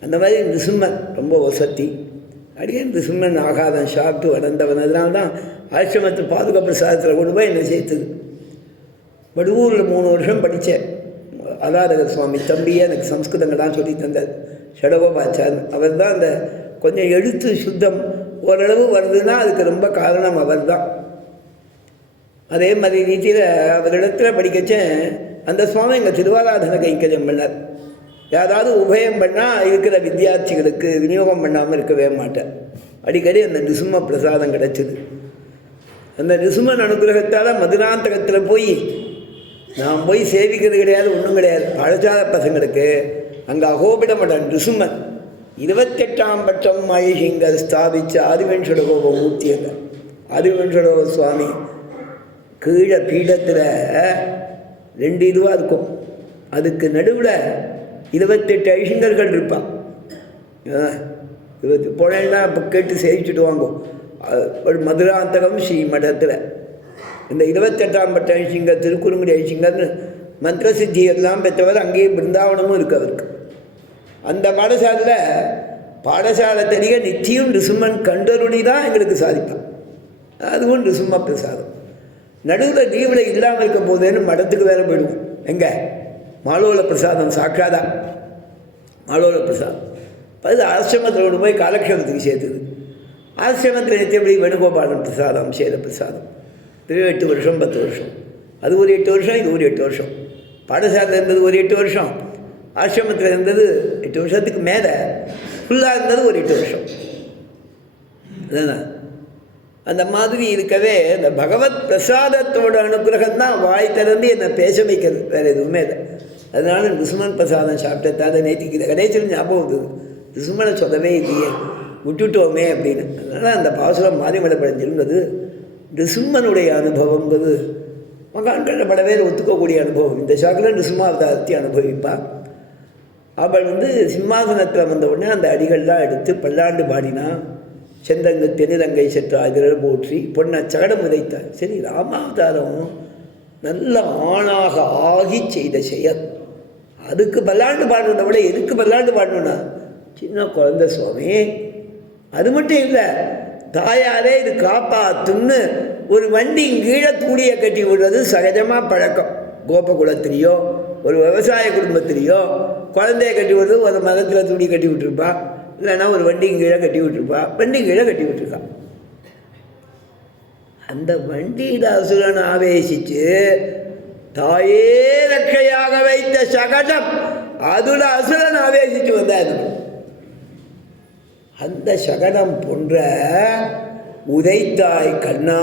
அந்த மாதிரி நிருசிம்மன் ரொம்ப வசதி. அடியே நிருசிம்மன் ஆகாதம் சாப்பிட்டு வளர்ந்தவன். அதனால்தான் ஆசிரமத்து பாதுகாப்பு சாதத்தில் கொண்டு போய் என்னை சேர்த்துது. வடுவூரில் 3 வருஷம் படித்தேன். அலாரகர் சுவாமி தம்பியே எனக்கு சம்ஸ்கிருதங்கள்லாம் சொல்லி தந்தார். ஷடகோபாச்சார் அவர் தான் அந்த கொஞ்சம் எழுத்து சுத்தம் ஓரளவு வருதுன்னா அதுக்கு ரொம்ப காரணம் அவர் தான். அதே மாதிரி ரீதியில் அவரிடத்தில் படிக்கச்சேன் அந்த சுவாமி எங்கள் திருவாராதன கைங்கரியம் பண்ணார். யாராவது உபயம் பண்ணால் இருக்கிற வித்தியார்த்திகளுக்கு விநியோகம் பண்ணாமல் இருக்கவே மாட்டேன். அடிக்கடி அந்த நிருசிம்ம பிரசாதம் கிடச்சிது. அந்த நிருசிம்மன் அனுகிரகத்தால் மதுராந்தகத்தில் போய் நான் போய் சேவிக்கிறது கிடையாது, ஒன்றும் கிடையாது. பழச்சாத பசங்களுக்கு அங்கே அகோபிட மடன் ரிசுமன் 28ஆம் பட்டம் மகிஷிங்கர் ஸ்தாபித்த ஆதிவெங்கடகோப மூர்த்தியங்க. ஆதிவெங்கடகோப சுவாமி கீழே பீடத்தில் 2 இதுவாக இருக்கும். அதுக்கு நடுவில் 28 ஐஷிங்கர்கள் இருப்பான். போனேன்னா இப்போ கேட்டு சேவிச்சுட்டு வாங்கும். ஒரு மதுராந்தகம் ஸ்ரீ மடத்தில் இந்த 28ஆம் பட்ட ஐஷிங்கர், திருக்குறுங்குடி ஐஷிங்கர்னு மந்திர சித்தியெல்லாம் பெற்றவர். அங்கேயே பிருந்தாவனமும் இருக்கு அவருக்கு. அந்த பாடசாலை தெரிய நித்தியம் ரிசுமன் கண்டருளி தான் எங்களுக்கு சாதிப்பான். அதுவும் ரிசும பிரசாதம். நடுவில் லீவில் இல்லாமல் இருக்க போதேன்னு மடத்துக்கு வேற போயிடுவோம். எங்கே மாலோல பிரசாதம் சாக்காதா மாலோல பிரசாதம். அது ஆசிரமத்தில் கொண்டு போய் காலக்ஷேபத்துக்கு சேர்த்துது. ஆசிரமத்தில் நித்தியப்படி வேணுகோபாலன் பிரசாதம், சேத பிரசாதம். 8 வருஷம் 10 வருஷம். அது ஒரு 8 வருஷம், இது ஒரு 8 வருஷம். பாடசாலையில் இருந்தது ஒரு 8 வருஷம், ஆசிரமத்தில் இருந்தது 8 வருஷத்துக்கு மேலே, ஃபுல்லாக இருந்தது ஒரு 8 வருஷம். அதுதான் அந்த மாதிரி இருக்கவே இந்த பகவத் பிரசாதத்தோட அனுகிரகம் தான் வாய் திறந்து என்னை பேச வைக்கிறது, வேறு எதுவுமே இல்லை. அதனால ரிசுமன் பிரசாதம் சாப்பிட்டதை நேற்றுக்கு கணேசன் ஞாபகம் இருந்தது. ரிசுமனை சொல்லவே இல்லையே, விட்டுட்டோமே அப்படின்னு. அதனால் அந்த பாசுரம் மாறிமலைப்படைஞ்சிருந்தது. ரிசும்மனுடைய அனுபவங்கிறது மகான்கள் படவே ஒத்துக்கக்கூடிய அனுபவம். இந்த சாக்கில் ரிசுமாவதாரத்தை அனுபவிப்பாள். அவள் சிம்மாசனத்தில் வந்த உடனே அந்த அடிகள்லாம் எடுத்து பல்லாண்டு பாடினா. செந்தங்கு தெனிரங்கை செற்றாதிரர் போற்றி பொன்ன சகடம் உதைத்தார். சரி, ராமாவதாரம் நல்ல ஆணாக ஆகி செய்த செயல். அதுக்கு பல்லாண்டு பாடுறதை விட எதுக்கு பல்லாண்டு பாடணும்னா, சின்ன குழந்தை சுவாமி. அது மட்டும் இல்லை, தாயாரே இது காப்பாத்துன்னு ஒரு வண்டி கீழே தூடியை கட்டி விடுறது சகஜமாக பழக்கம். கோபகுலத்திலேயோ ஒரு விவசாய குடும்பத்திலேயோ குழந்தைய கட்டி விடுறது ஒரு மதத்தில் தூடி கட்டி விட்டுருப்பா, இல்லைன்னா ஒரு வண்டி கீழே கட்டி விட்டுருப்பா. வண்டி கீழே கட்டி விட்டுருக்கான். அந்த வண்டியில் அசுரன் ஆவேசிச்சு தாயே ரட்சையாக வைத்த சகடம் அதுல அசுரன் ஆவேசிச்சு வந்தார். அந்த சகடம் போன்ற உதைத்தாய் கண்ணா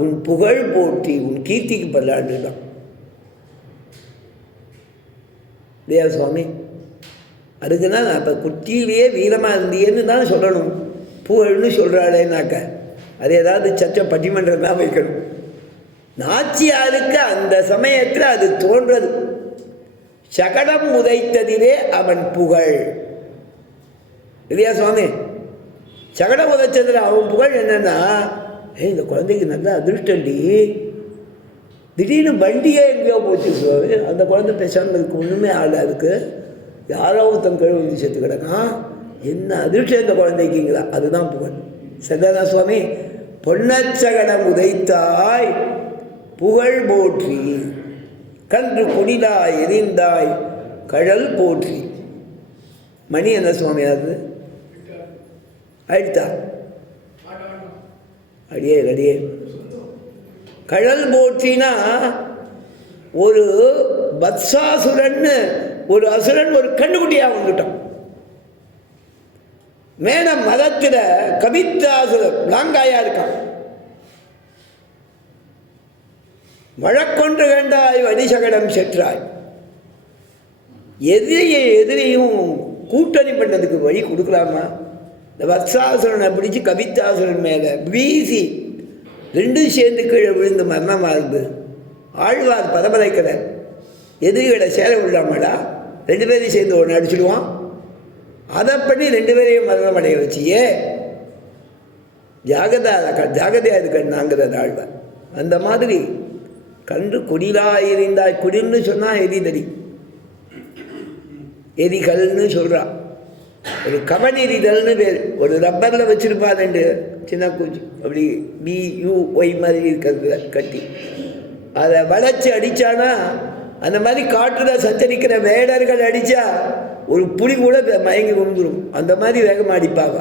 உன் புகழ் போற்றி உன் கீர்த்திக்கு பல்லாண்டுதான் இல்லையா சுவாமி? அதுக்குன்னா நான் இப்போ குட்டியிலேயே வீரமாக இருந்தியேன்னு தான் சொல்லணும். புகழ்னு சொல்கிறாளேனாக்க அது ஏதாவது சச்ச பட்டிமன்றம் தான் வைக்கணும். நாச்சியாருக்கு அந்த சமயத்தில் அது தோன்றது. சகடம் உதைத்ததிலே அவன் புகழ் இல்லையா சுவாமி? சகடம் உதைச்சதில் அவன் புகழ் என்னன்னா, இந்த குழந்தைக்கு நல்ல அதிர்ஷ்டண்டி, திடீர்னு வண்டியே எங்கேயோ போச்சு சுவாமி. அந்த குழந்தை பேசாமல் இருக்கு, ஒன்றுமே ஆள இருக்கு, யாராவது தன் கழுவு வந்து சேர்த்து கிடக்கான், என்ன அதிர்ஷ்டம் இந்த குழந்தைக்குங்களா, அதுதான் புகழ். சங்கரா சுவாமி பொன்னச்சகடம் உதைத்தாய் புகழ் போற்றி கன்று குடிலாய் எரிந்தாய் கழல் போற்றி. மணி என்ன சுவாமி அது ஆயிடுத்தா? அடியே அடியே கழல் போற்றினா ஒரு வத்சாசுரன்னு ஒரு அசுரன் ஒரு கண்ணுக்குட்டியாக வந்துட்டான். மேல மதத்தில் கவித்தாசுரன் லாங்காயா இருக்கான். வழக்கொன்று கண்டாய் வடிசகடம் செற்றாய். எதிரியும் கூட்டணி பண்ணதுக்கு வழி கொடுக்கலாமா? இந்த வத்சாசுரனை பிடிச்சி கவித்தாசுரன் மேலே வீசி 2 சேர்ந்து கீழே விழுந்து மரணமாக இருந்து ஆழ்வார் பரபரைக்கிற எதிரிகளை சேர விடலாமாடா? 2 பேரையும் சேர்ந்து ஒன்று அடிச்சுடுவான். அதை பண்ணி 2 பேரையும் மரணம் அடைய வச்சியே. ஜாகதையாக இருக்கண்ணாங்கிறது ஆழ்வார். அந்த மாதிரி கன்று குடிலாய் எரிந்தாய். குடின்னு சொன்னால் எரிதடி, எரிகள்னு சொல்கிறான். ஒரு கவன் எரிதல்னு பேர். ஒரு ரப்பரில் வச்சுருப்பா 2 சின்ன குச்சி, அப்படி BUY மாதிரி இருக்கிறது கட்டி, அதை வளைச்சி அடித்தானா அந்த மாதிரி காற்றில் சஞ்சரிக்கிற வேடர்கள் அடித்தா ஒரு புலி கூட மயங்கி விழுந்துடும். அந்த மாதிரி வேகமாக அடிப்பாங்க.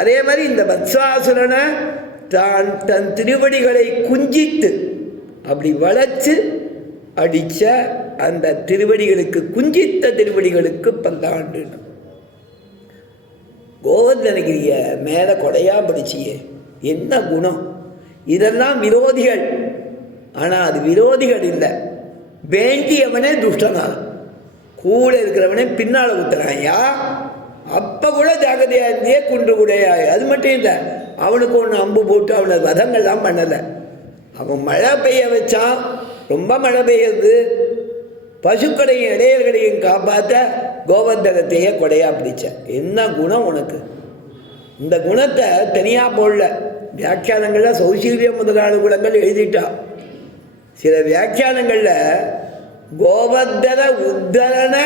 அதே மாதிரி இந்த வத்சாசுரனை தன் திருவடிகளை குஞ்சித்து அப்படி வளைச்சு அடித்த அந்த திருவடிகளுக்கு, குஞ்சித்த திருவடிகளுக்கு 10 ஆண்டு. கோவர்தனகிரிய மேலே கொடையாக படிச்சியே, என்ன குணம்! இதெல்லாம் விரோதிகள். ஆனால் அது விரோதிகள் இல்லை, வேண்டியவனே துஷ்டனான், கூட இருக்கிறவனே பின்னால் ஊத்துறாயா. அப்போ கூட ஜாகிரதையாக இருந்தே குன்று கூடையாய். அது மட்டும் இல்லை, அவனுக்கு ஒன்று அம்பு போட்டு அவனை வதங்கள்லாம் பண்ணலை. அவன் மழை பெய்ய வச்சான், ரொம்ப மழை பெய்யுது, பசுக்களையும் இடையர்களையும் காப்பாற்ற கோவர்தனத்தையே கொடையாக பிடிச்சேன். என்ன குணம் உனக்கு! இந்த குணத்தை தனியாக போடல, வியாக்கியானங்களில் சௌசீரியம் முதலான குணங்கள் எழுதிட்டான். சில வியாக்கியானங்களில் கோவர்தன உத்தரண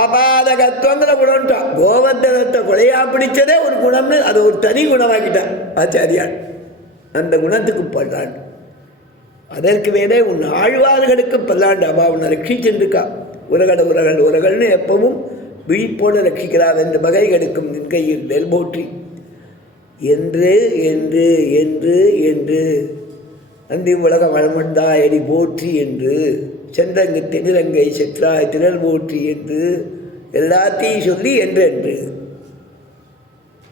ஆபாதகத்துவங்கிற குணம்ட்டான். கோவர்தனத்தை கொலையாக பிடிச்சதே ஒரு குணம்னு அதை ஒரு தனி குணமாக்கிட்டான் ஆச்சாரியான். அந்த குணத்துக்கு பல்லாண்டு, அதற்கு மேலே உன் ஆழ்வார்களுக்கு பல்லாண்டு. அப்பா உன்னை ரட்சிச்சுருக்கா. உரகள்னு எப்பவும் விழிப்போடு ரட்சிக்கிறார் என்று வகை கெடுக்கும் நின் கையில் நெல் போற்றி என்று என்று என்று என்று அந்தி உலக வளமண்டா எடி போற்றி என்று சென்றங்கு திணிரங்கை செற்றாய் திரள் போற்றி என்று எல்லாத்தையும் சொல்லி என்றென்று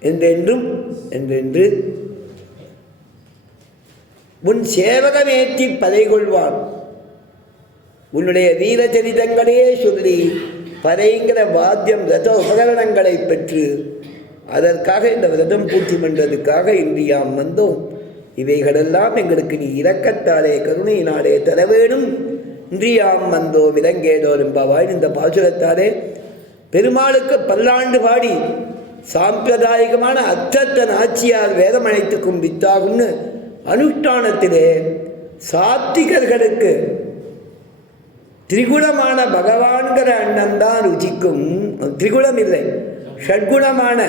என்றென்றும் என்றென்று உன் சேவகமேற்றி பதை கொள்வான். உன்னுடைய வீரச்சரிதங்களே சொல்லி பறைங்கிற வாத்தியம் ரத உபகரணங்களை பெற்று அதற்காக இந்த விரதம் பூர்த்தி பண்ணுறதுக்காக இன்றியாம் வந்தோம். இவைகளெல்லாம் எங்களுக்கு நீ இரக்கத்தாலே கருணையினாலே தர வேணும். இன்றியாம் வந்தோம் இறங்கேடோர் என்பவாய். இந்த பாசுரத்தாலே பெருமாளுக்கு பல்லாண்டு பாடி சாம்பிரதாயிகமான அத்தத்தன் ஆட்சியால் வேதம் அனைத்துக்கும் வித்தாகும்னு அனுஷ்டானத்திலே சாத்திகர்களுக்கு திரிகுணமான பகவான்கிற அண்ணன் தான் ருச்சிக்கும். திரிகுணம் இல்லை, ஷட்குணமான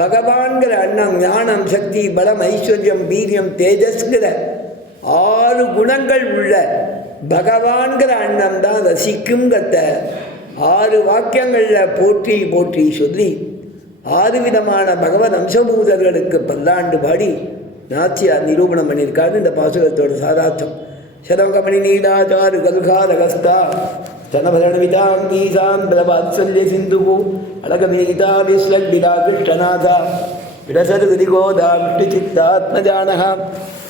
பகவான்கிற அண்ணம் ஞானம் சக்தி பலம் ஐஸ்வர்யம் வீரியம் தேஜஸ்கிற 6 குணங்கள் உள்ள பகவான்கிற அண்ணம் தான் ரசிக்குங்கிறத 6 வாக்கியங்களில் போற்றி போற்றி சொல்லி 6 விதமான பகவத் அம்சபூதர்களுக்கு பல்லாண்டு பாடி நாச்சியார் நிரூபணம் பண்ணியிருக்காரு. இந்த பாசுரத்தோட சாரார்த்தம் சதங்கமணி நீடாச்சாரு கல்காரகஸ்தா சனபரணவிதாங்கீசாம் பிரபாத்சல்ய சிந்துகு அழகமீதா விஸ்லக்பிதா கிருஷ்ணநாதா விடசது விதிகோதா விஷ்ணு சித்தாத்மஜானஹா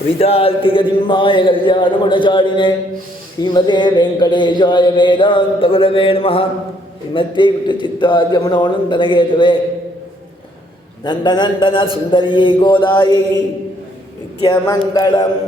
விதால்திகதிம்மாய கல்யாணகுணசாலினே ஸ்ரீமதே வெங்கடேஷாய வேதாந்தகுரவே நமஹ. ஸ்ரீமத்தே விஷ்ணு சித்தாத்யமனோனந்தனகேதவே நந்தநந்தன சுந்தரியை கோதாயை நித்யமங்கலம்.